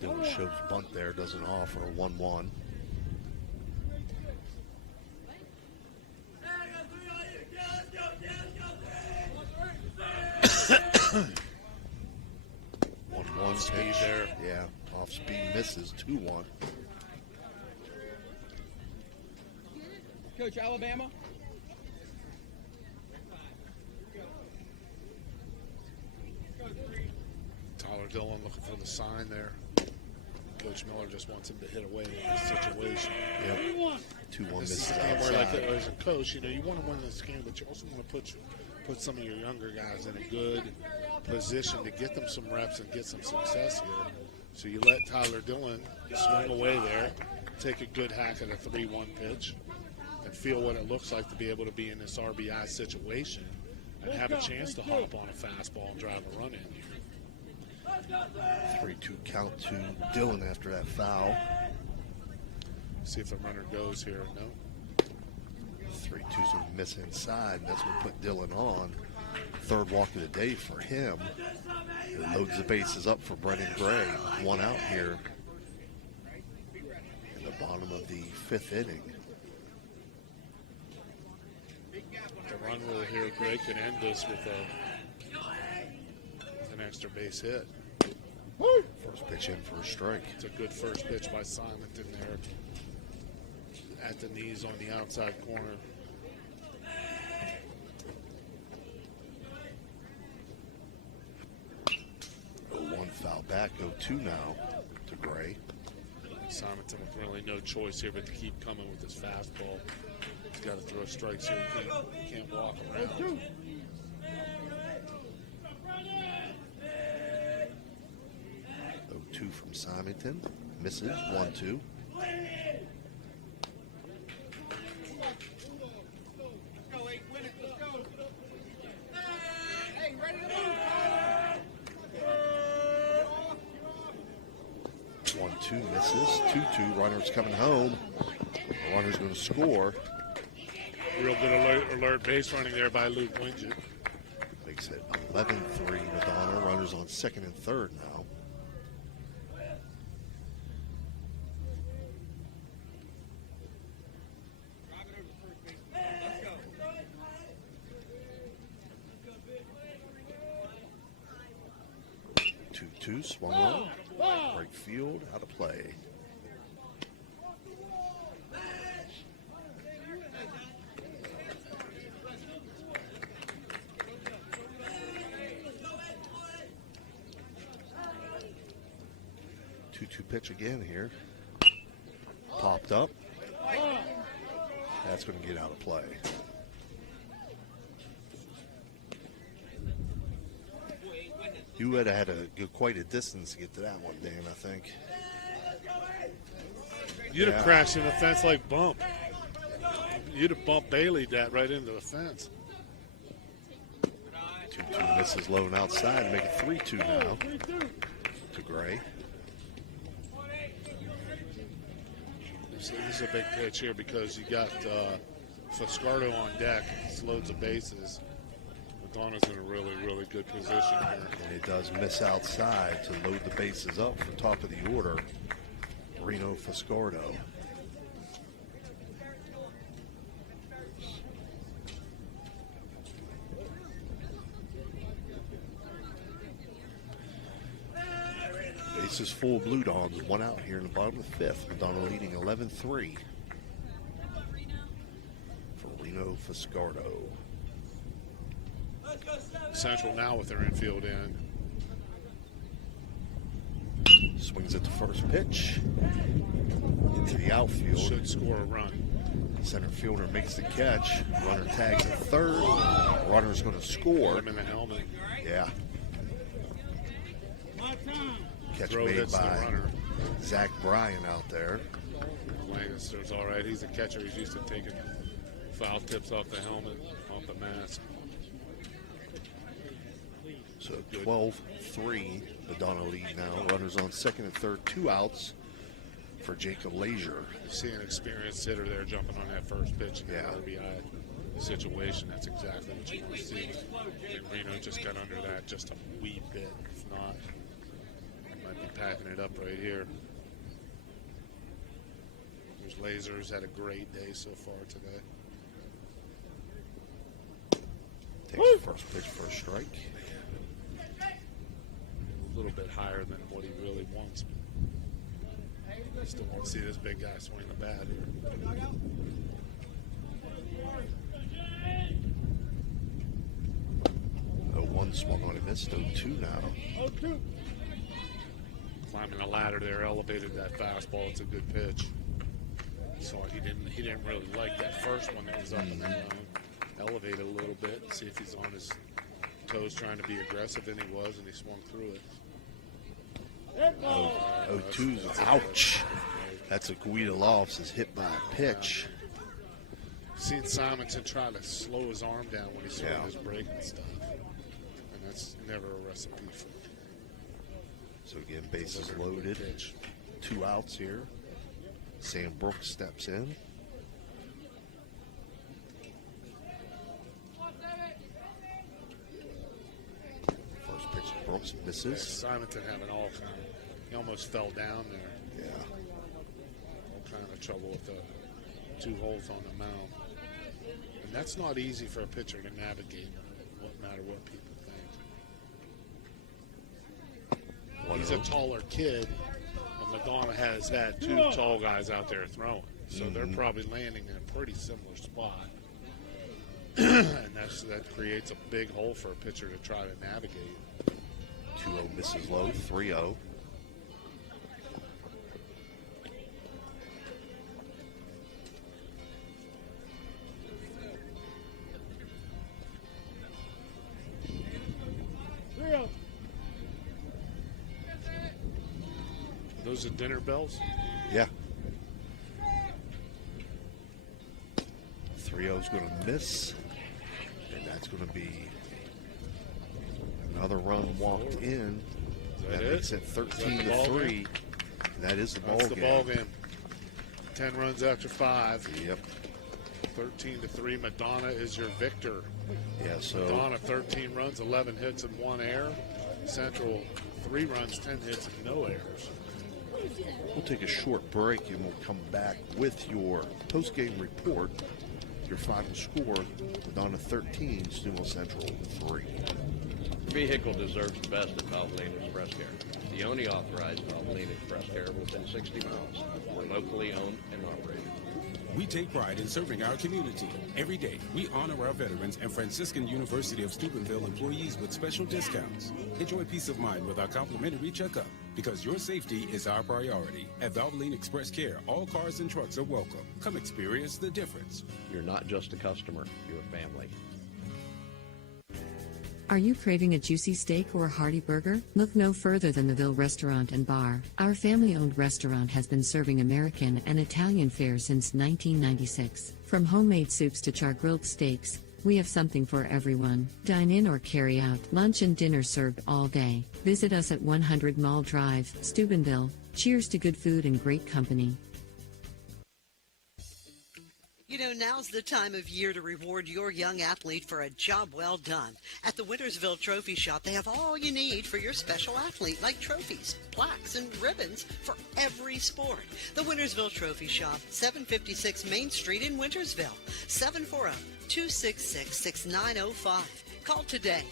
Dillon shows bunt there, doesn't offer a 1-1. One speed there. Yeah, off speed misses 2-1. Coach, Alabama. Tyler Dillon looking for the sign there. Coach Miller just wants him to hit away in this situation. Yep. 2-1 This is misses a game where, outside. like, as a coach, you know, you want to win this game, but you also want to put some of your younger guys in a good position to get them some reps and get some success here. So you let Tyler Dillon swing away there, take a good hack at a 3-1 pitch, and feel what it looks like to be able to be in this RBI situation and have a chance to hop on a fastball and drive a run in here. 3-2 count to Dillon after that foul. See if the runner goes here. No. 3-2's a miss inside, and that's what put Dillon on. Third walk of the day for him. It loads the bases up for Brennan Gray. One out here in the bottom of the 5th inning. The run rule here, Gray can end this with an extra base hit. First pitch in for a strike. It's a good first pitch by Simonton there at the knees on the outside corner. One foul back, 0-2 now to Gray. Simonton with really no choice here but to keep coming with his fastball. He's got to throw strikes here. He can't walk around. 0-2 from Simonton. Misses, 1-2. Hey, ready to move, 1-2 misses. 2-2. Runner's coming home. The runner's going to score. Real good alert base running there by Luke Wingett. Makes it 11-3. Madonna. Runners on second and third now. Two swung on. Right field, out of play. Two pitch again here. Popped up. That's going to get out of play. You would have had to go quite a distance to get to that one, Dan, I think. You'd have crashed in a fence like bump. You'd have bumped Bailey that right into the fence. 2-2 misses low and outside, make it 3-2 now to Gray. This is a big pitch here because you got Foscardo on deck. It's loads of bases. Madonna's in a really, really good position here. And it does miss outside to load the bases up for top of the order. Reno Foscardo. Bases full, Blue Dogs. One out here in the bottom of the 5th. Madonna leading 11-3 for Reno Foscardo. Central now with their infield in. Swings at the first pitch. Into the outfield. Should score a run. Center fielder makes the catch. Runner tags at third. Runner's going to score. Him in the helmet. Yeah. Catch Throw made hits the by runner. Zach Bryan out there. Lancaster's all right. He's a catcher. He's used to taking foul tips off the helmet, off the mask. So 12-3, Madonna lead now. Runners on second and third, 2 outs for Jacob Leisure. You see an experienced hitter there jumping on that first pitch in the RBI situation. That's exactly what you want to see. And Reno just got under that just a wee bit. If not, he might be packing it up right here. There's Lasers, had a great day so far today. Takes the first pitch for a strike. A little bit higher than what he really wants. I still want to see this big guy swing the bat here. One swung on, he missed. 0-2 now. Climbing the ladder there, elevated that fastball. It's a good pitch. So he didn't really like that first one that was up and then elevate it a little bit, see if he's on his toes trying to be aggressive, and he was, and he swung through it. 0-2's ouch. That's a Guida Lofts is hit by a pitch. Seen Simonson try to slow his arm down when he's throwing his break and stuff. And that's never a recipe for. So again, bases loaded. 2 outs here. Sam Brooks steps in. First pitch to Brooks misses. Yeah, Simonton having all kind of, he almost fell down there. Yeah. All kind of trouble with the 2 holes on the mound. And that's not easy for a pitcher to navigate, no matter what people think. He's a taller kid. Madonna has had 2 tall guys out there throwing, so they're probably landing in a pretty similar spot. And that creates a big hole for a pitcher to try to navigate. 2-0 misses low, 3-0. Those are dinner bells? Yeah. 3-0's going to miss. And that's going to be another run walked in. That makes it 13-3. That is the ball game. That's the ball game. 10 runs after 5. Yep. 13-3. Madonna is your victor. Yeah, so Madonna 13 runs, 11 hits, and 1 error. Central 3 runs, 10 hits, and no errors. We'll take a short break and we'll come back with your post-game report. Your final score, Madonna 13, Steubenville Central 3. Your vehicle deserves the best at Valvoline Express Care. The only authorized Valvoline Express Care within 60 miles. We're locally owned and operated. We take pride in serving our community. Every day, we honor our veterans and Franciscan University of Steubenville employees with special discounts. Enjoy peace of mind with our complimentary checkup, because your safety is our priority. At Valvoline Express Care, all cars and trucks are welcome. Come experience the difference. You're not just a customer, you're a family. Are you craving a juicy steak or a hearty burger? Look no further than the Ville Restaurant and Bar. Our family-owned restaurant has been serving American and Italian fare since 1996. From homemade soups to char-grilled steaks, we have something for everyone. Dine in or carry out. Lunch and dinner served all day. Visit us at 100 Mall Drive, Steubenville. Cheers to good food and great company. You know, now's the time of year to reward your young athlete for a job well done. At the Wintersville Trophy Shop, they have all you need for your special athlete, like trophies, plaques, and ribbons for every sport. The Wintersville Trophy Shop, 756 Main Street in Wintersville, 740-266-6905. Call today.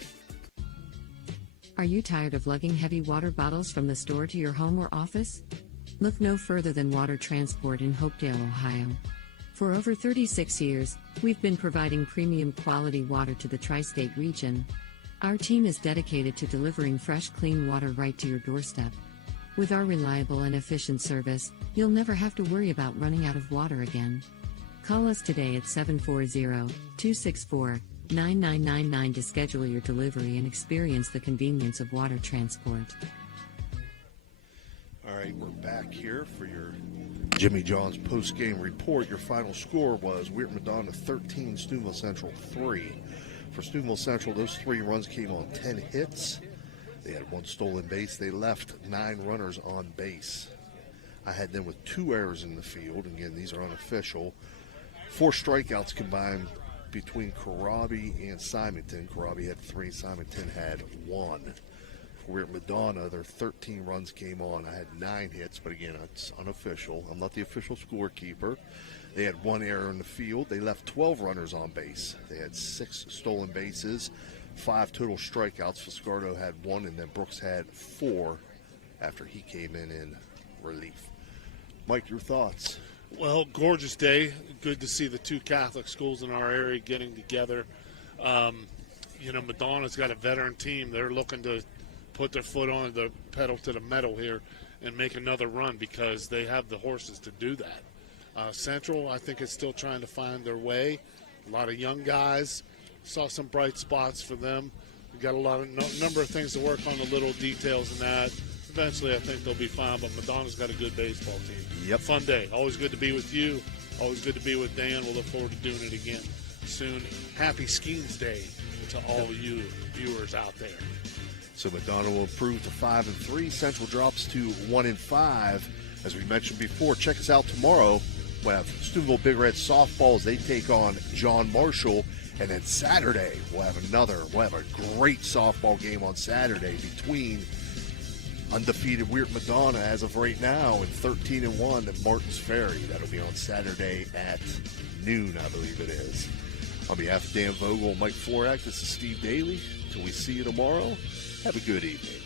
Are you tired of lugging heavy water bottles from the store to your home or office? Look no further than Water Transport in Hopedale, Ohio. For over 36 years, we've been providing premium quality water to the tri-state region. Our team is dedicated to delivering fresh, clean water right to your doorstep. With our reliable and efficient service, you'll never have to worry about running out of water again. Call us today at 740-264-9999 to schedule your delivery and experience the convenience of water transport. All right, we're back here for your Jimmy John's post-game report. Your final score was Weirton Madonna 13, Steubenville Central 3. For Steubenville Central, those 3 runs came on 10 hits. They had 1 stolen base. They left 9 runners on base. I had them with 2 errors in the field. Again, these are unofficial. 4 strikeouts combined between Karabi and Simonton. Karabi had 3, Simonton had 1. For Madonna, their 13 runs came on. I had 9 hits, but again, it's unofficial. I'm not the official scorekeeper. They had 1 error in the field. They left 12 runners on base. They had 6 stolen bases, 5 total strikeouts. Fiscardo had 1, and then Brooks had 4 after he came in relief. Mike, your thoughts? Well, gorgeous day. Good to see the 2 Catholic schools in our area getting together. Madonna's got a veteran team. They're looking to put their foot on the pedal to the metal here and make another run because they have the horses to do that. Central, I think, is still trying to find their way. A lot of young guys. Saw some bright spots for them. We've got a number of things to work on, the little details in that. Eventually, I think they'll be fine, but Madonna's got a good baseball team. Yep. Fun day. Always good to be with you. Always good to be with Dan. We'll look forward to doing it again soon. Happy Skeens Day to all you viewers out there. So Madonna will improve to 5-3. Central drops to 1-5. As we mentioned before, check us out tomorrow. We'll have Steubenville Big Red softball as they take on John Marshall. And then Saturday, we'll have a great softball game on Saturday between undefeated Weirton Madonna as of right now and 13-1 at Martins Ferry. That'll be on Saturday at noon, I believe it is. On behalf of Dan Vogel and Mike Florak, this is Steve Daly. Till we see you tomorrow, have a good evening.